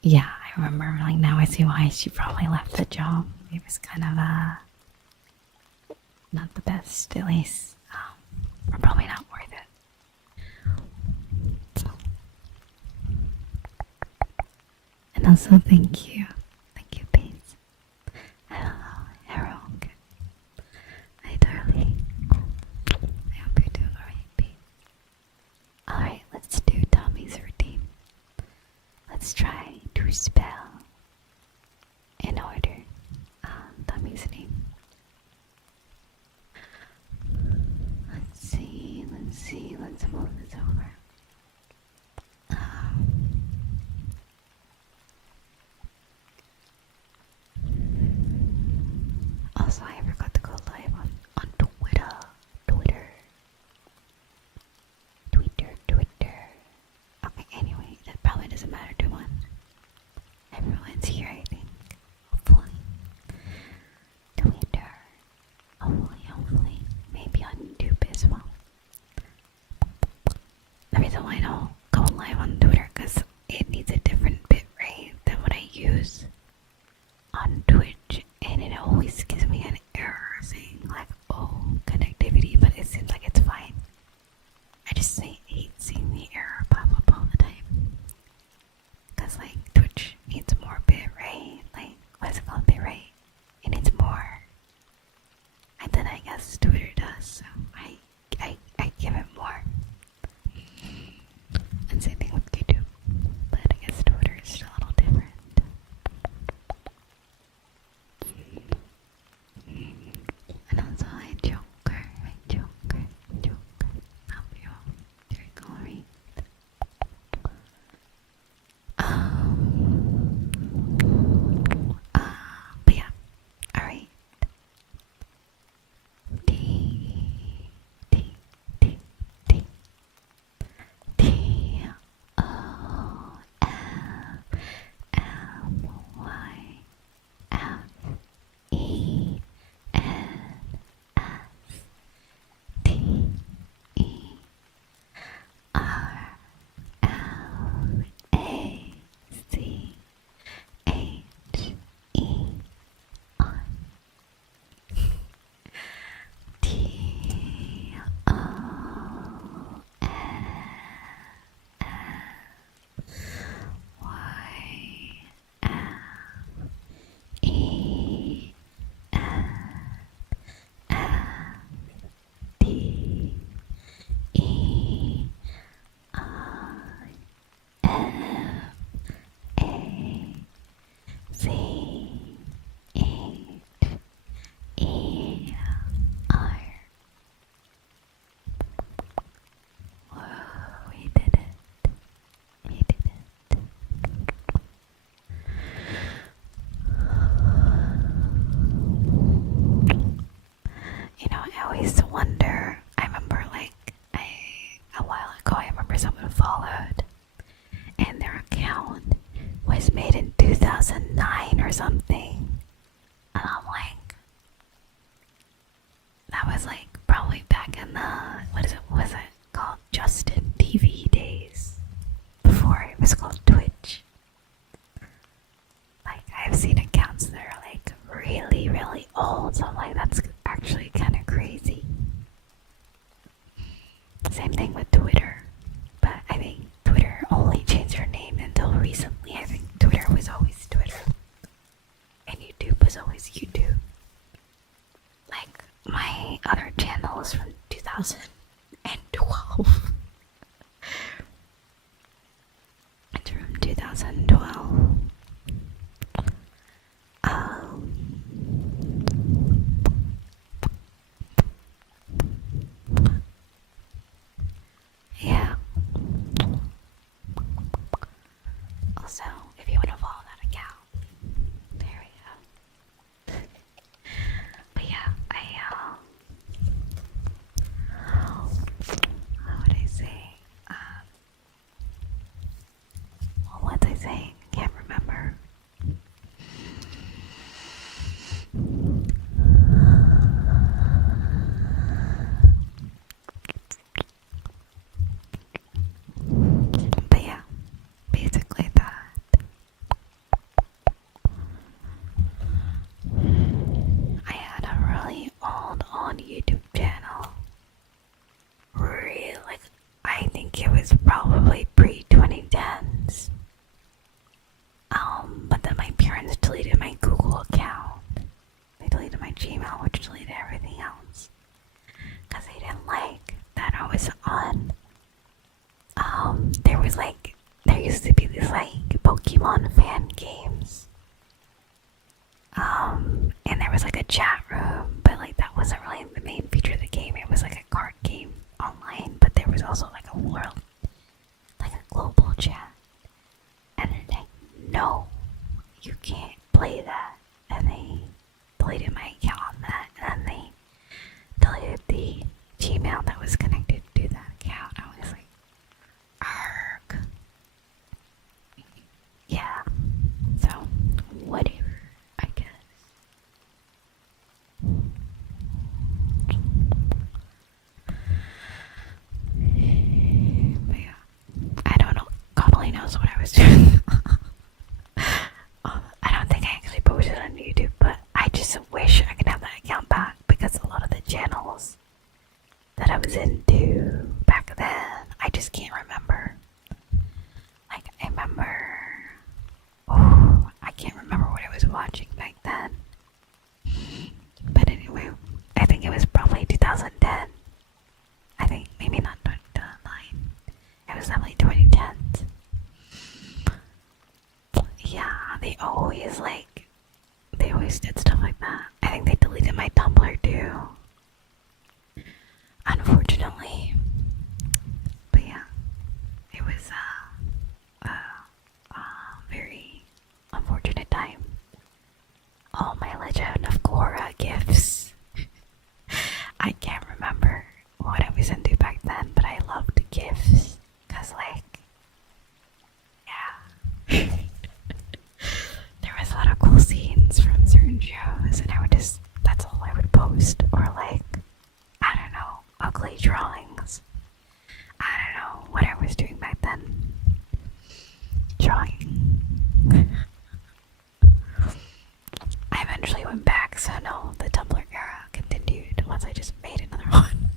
Yeah, I remember, like, now I see why she probably left the job. It was kind of, not the best, at least. Or probably not worth it. And also, thank you, Paige. Hello, Harold. Hi, darling. I hope you're doing alright, babe. Alright, let's do Tommy's routine. Let's try to spell in order Tommy's name. Let's move this over. Also, I forgot to go live on Twitter. Okay, anyway, that probably doesn't matter too much. Everyone's here, I think. Hopefully. Twitter. Hopefully. Maybe on YouTube as well. The reason why I don't go live on Twitter, because it needs a different bit rate than what I use on Twitch, and it always gives me an error used to wonder. I remember a while ago, I remember someone followed, and their account was made in 2009 or something. And I'm like, that was like probably back in the, was it called Justin TV days, before it was called Twitch. Like, I've seen accounts that are like really, really old, so I'm like, that's actually kind of crazy. Same thing with Twitter, but I think Twitter only changed their name until recently. I think Twitter was always Twitter, and YouTube was always YouTube. Like, my other channel is from 2012. It's from 2012. Yeah. Also, if you want to follow that account, there we go. But yeah, what would I say? What was I saying? Can't remember. But yeah, basically that. I had a really old YouTube channel. Really, like, I think it was probably pre-2010s. But then my parents deleted my Google account. They deleted my Gmail, which deleted everything else. Because they didn't like that I was on. There used to be these like Pokemon fan games. And there was like a chat room, but like that wasn't really the main feature of the game. It was like a card game online, but there was also like a world, like a global chat. And they're like, no, you can't play that. And they deleted my account on that, and then they deleted the Gmail that was connected to that account. I was like, arg. Yeah, so whatever, I guess. But yeah, I don't know. God only knows what I was doing. I don't think I actually posted on YouTube, but I just wish I could have that account back, because a lot of the channels that I was into back then, I just can't remember. Like, I remember, I can't remember what I was watching back then. But anyway, I think it was probably 2010. I think maybe not 2009. It was definitely 2010s. Yeah, they always did stuff like that. I think they deleted my Tumblr too, unfortunately. But yeah, it was a very unfortunate time. All my Legend of Korra gifts. I can't remember what I was into back then, but I loved gifts, cause like, yeah. There was a lot of cool scenes from certain shows, and that's all I would post. Or like, I don't know, ugly drawings. I don't know what I was doing back then. Drawing. I eventually went back, so no, the Tumblr era continued once I just made another one.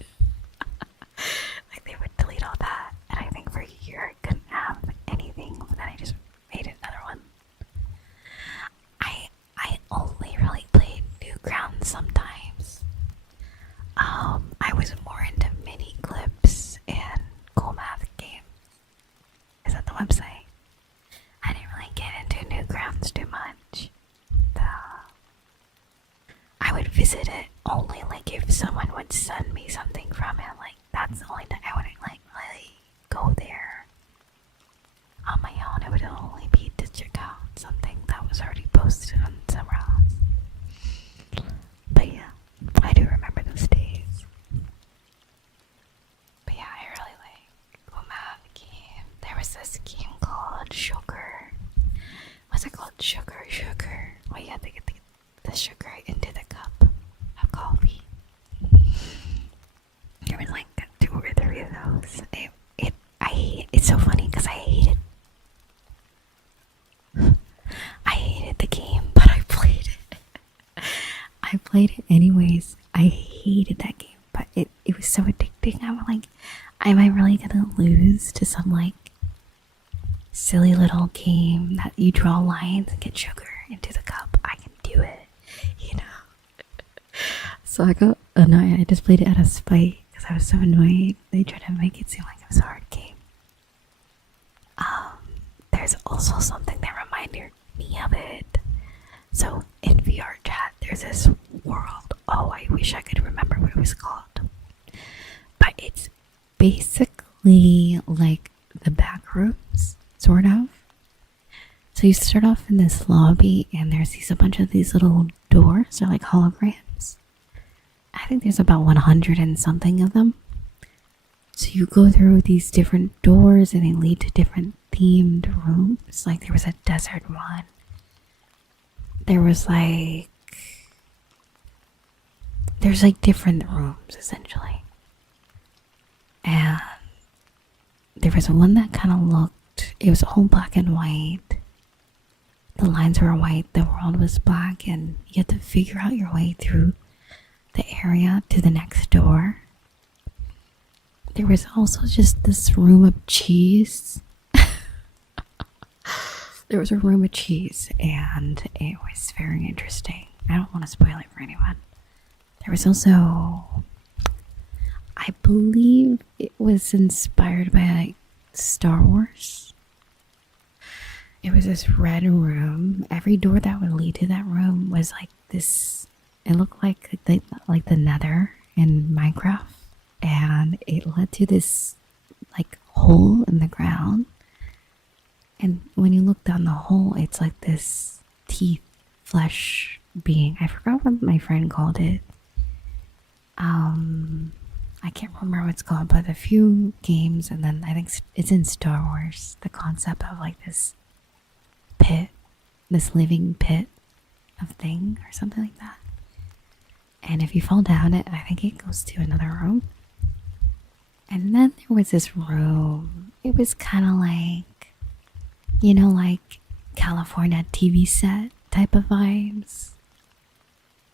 Like, they would delete all that, and I think for a year I couldn't have anything, but then I just made another one. I only really played Newgrounds sometimes. I was more into mini clips and cool math games. Is that the website? I didn't really get into Newgrounds too much. I would visit it only like if someone would send me something from it. Like, that's the only time I wouldn't like really go there on my own. It would only be to check out something that was already posted on somewhere else. But yeah, I do remember those days. I played it anyways. I hated that game, but it was so addicting. I'm like, am I really gonna lose to some like silly little game that you draw lines and get sugar into the cup? I can do it, you know. So I got annoyed. I just played it out of spite because I was so annoyed. They tried to make it seem like it was a hard game. There's also something that reminded me of it. So in VR chat, there's this world. Oh, I wish I could remember what it was called. But it's Basically like the back rooms, sort of. So you start off in this lobby and there's a bunch of these little doors. They're like holograms. I think there's about 100 and something of them. So you go through these different doors and they lead to different themed rooms. Like there was a desert one. There's like different rooms essentially. And there was one that kind of looked, it was all black and white. The lines were white, the world was black, and you had to figure out your way through the area to the next door. There was also just this room of cheese. There was a room of cheese, and it was very interesting. I don't want to spoil it for anyone. There was also, I believe it was inspired by like Star Wars. It was this red room. Every door that would lead to that room was like this. It looked like the Nether in Minecraft, and it led to this like hole in the ground. And when you look down the hole, it's like this teeth, flesh being. I forgot what my friend called it. I can't remember what it's called, but a few games, and then I think it's in Star Wars. The concept of like this pit, this living pit of thing or something like that. And if you fall down it, I think it goes to another room. And then there was this room. It was kind of like, you know, like California TV set type of vibes.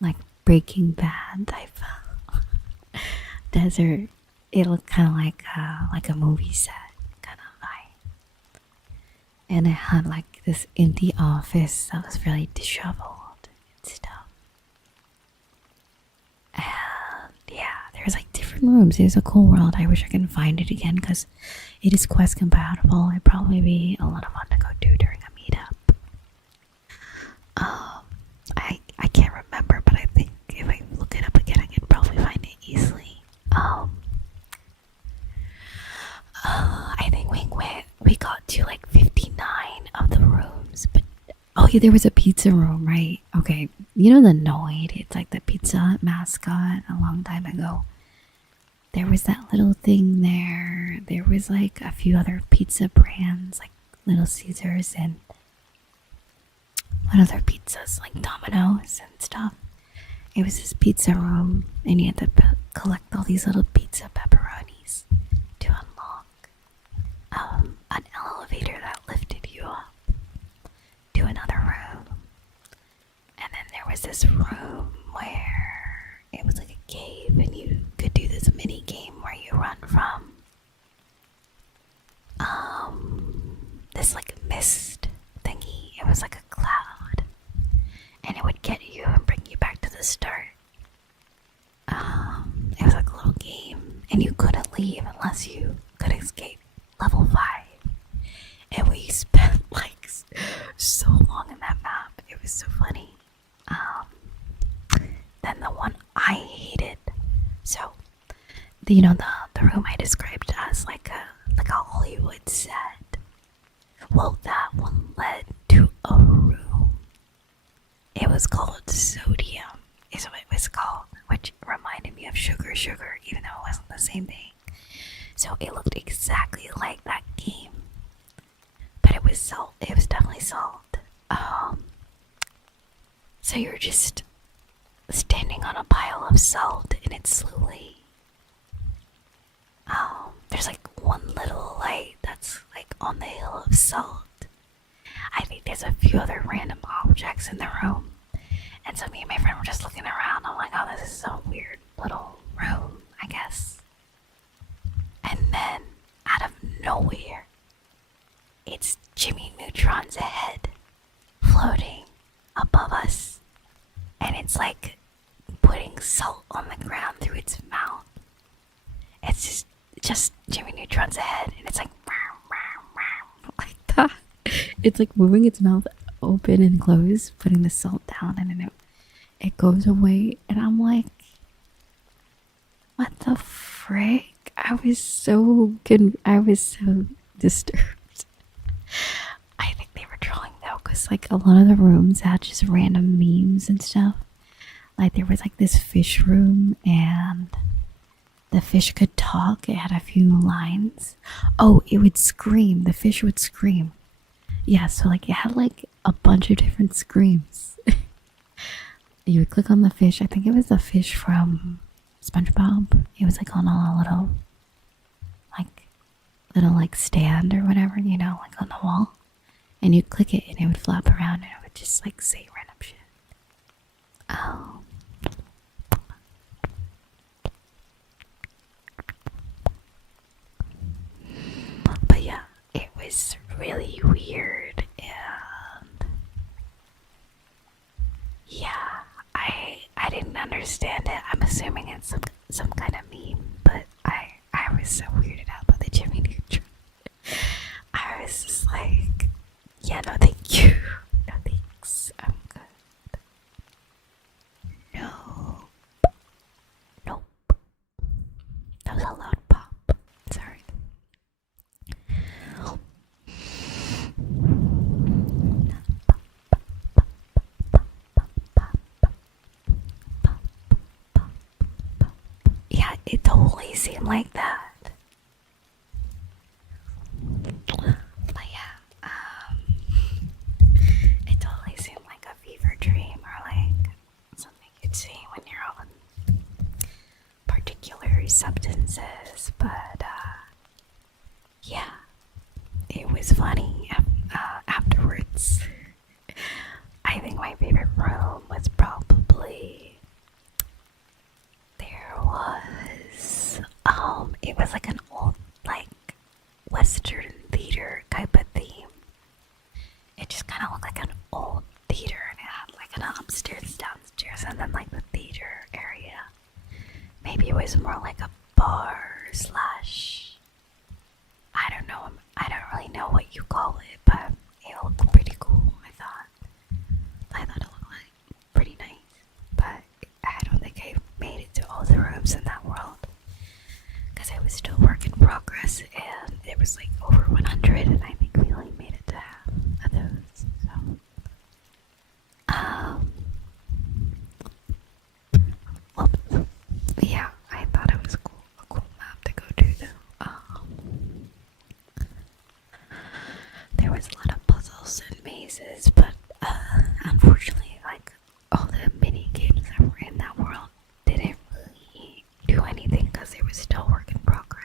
Like Breaking Bad type of desert. It looked kind of like a movie set kind of vibe. And it had like this empty office that was really disheveled and stuff. And yeah, there's like different rooms. It was a cool world. I wish I can find it again because it is Quest compatible. It'd probably be a lot of fun to go do during a meetup. I can't remember, but I think if I look it up again, I can probably find it easily. I think we got to like 59 of the rooms, but oh yeah, there was a pizza room, right? Okay, you know the Noid, it's like the Pizza Hut mascot a long time ago. There was that little thing there. There was like a few other pizza brands, like Little Caesars and what other pizzas, like Domino's and stuff. It was this pizza room, and you had to collect all these little pizza pepperonis to unlock an elevator that lifted you up to another room. And then there was this room where it was like a cave, and you could do this mini game where you run from this like mist thingy. It was like a cloud, and it would get you and bring you back to the start. It was like a little game, and you couldn't leave unless you could escape level 5. And we spent like so long in that map. It was so funny. Then the one I hated. So, the room I described as like a Hollywood set. Well, that one led to a room. It was called Sodium, is what it was called, which reminded me of Sugar, even though it wasn't the same thing. So it looked exactly like that game, but it was salt. It was definitely salt. So you're just standing on a pile of salt, and it's slowly. There's like one little light that's like on the hill of salt. I think there's a few other random objects in the room. And so me and my friend were just looking around on the ground through its mouth. It's just Jimmy Neutron's head, and it's like Like that. It's like moving its mouth open and closed, putting the salt down, and then it goes away. And I'm like, what the frick? I was so disturbed. I think they were trolling though, because like a lot of the rooms had just random memes and stuff. Like there was like this fish room, and the fish could talk. It had a few lines. Oh, it would scream. The fish would scream. Yeah, so like it had like a bunch of different screams. You would click on the fish. I think it was the fish from SpongeBob. It was like on a little stand or whatever, you know, like on the wall. And you'd click it and it would flap around and it would just like say random shit. Oh. But yeah, it was really weird, and yeah, I didn't understand it. I'm assuming it's some kind of meme, but I was so weirded out by the Jimmy Neutron. I was just like, yeah, no thank you. No thanks. I'm good. No. Nope. That was a loud pop. Sorry. Yeah, it totally seemed like that. But yeah, it totally seemed like a fever dream or like something you'd see when you're on particular substances. But yeah, it was funny afterwards. I think my favorite room was probably it was like an old like Western theater type of theme. It just kind of looked like an old theater, and it had like an upstairs, downstairs, and then like the theater area. Maybe it was more like a bar slash, I don't know. I don't really know what you call it, but it looked pretty cool. I thought it looked like pretty nice, but I don't think I made it to all the rooms in that world because I was still work in progress, and it was like over 100, and I think we only made it to half of those. So, well, yeah, I thought it was a cool map to go to though. There was a lot of puzzles and mazes, but unfortunately, like all the mini games that were in that world didn't really do anything because they were still work in progress.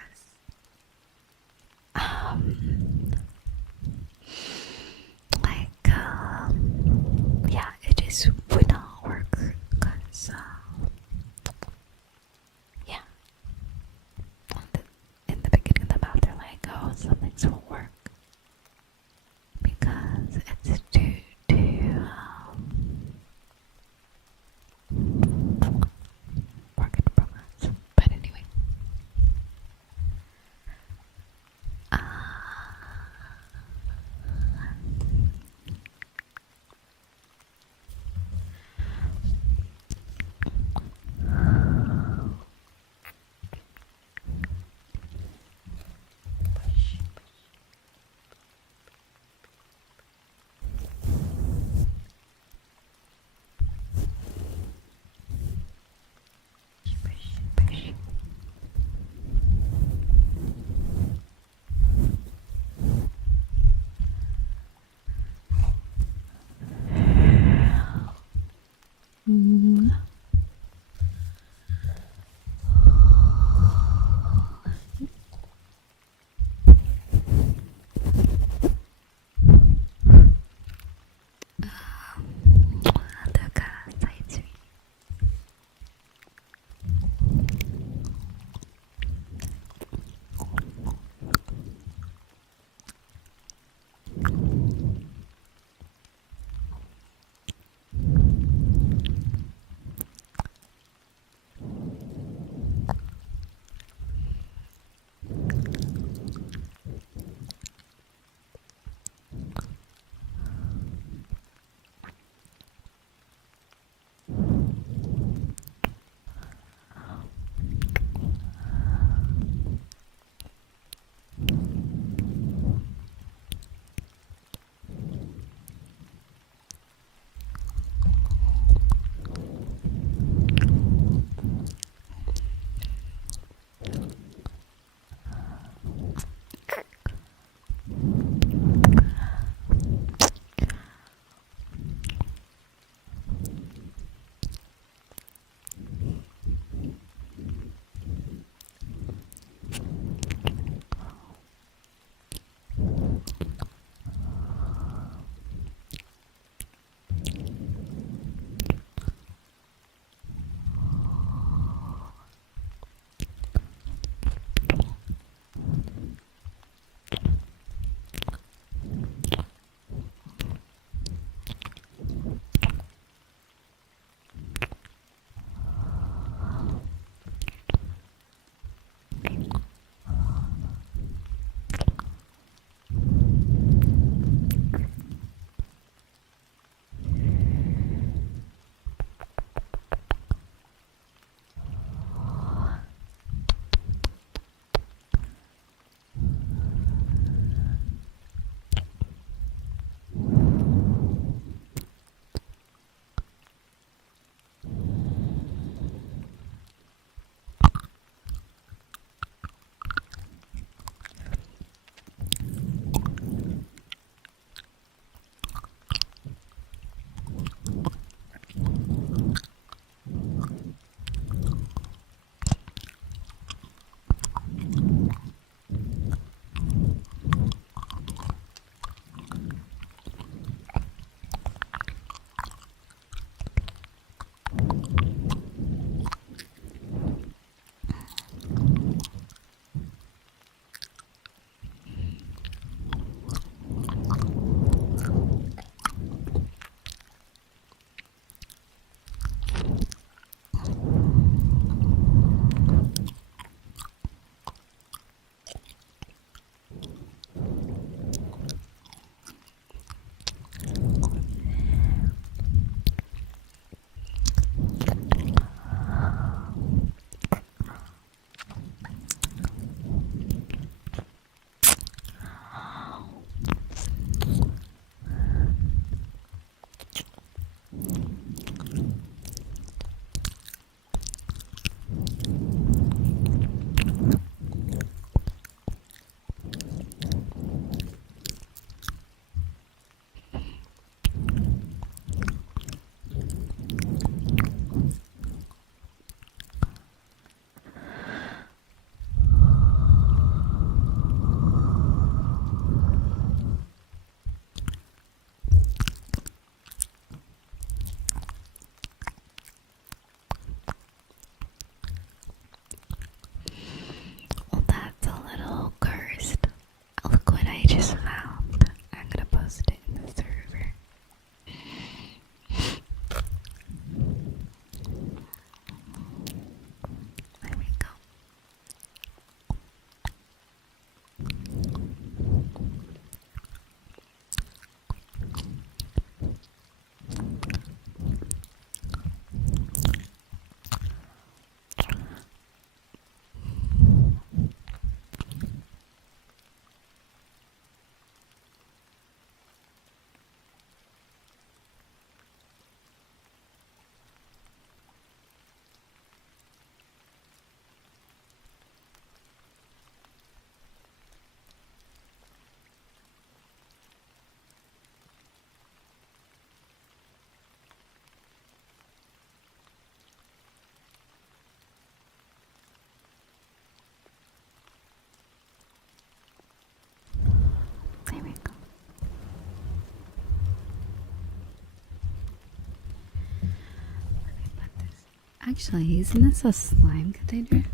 Actually, isn't this a slime container?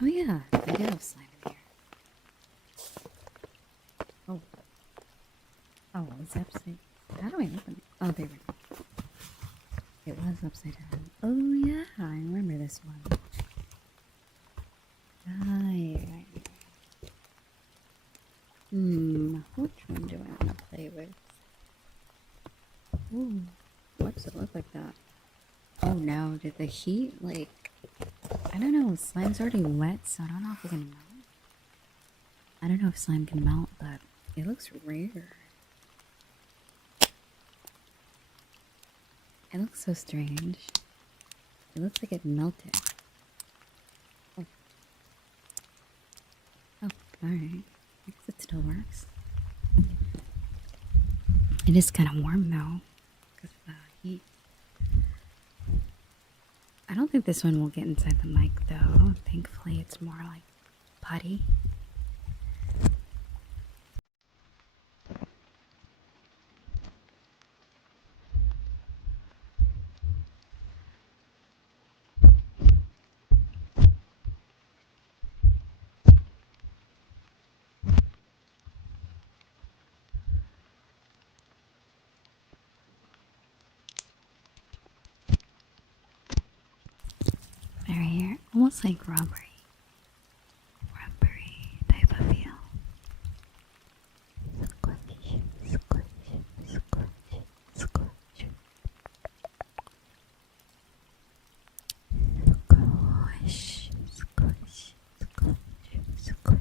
Oh yeah, I do have slime in here. Oh. Oh, it's upside. How do I open it? Oh, there we go. It was upside down. Oh yeah, I remember this one. Right. Which one do I want to play with? Ooh, why does it look like that? Oh no, did the heat, like, I don't know, slime's already wet, so I don't know if it can melt. I don't know if slime can melt, but it looks rare. It looks so strange. It looks like it melted. Oh, oh, alright. I guess it still works. It is kind of warm though, because of the heat. I don't think this one will get inside the mic though. Thankfully, it's more like putty. Right here, almost like rubbery type of feel. Squish, squish, squish, squish. Squish, squish, squish, squish.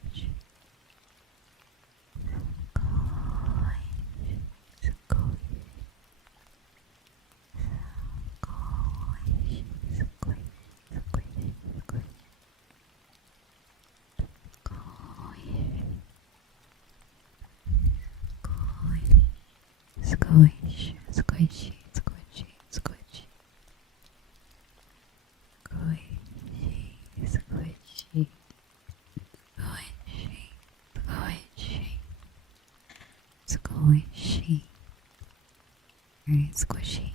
Squish. Squish, squishy, squishy, squishy. Squishy, squishy. Squishy, squishy. Squishy. Very squishy.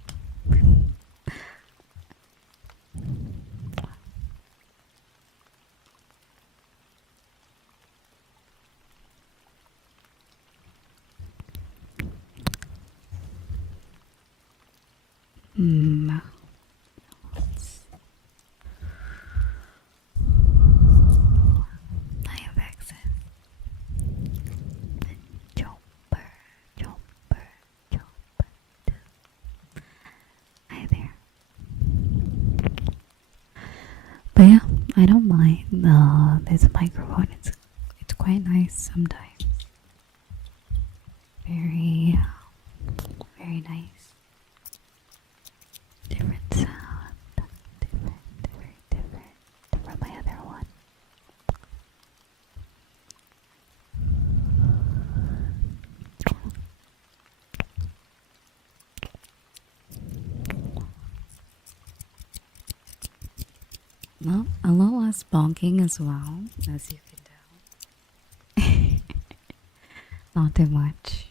I have access. Jumper, jumper, jumper. Hi there. But yeah, I don't mind this microphone. It's quite nice sometimes. Very nice. Different sound. Very different from my other one. Well, a little less bonking as well, as you can tell. Not too much.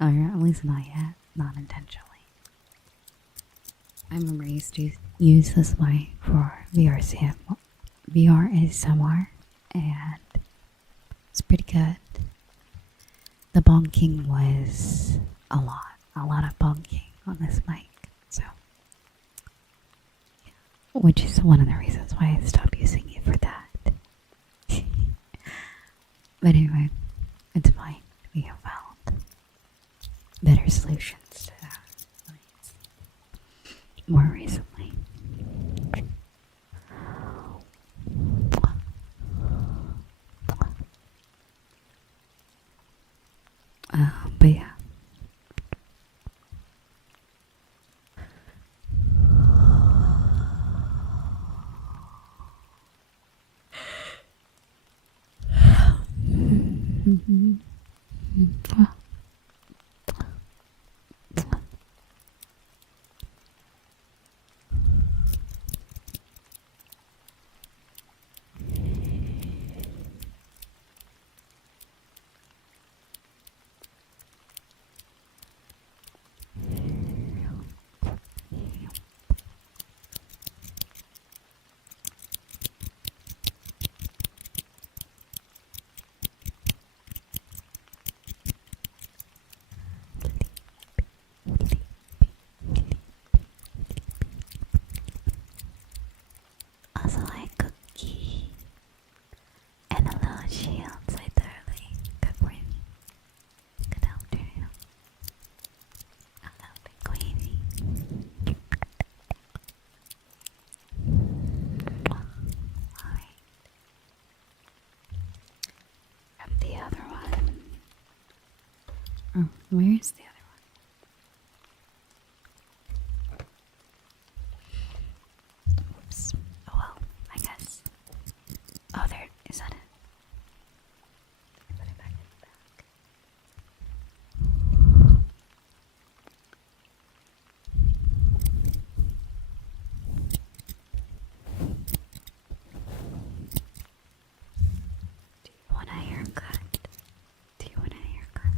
Or at least not yet. Not intentionally. I remember I used to use this mic for VR ASMR, and it's pretty good. The bonking was a lot of bonking on this mic, so yeah. Which is one of the reasons why I stopped using it for that. But anyway, it's fine. We have found better solutions to that more recently. But yeah, Where's the other one? Oops. Oh well, I guess. Oh, there. Is that it? I put it back in the bag. Do you want a haircut? Do you want a haircut?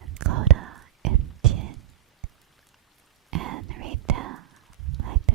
And Coda and Jin and Rita, I do.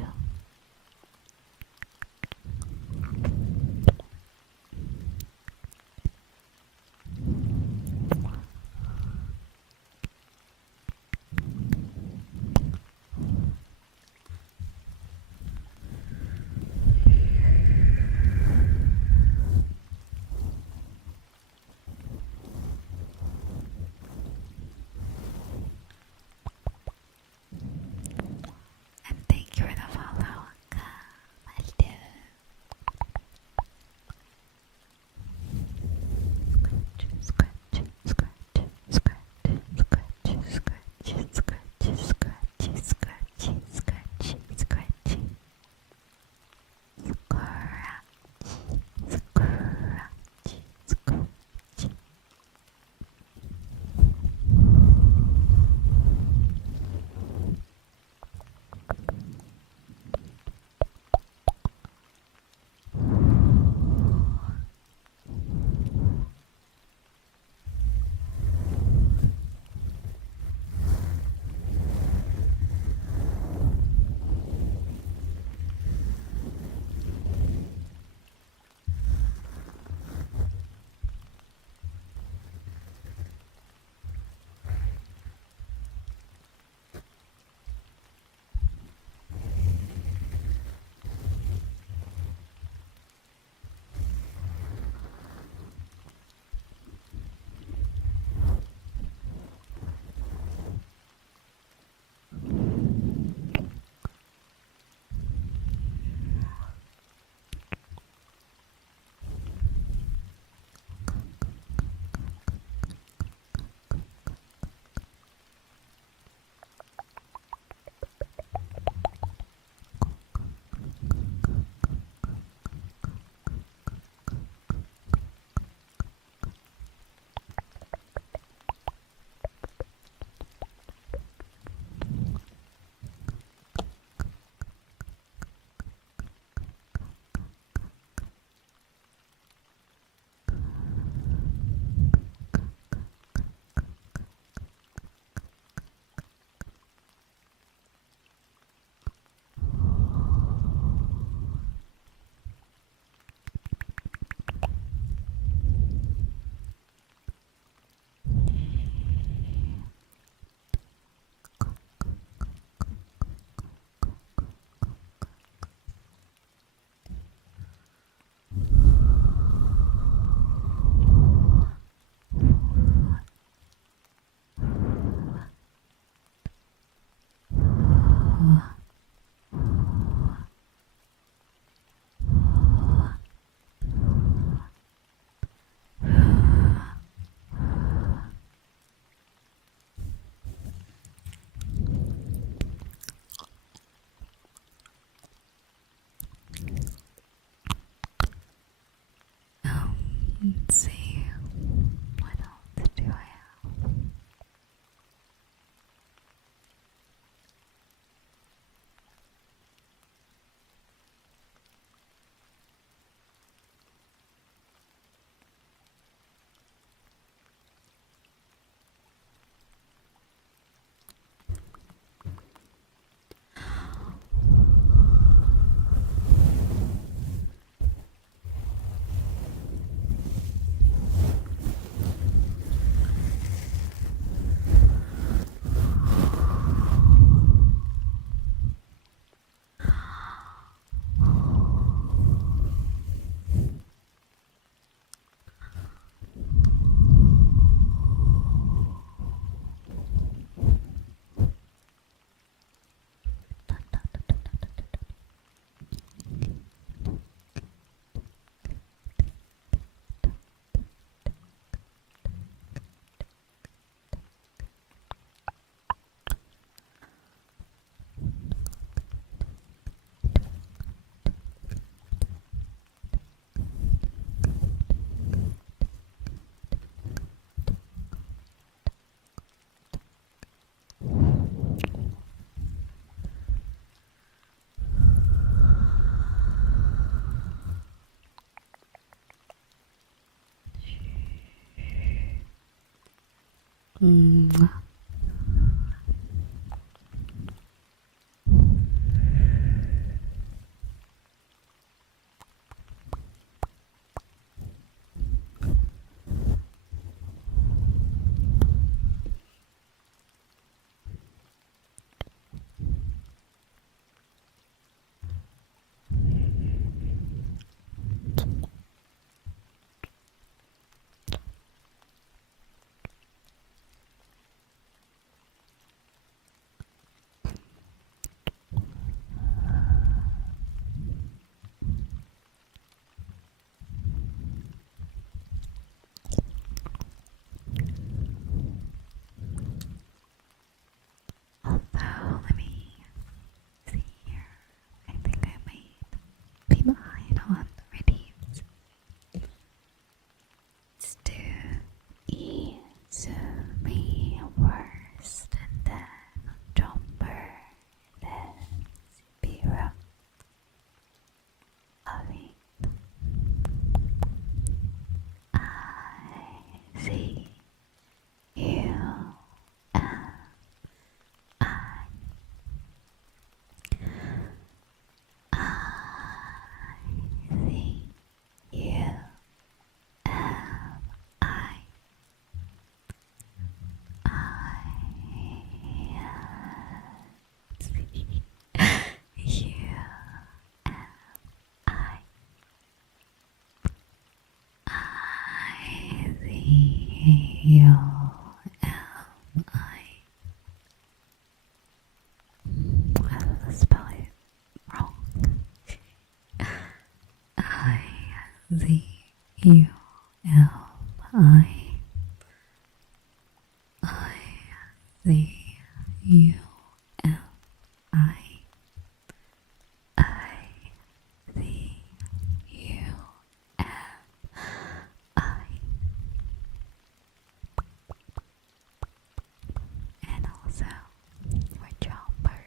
Mwah. Although, let me see here. I think I might be behind on the readings. Let's do E to me worst, and then jumper, then zero. Loving. I see you. See you. Spell it wrong. And also for chopper,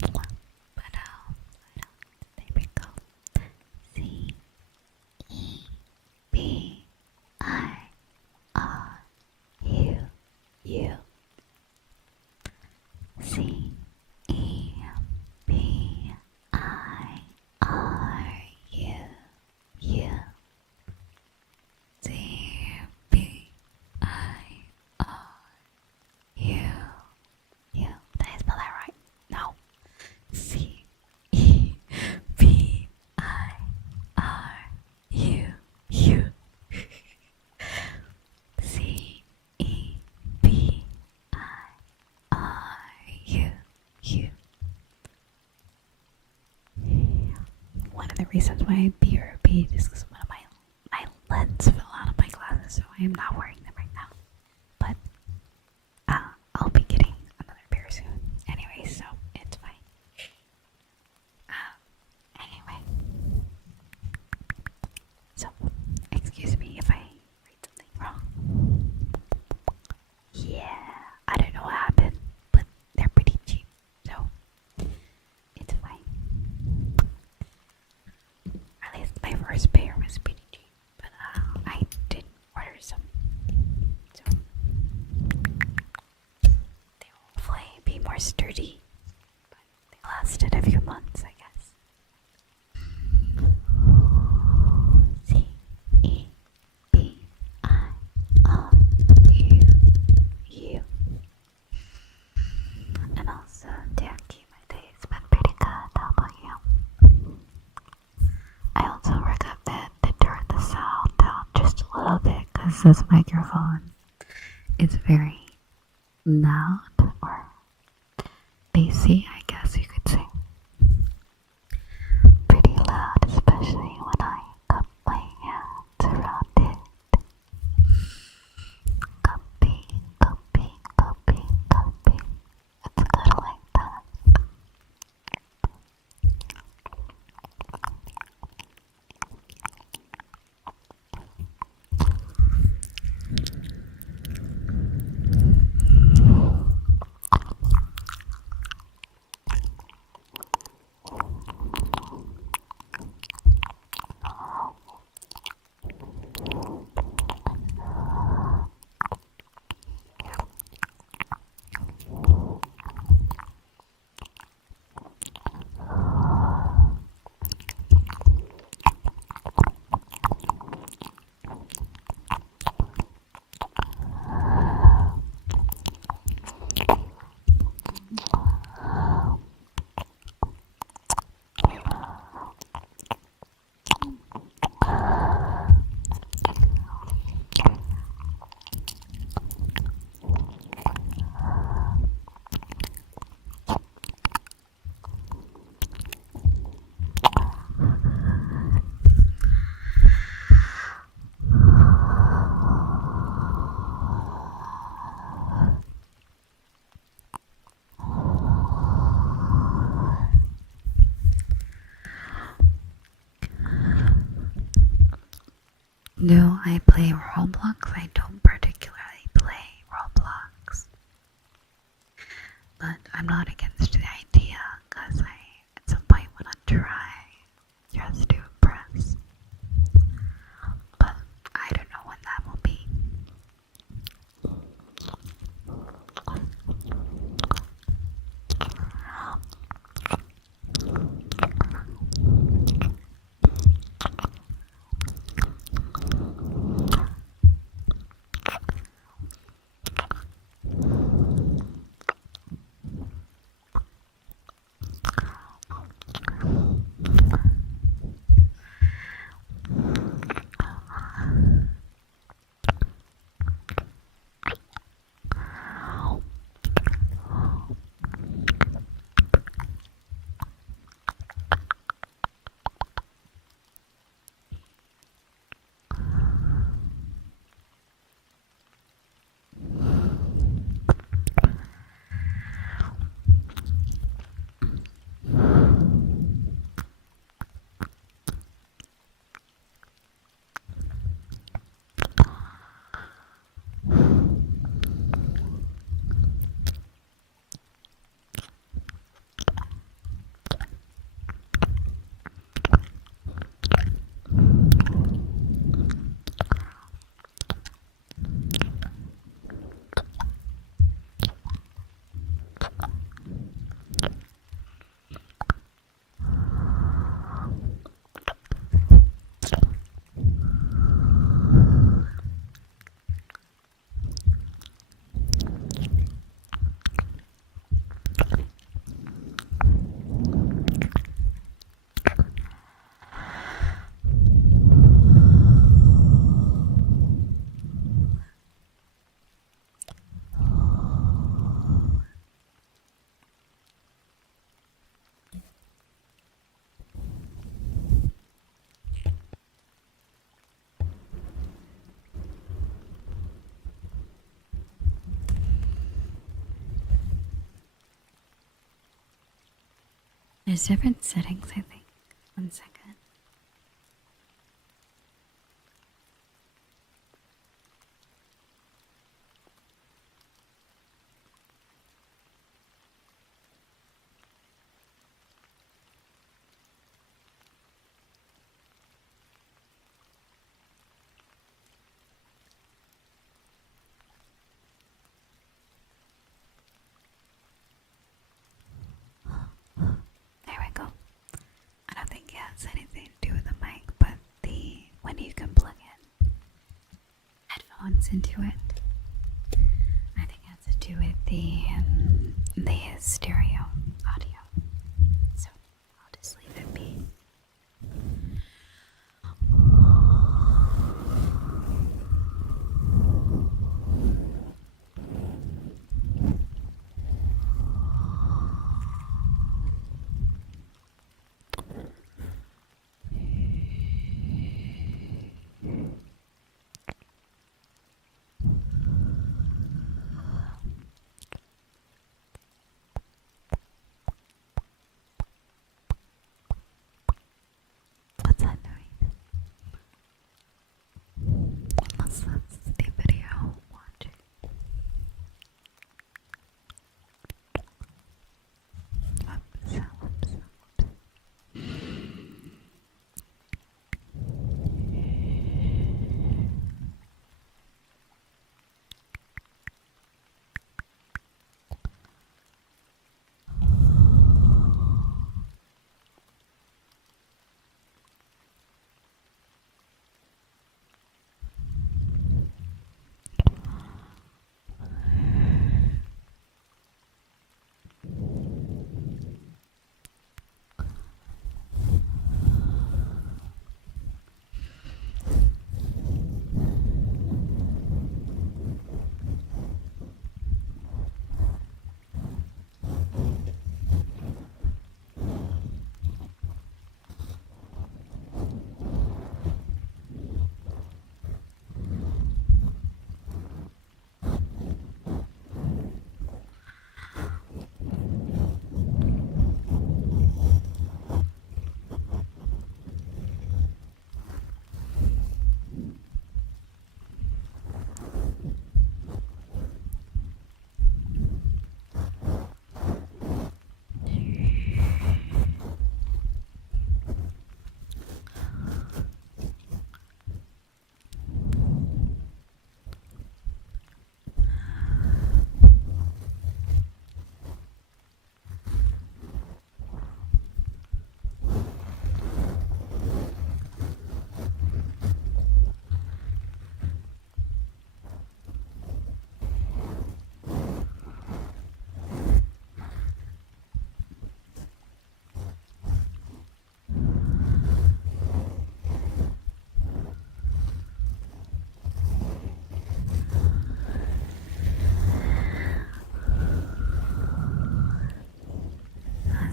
CHOLBER. There we go. CEBIRU. Did I spell that right? No. CEBIRU. One of the reasons why I BRB is because one of my lens fell out of my glasses, so I am not wearing them right now. But I'll be getting another pair soon. Anyway, so it's fine. Anyway, so excuse me if I read something wrong. Yeah, I don't know what happened, but they're pretty cheap, so it's fine. At least my first pair was pretty cheap, but I did order some, so they will hopefully be more sturdy. But they lasted a few months, I guess. use this microphone is very loud or bassy, I guess you could say. Pretty loud, especially when I cup my hands around it. Cupping, cupping, cupping, cupping. It's good like that. Do I play Roblox? I don't particularly play Roblox. But I'm not against the idea, because I at some point want to try just to impress. But I don't know when that will be. There's different settings, I think. 1 second. There we go. I don't think it has anything to do with the mic, but when you can plug in headphones into it, I think it has to do with the stereo audio. So I'll just leave it be.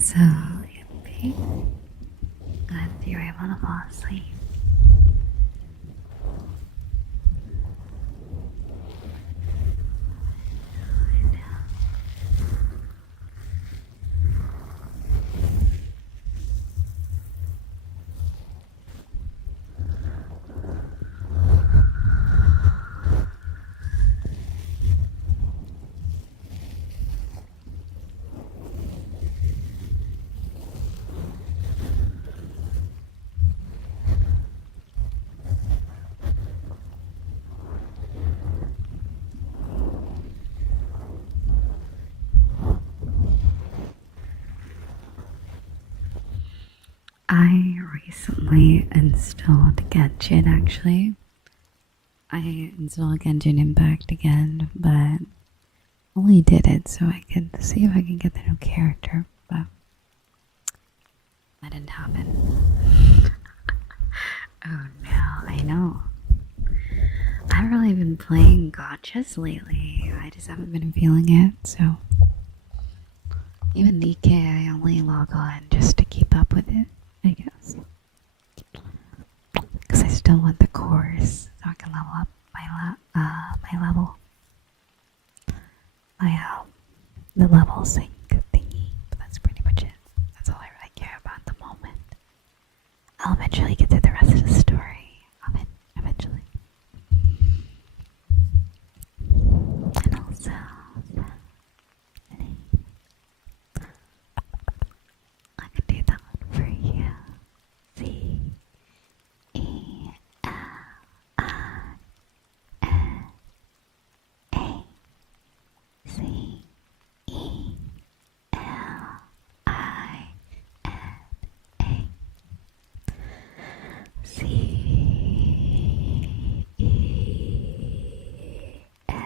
So yippee. Glad you were able to fall asleep. I recently installed Genshin actually. I installed Genshin Impact again, but only did it so I could see if I can get the new character, but that didn't happen. Oh no, I know. I haven't really been playing gotchas lately. I just haven't been feeling it, so even DK I only log on just to keep up with it, I guess. Because I still want the cores so I can level up my level. The level sync thingy, but that's pretty much it. That's all I really care about at the moment. I'll eventually get through the rest of the story. Eventually. And also, I can do that one for you. C E L I N A C E L I N A C E L I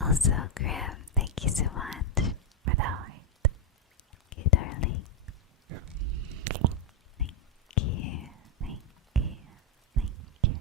Also, Graham, thank you so much for the heart. Thank you, darling. Thank you, thank you, thank you.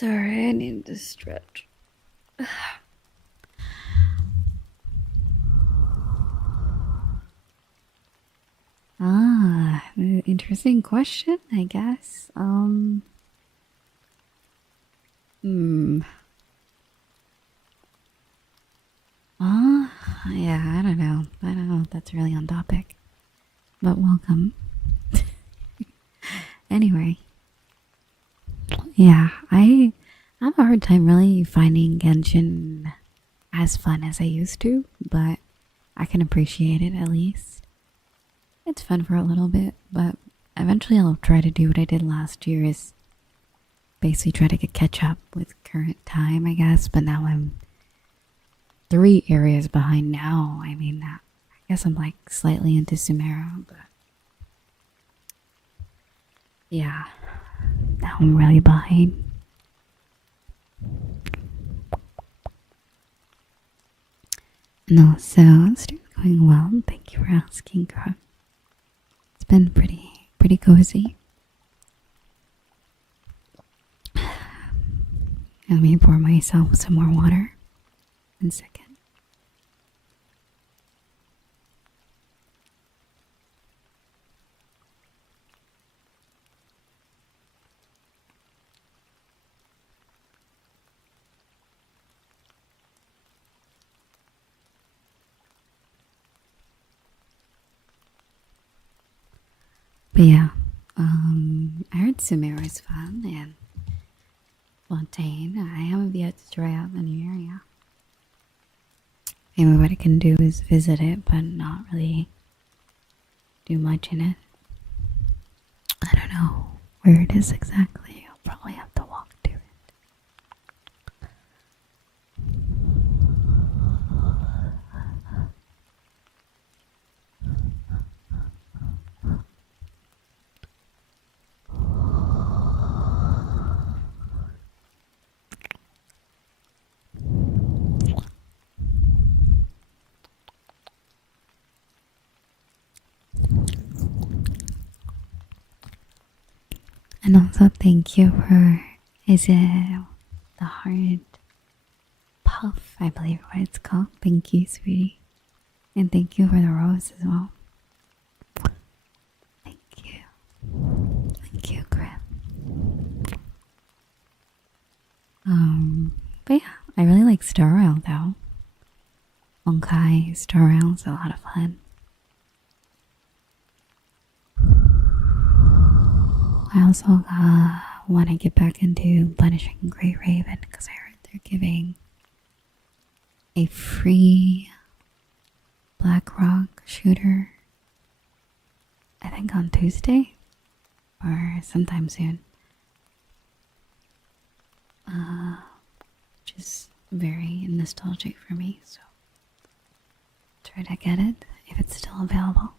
Sorry, I need to stretch. Interesting question, I guess. Hmm. Yeah, I don't know. I don't know if that's really on topic. But welcome. Anyway. Yeah, I have a hard time really finding Genshin as fun as I used to, but I can appreciate it at least. It's fun for a little bit, but eventually I'll try to do what I did last year is basically try to catch up with current time, I guess, but now I'm 3 areas behind now. I mean, I guess I'm like slightly into Sumeru, but yeah, now I'm really behind. And also, it's going well. Thank you for asking, girl. It's been pretty cozy. Let me pour myself some more water. 1 second. But yeah, I heard Sumeru is fun and Fontaine. I haven't yet to try out the new area. Maybe what I can do is visit it, but not really do much in it. I don't know where it is exactly. I'll probably have to walk to it. And also thank you for, is it the hard puff, I believe what it's called. Thank you, sweetie. And thank you for the rose as well. Thank you. Thank you, Griff. But yeah, I really like Star Rail though. Honkai Star Rail is a lot of fun. I also want to get back into Punishing Great Raven because I heard they're giving a free Black Rock shooter, I think on Tuesday or sometime soon. Which is very nostalgic for me, so try to get it if it's still available.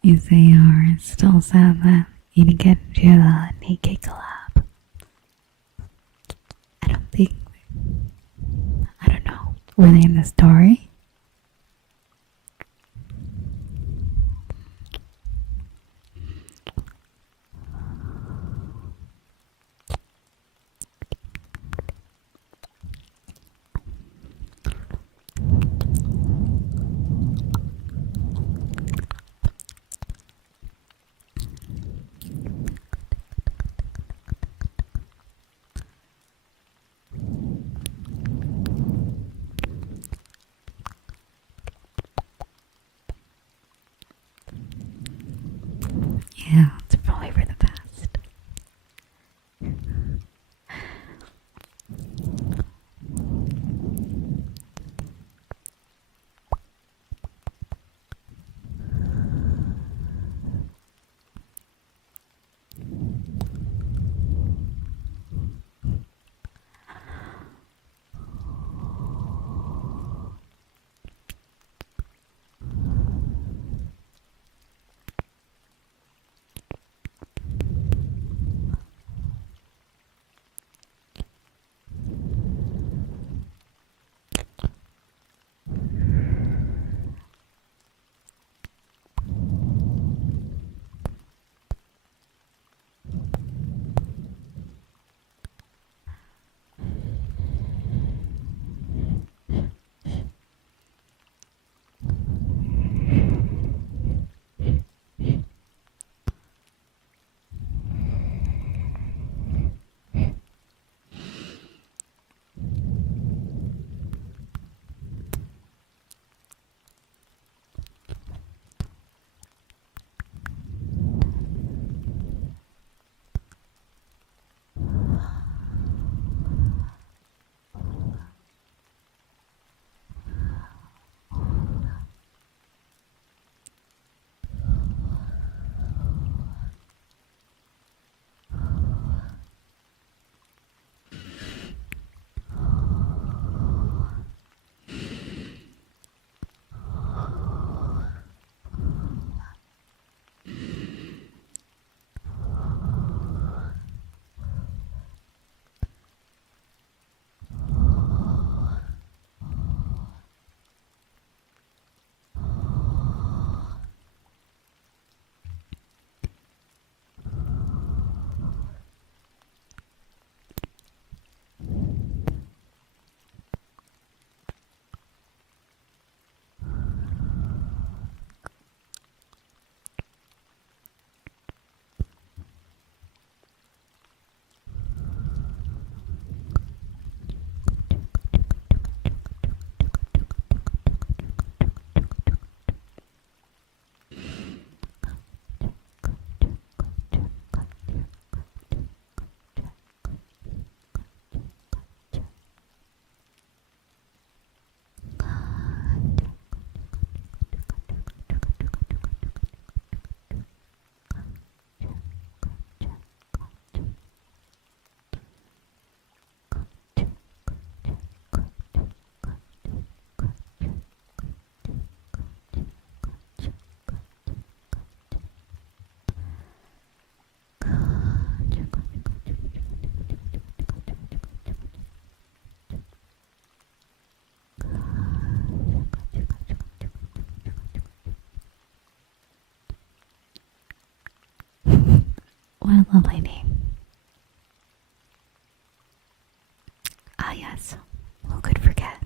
You say you're still sad that you didn't get to the naked collab. I don't think. I don't know. Were they in the story? Yeah, it's probably for the best. What a lovely name. Ah, yes. Who could forget?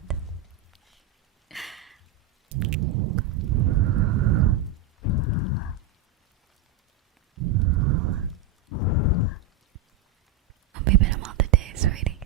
Hope you've been about the day, sweetie.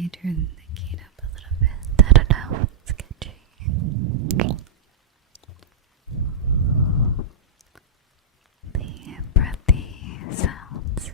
me turn the gate up a little bit. I don't know. It's sketchy. The breathy sounds.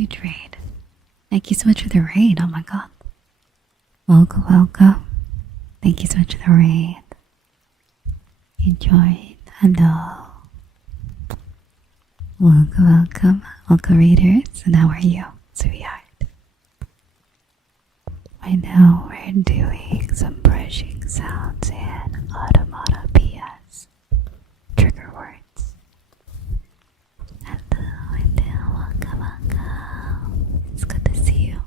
huge raid. Thank you so much for the raid. Oh my god. Welcome, welcome. Thank you so much for the raid. Enjoy. Hello. Welcome, welcome. Welcome, raiders. And how are you, sweetheart? Right now we're doing some brushing sounds and onomatopoeias. Trigger words. Hello, welcome, welcome. It's good to see you.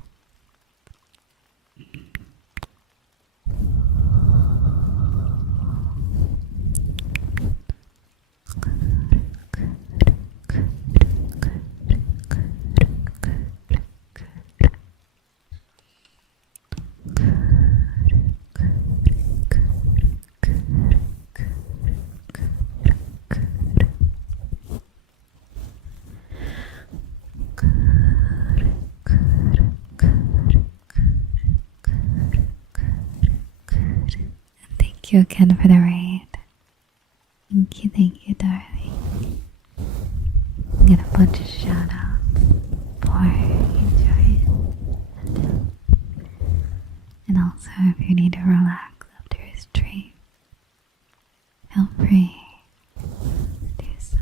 Thank you again for the raid. Thank you, darling. I get a bunch of shout outs for enjoying. And also, if you need to relax after a stream, feel free to do so.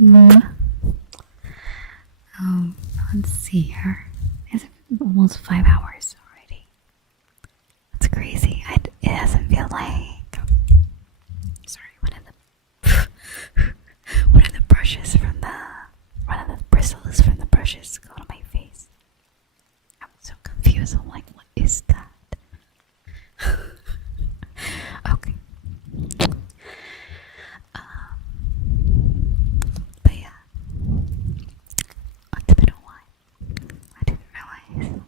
Mm. Let's see here. It's almost 5 hours already. That's crazy. It doesn't feel like. Sorry, one of the brushes from the. One of the bristles from the brushes go to my face. I'm so confused. I'm like, what is that? Okay. But yeah. It's been a while. I didn't realize.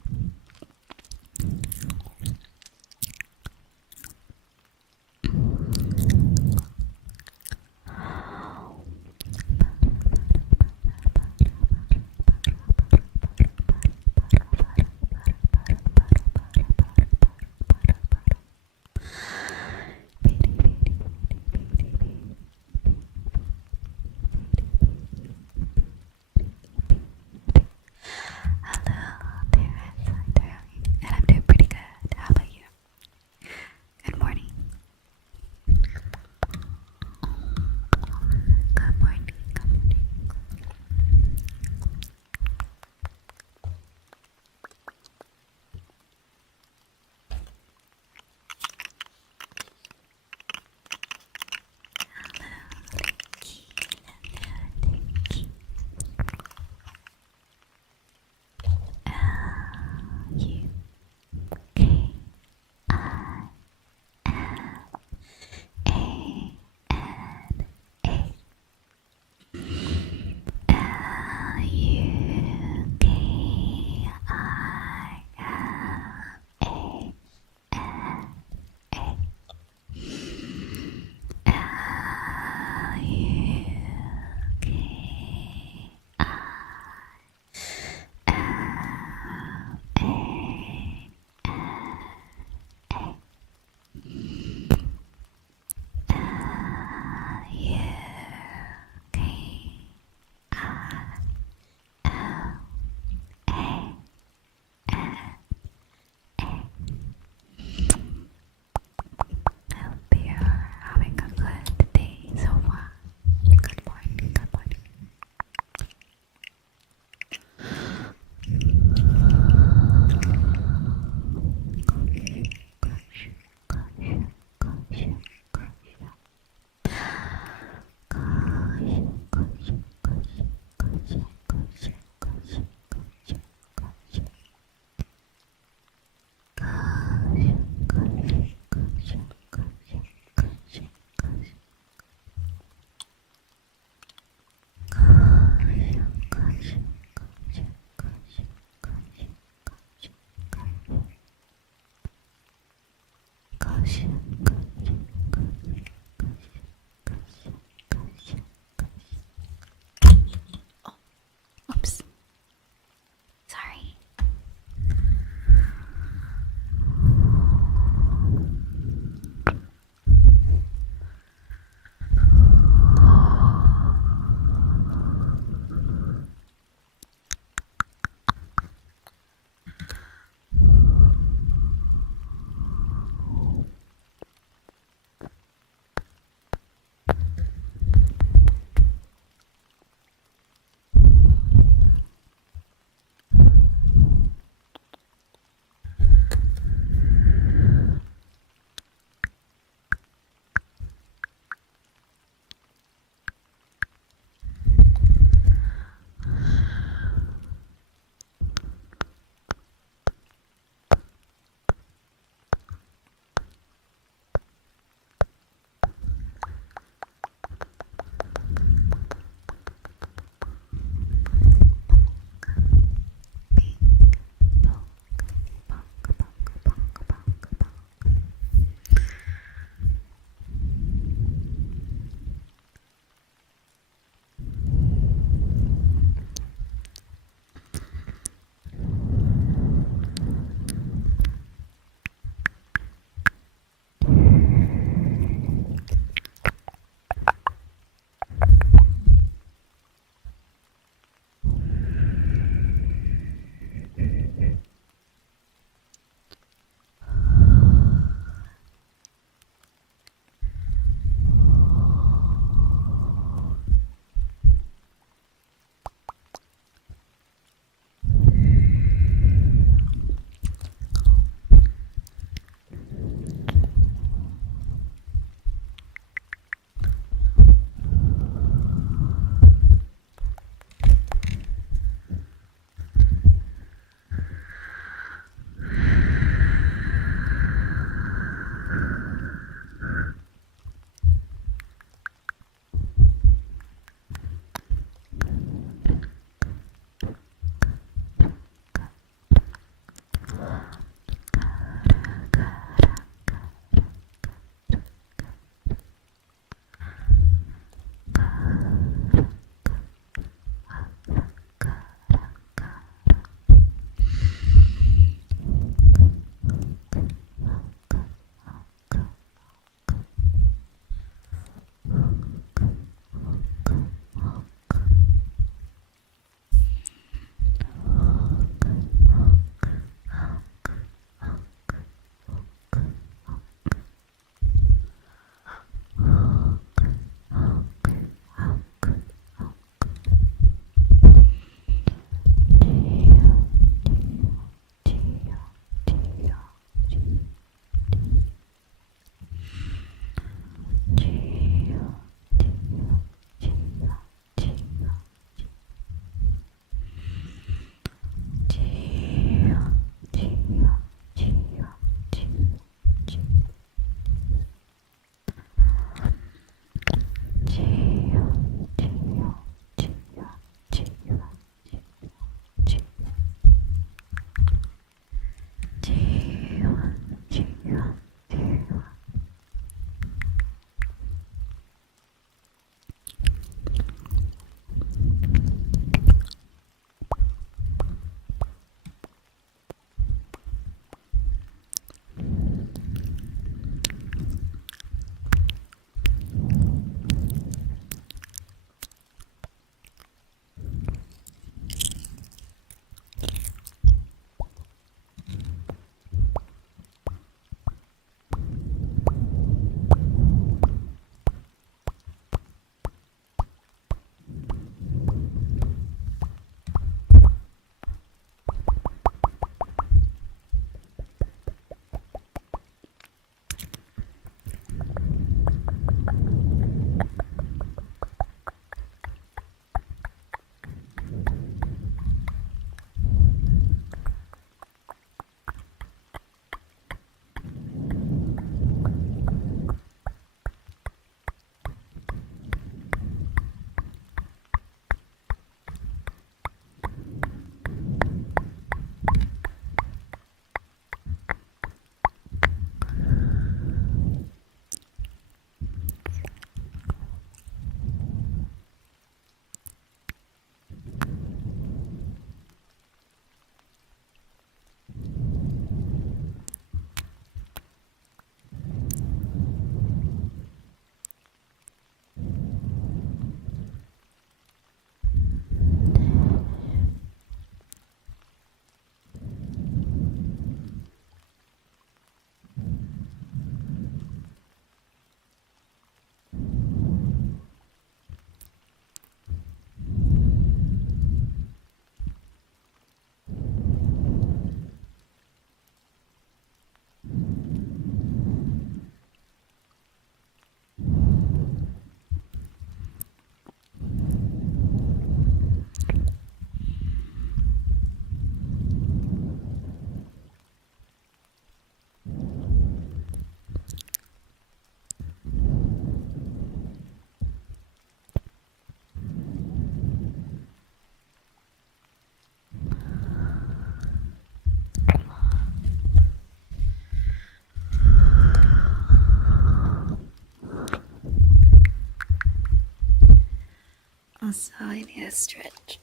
Also, I need a stretch.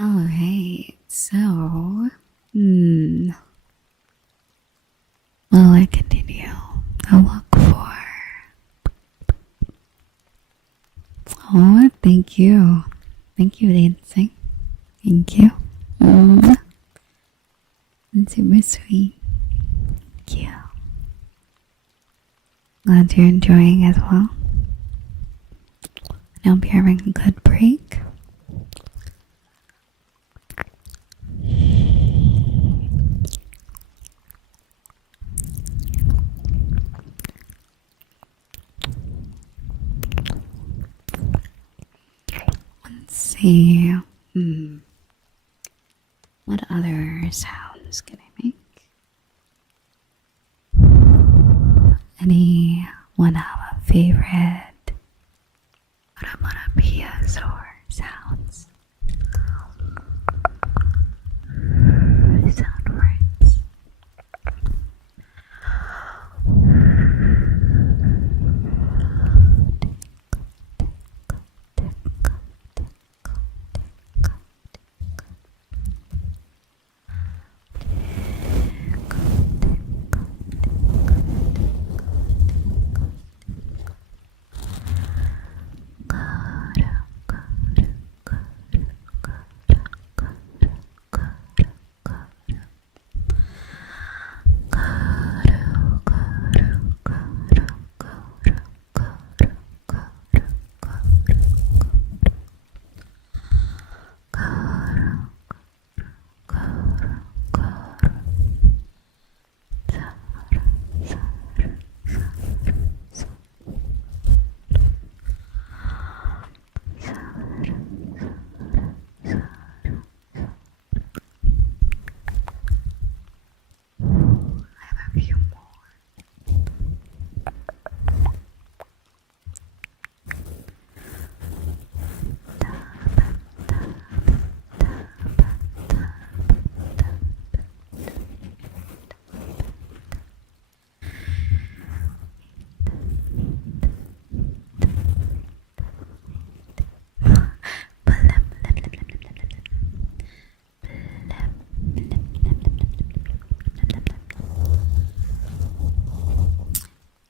Alright, so, will I continue to look for? Oh, thank you. Thank you, dancing. Thank you. That's super sweet. Thank you. Glad you're enjoying as well. I hope you're having a good break. Let's see. What other sounds can I make? Anyone have a favorite onomatopoeias or sounds? Sound words.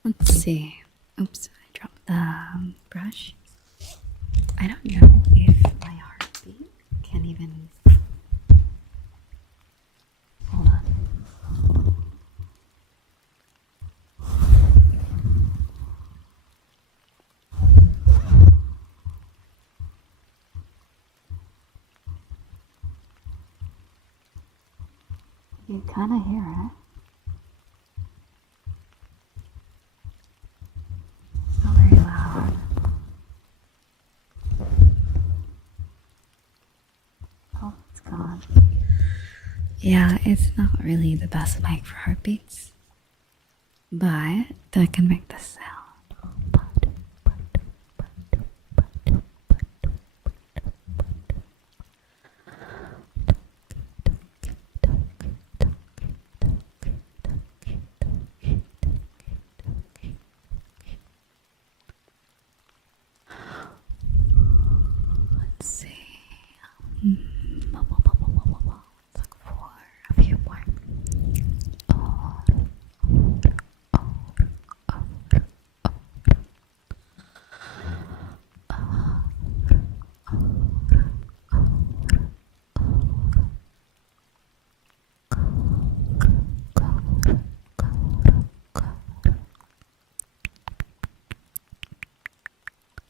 Let's see. Oops, I dropped the brush. I don't know if my heartbeat can even. Hold on. You kind of hear it. It's not very loud. Oh, it's gone. Yeah, it's not really the best mic for heartbeats, but I can make the sound. Let's see. Let's look for a few more.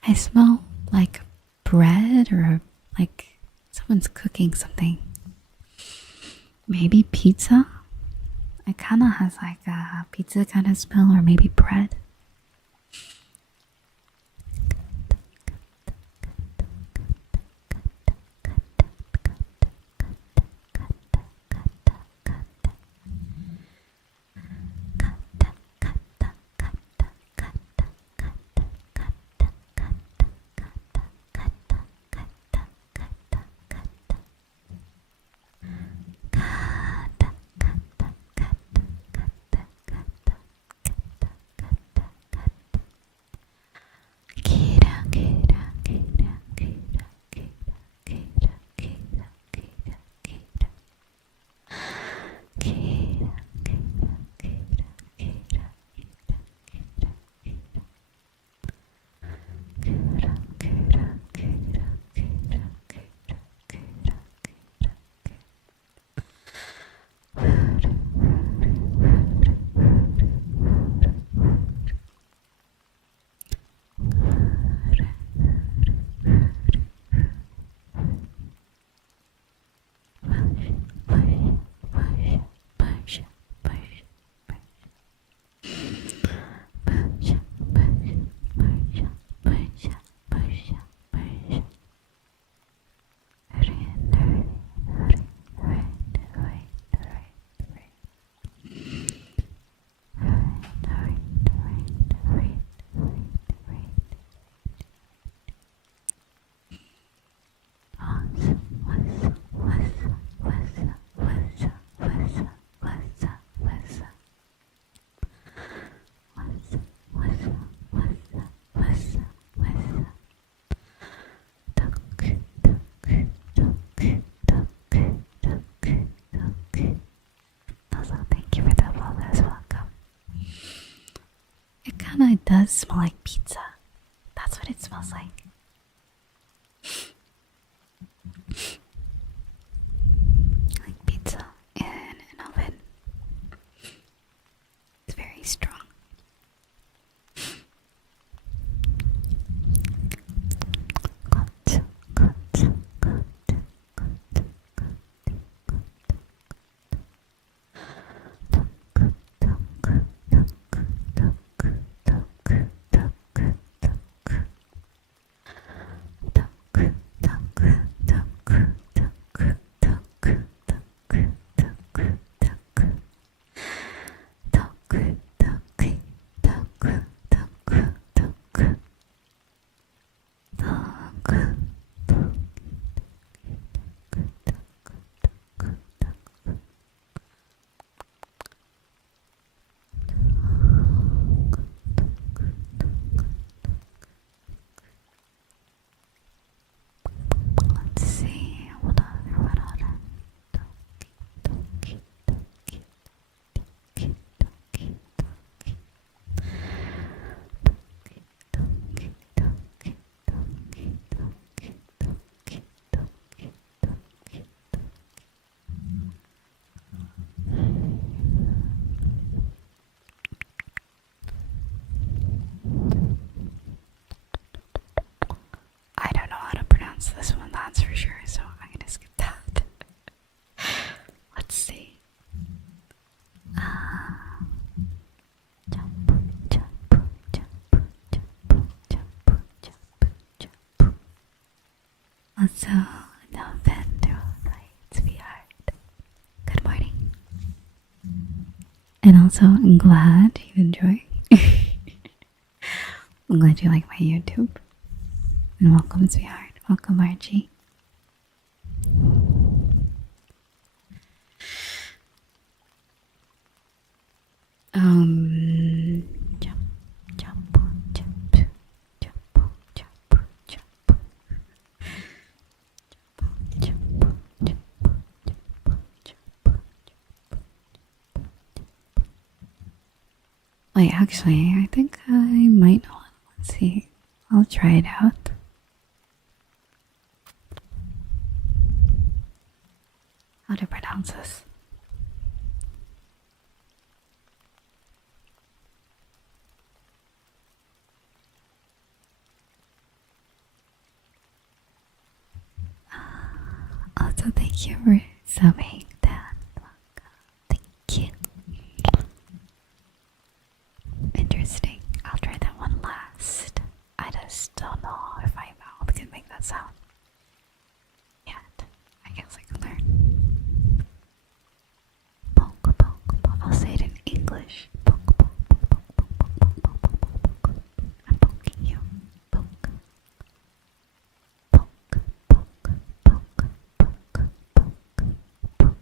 I smell like bread or like someone's cooking something. Maybe pizza? It kind of has like a pizza kind of smell, or maybe bread. does smell like pizza. That's what it smells like. Like pizza in an oven. It's very strong. Let's see, what other? I don't know how to pronounce this one, that's for sure, so I'm gonna skip that. Let's see. Also, no vendor lights we heard. Good morning. And also, I'm glad you enjoy. I'm glad you like my YouTube. And welcome, sweetheart. Welcome, Archie. Wait, actually, I think I might know. Let's see. I'll try it out. How to pronounce this? Also, thank you for subbing, Dan. Thank you. Interesting. I'll try that one last. I just don't know if my mouth can make that sound yet. I guess I can learn. Poke, poke, poke. I'll say it in English. Poke, poke, poke, poke, poke, poke, poke, poke, poke, poke. I'm poking you. Poke. Poke, poke, poke, poke, poke, poke, poke,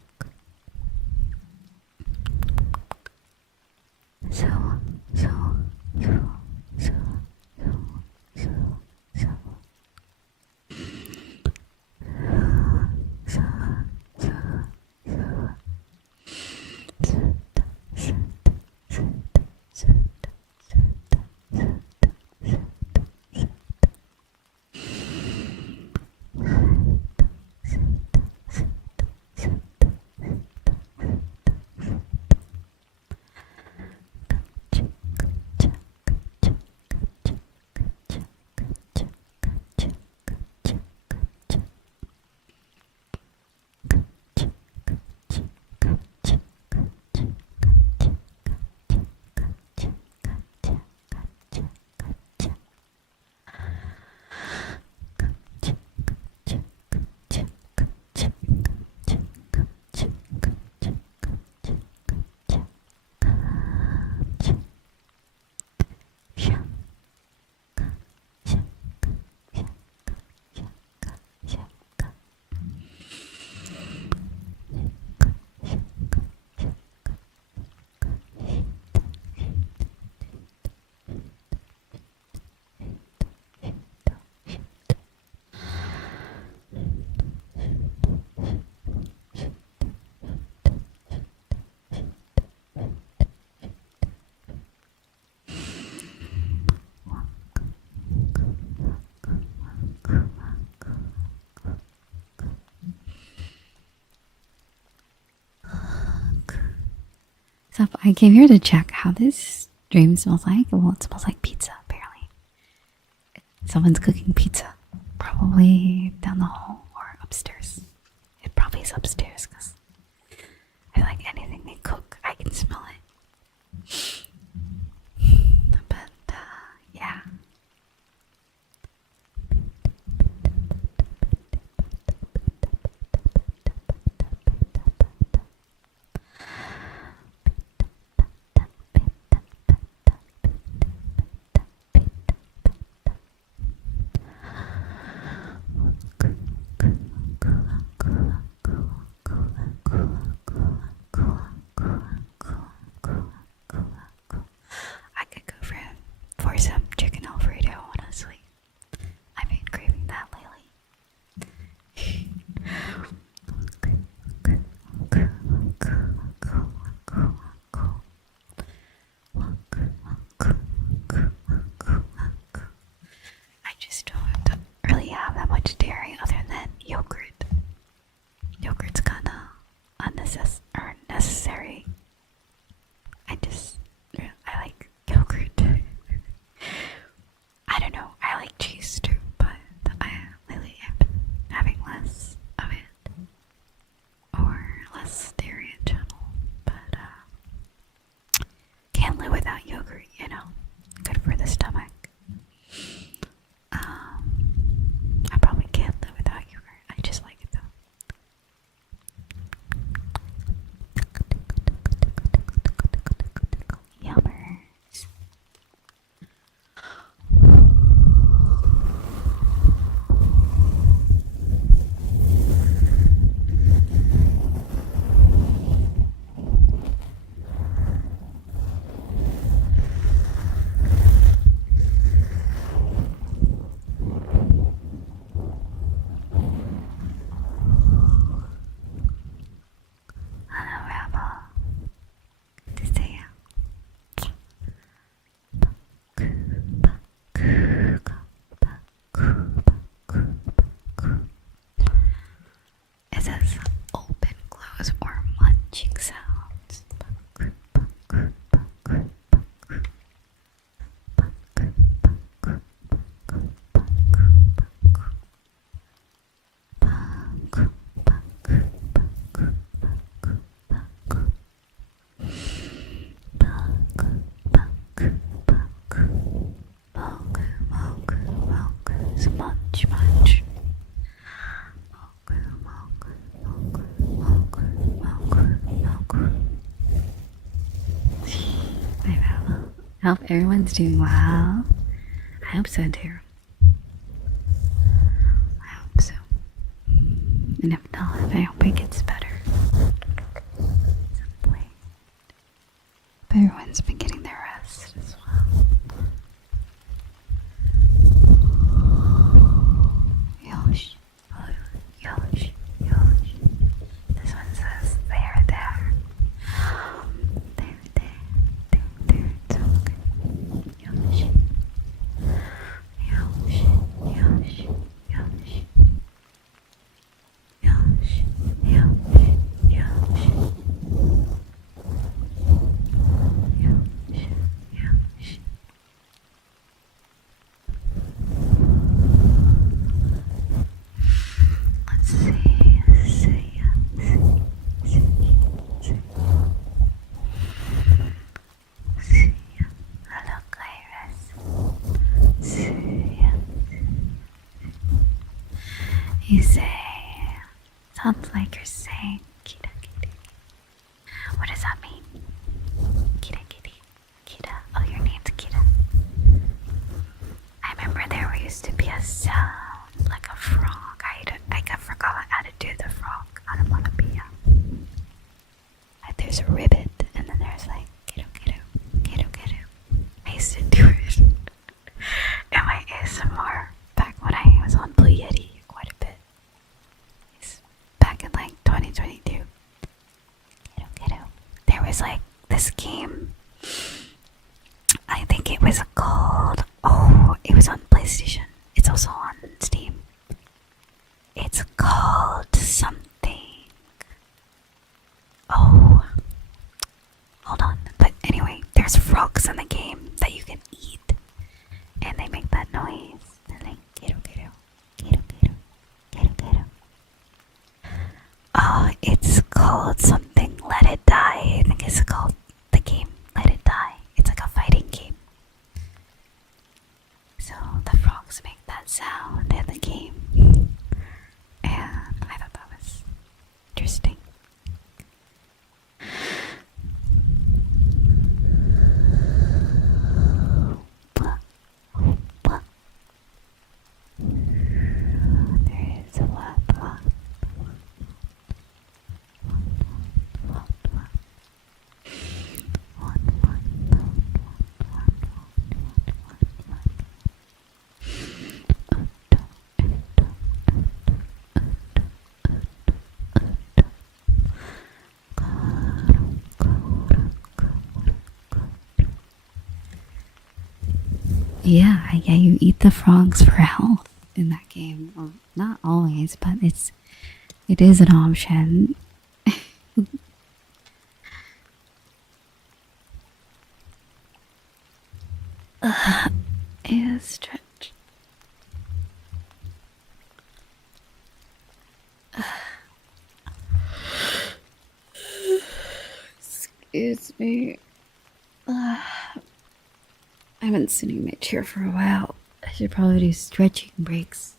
So I came here to check how this dream smells like. Well, it smells like pizza, apparently. Someone's cooking pizza. Probably down the hall or upstairs. It probably is upstairs because I feel like anything they cook, I can smell it. But, yeah. I could go for some chicken Alfredo, honestly. I've been craving that lately. I just don't really have that much dairy other than yogurt. Yogurt's kinda necessary. I like yogurt. I don't know, I like cheese too, but lately I've been having less of it. Or less dairy in general. But, can't live without yogurt, you know? Good for the stomach. I probably can't live without yogurt. I just like it though. Yummers. Hello, Rebel. Good to see you. It says open, close, or munching sounds. Munch, munch. I hope everyone's doing well. I hope so too. I hope so. And if not, I hope it gets better. At some point. But everyone's been getting their rest as well. Yosh, yosh, yosh. This one says there, there. There, there, it's okay. Yosh. Yosh, yosh, yosh. Yosh, yosh, yosh. Yosh, yosh. Let's see, hello, Iris. You say, sounds like you're saying, kita, kita. What does that mean? Kita, kita, kita. Oh, your name's Kita. I remember there used to be a sound like a frog. I forgot how to do the frog onomatopoeia. Like there's a ribbit, and then there's like kiddo, kiddo, kiddo, kiddo. I used to do it in my ASMR back when I was on Blue Yeti quite a bit. It's back in like 2022. Kiddo, kiddo. There was like this game. I think it was called. Oh, it was on PlayStation. It's also on Steam. It's called something. Oh, hold on. Yeah, you eat the frogs for health in that game. Well, not always, but it is an option. Yeah, stretch. Excuse me. I haven't sitting in my chair for a while. I should probably do stretching breaks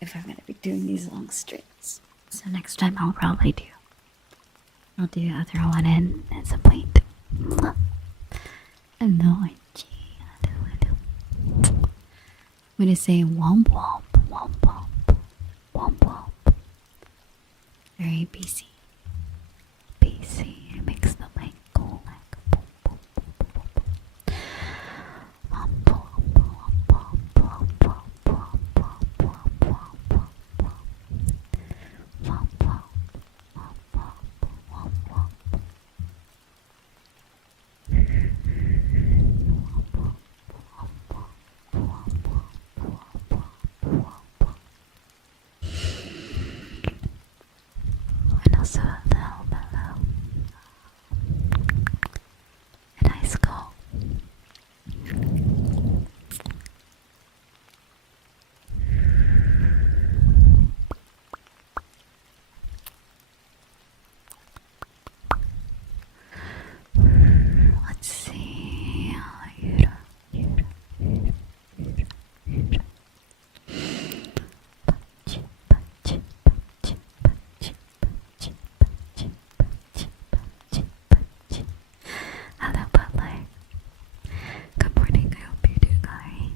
if I'm gonna be doing these long straights. So next time I'll do the other one in as a plate. I'm gonna say womp womp, womp womp, womp womp. Very BC. BC. It makes the mic go like boom, boom, boom, boom, boom. Womp womp, womp womp, womp womp, womp womp, womp womp, womp womp. Womp womp, womp womp, womp womp. And also the hello. A nice call. Let's see. Hello, Butler. Good morning. I hope you're doing alright.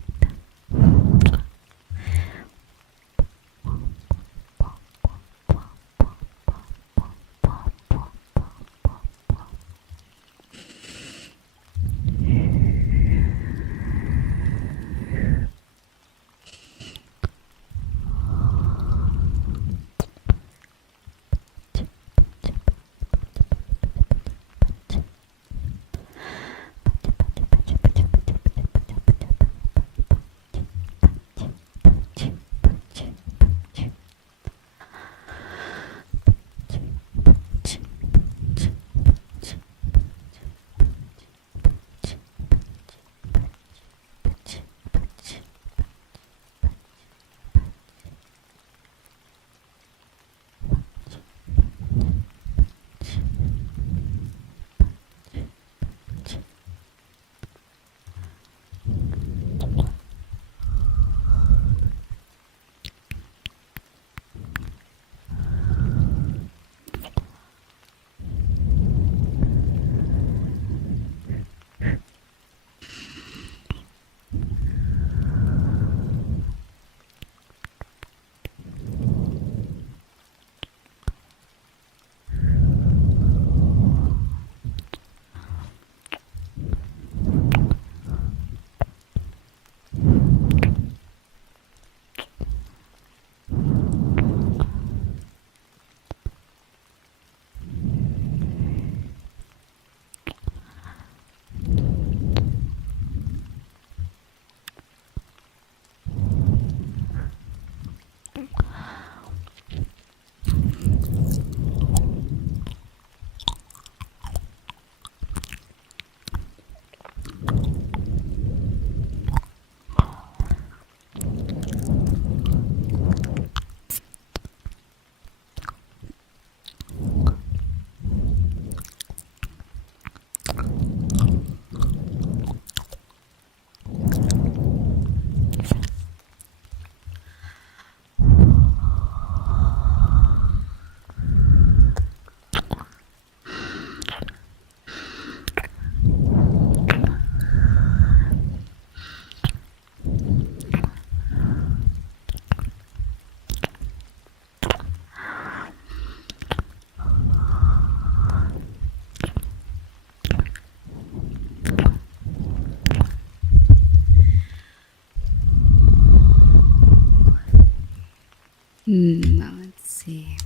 Now let's see.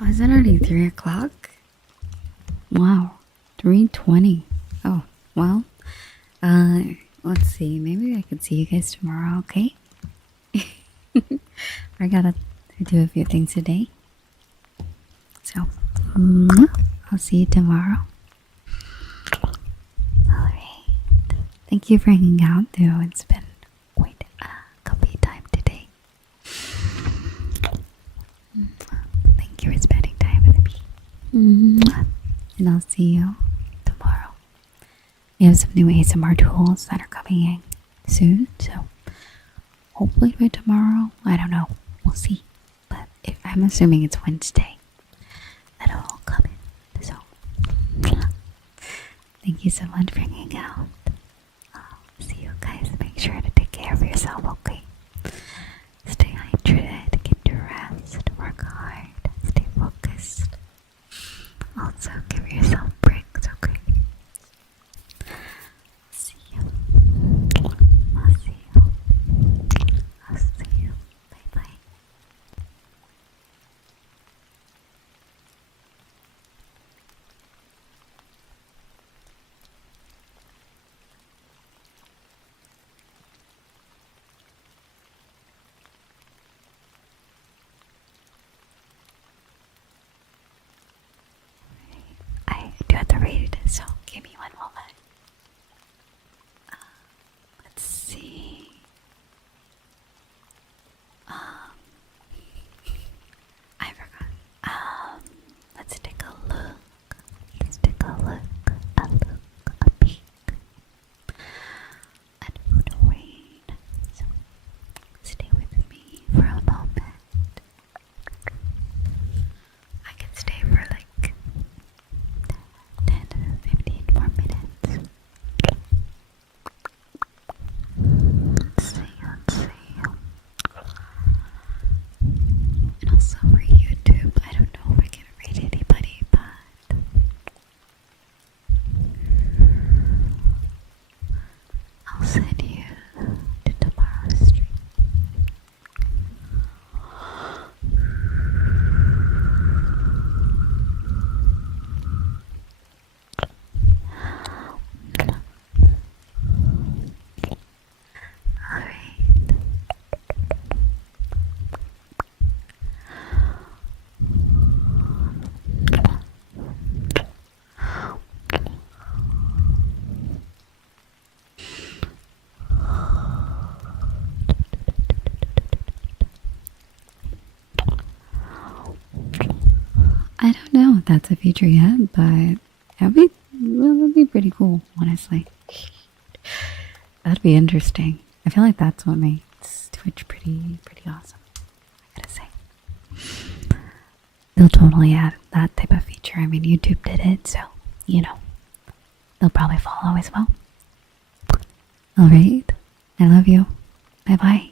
Oh, is it already 3 o'clock? Wow, 3:20. Oh, well, let's see. Maybe I could see you guys tomorrow, okay? I gotta do a few things today. So, I'll see you tomorrow. Alright. Thank you for hanging out, though. It's been quite a comfy time today. Thank you for spending time with me. And I'll see you tomorrow. We have some new ASMR tools that are coming in soon, so hopefully by tomorrow. I don't know. We'll see. But I'm assuming it's Wednesday that it'll all come in. So thank you so much for hanging out. See you guys. Make sure to take care of yourself, okay? Stay hydrated, get your rest, work hard, stay focused. Also, give yourself breaks, okay? See you. I'll see you. I'll see you. Bye bye. I do have to read, so give me one moment. Let's see. I forgot. Let's take a look. Let's take a look. A peek. At the rain. So stay with me for a moment. I can stay for like 10 to 15 more minutes. Let's see. And also for YouTube, I don't know if I can read anybody, but I'll send you to tomorrow's stream. Alright. I don't know if that's a feature yet, but that'd be pretty cool, honestly. That'd be interesting. I feel like that's what makes Twitch pretty awesome, I gotta say. They'll totally add that type of feature. I mean, YouTube did it, so, they'll probably follow as well. Alright, I love you. Bye bye.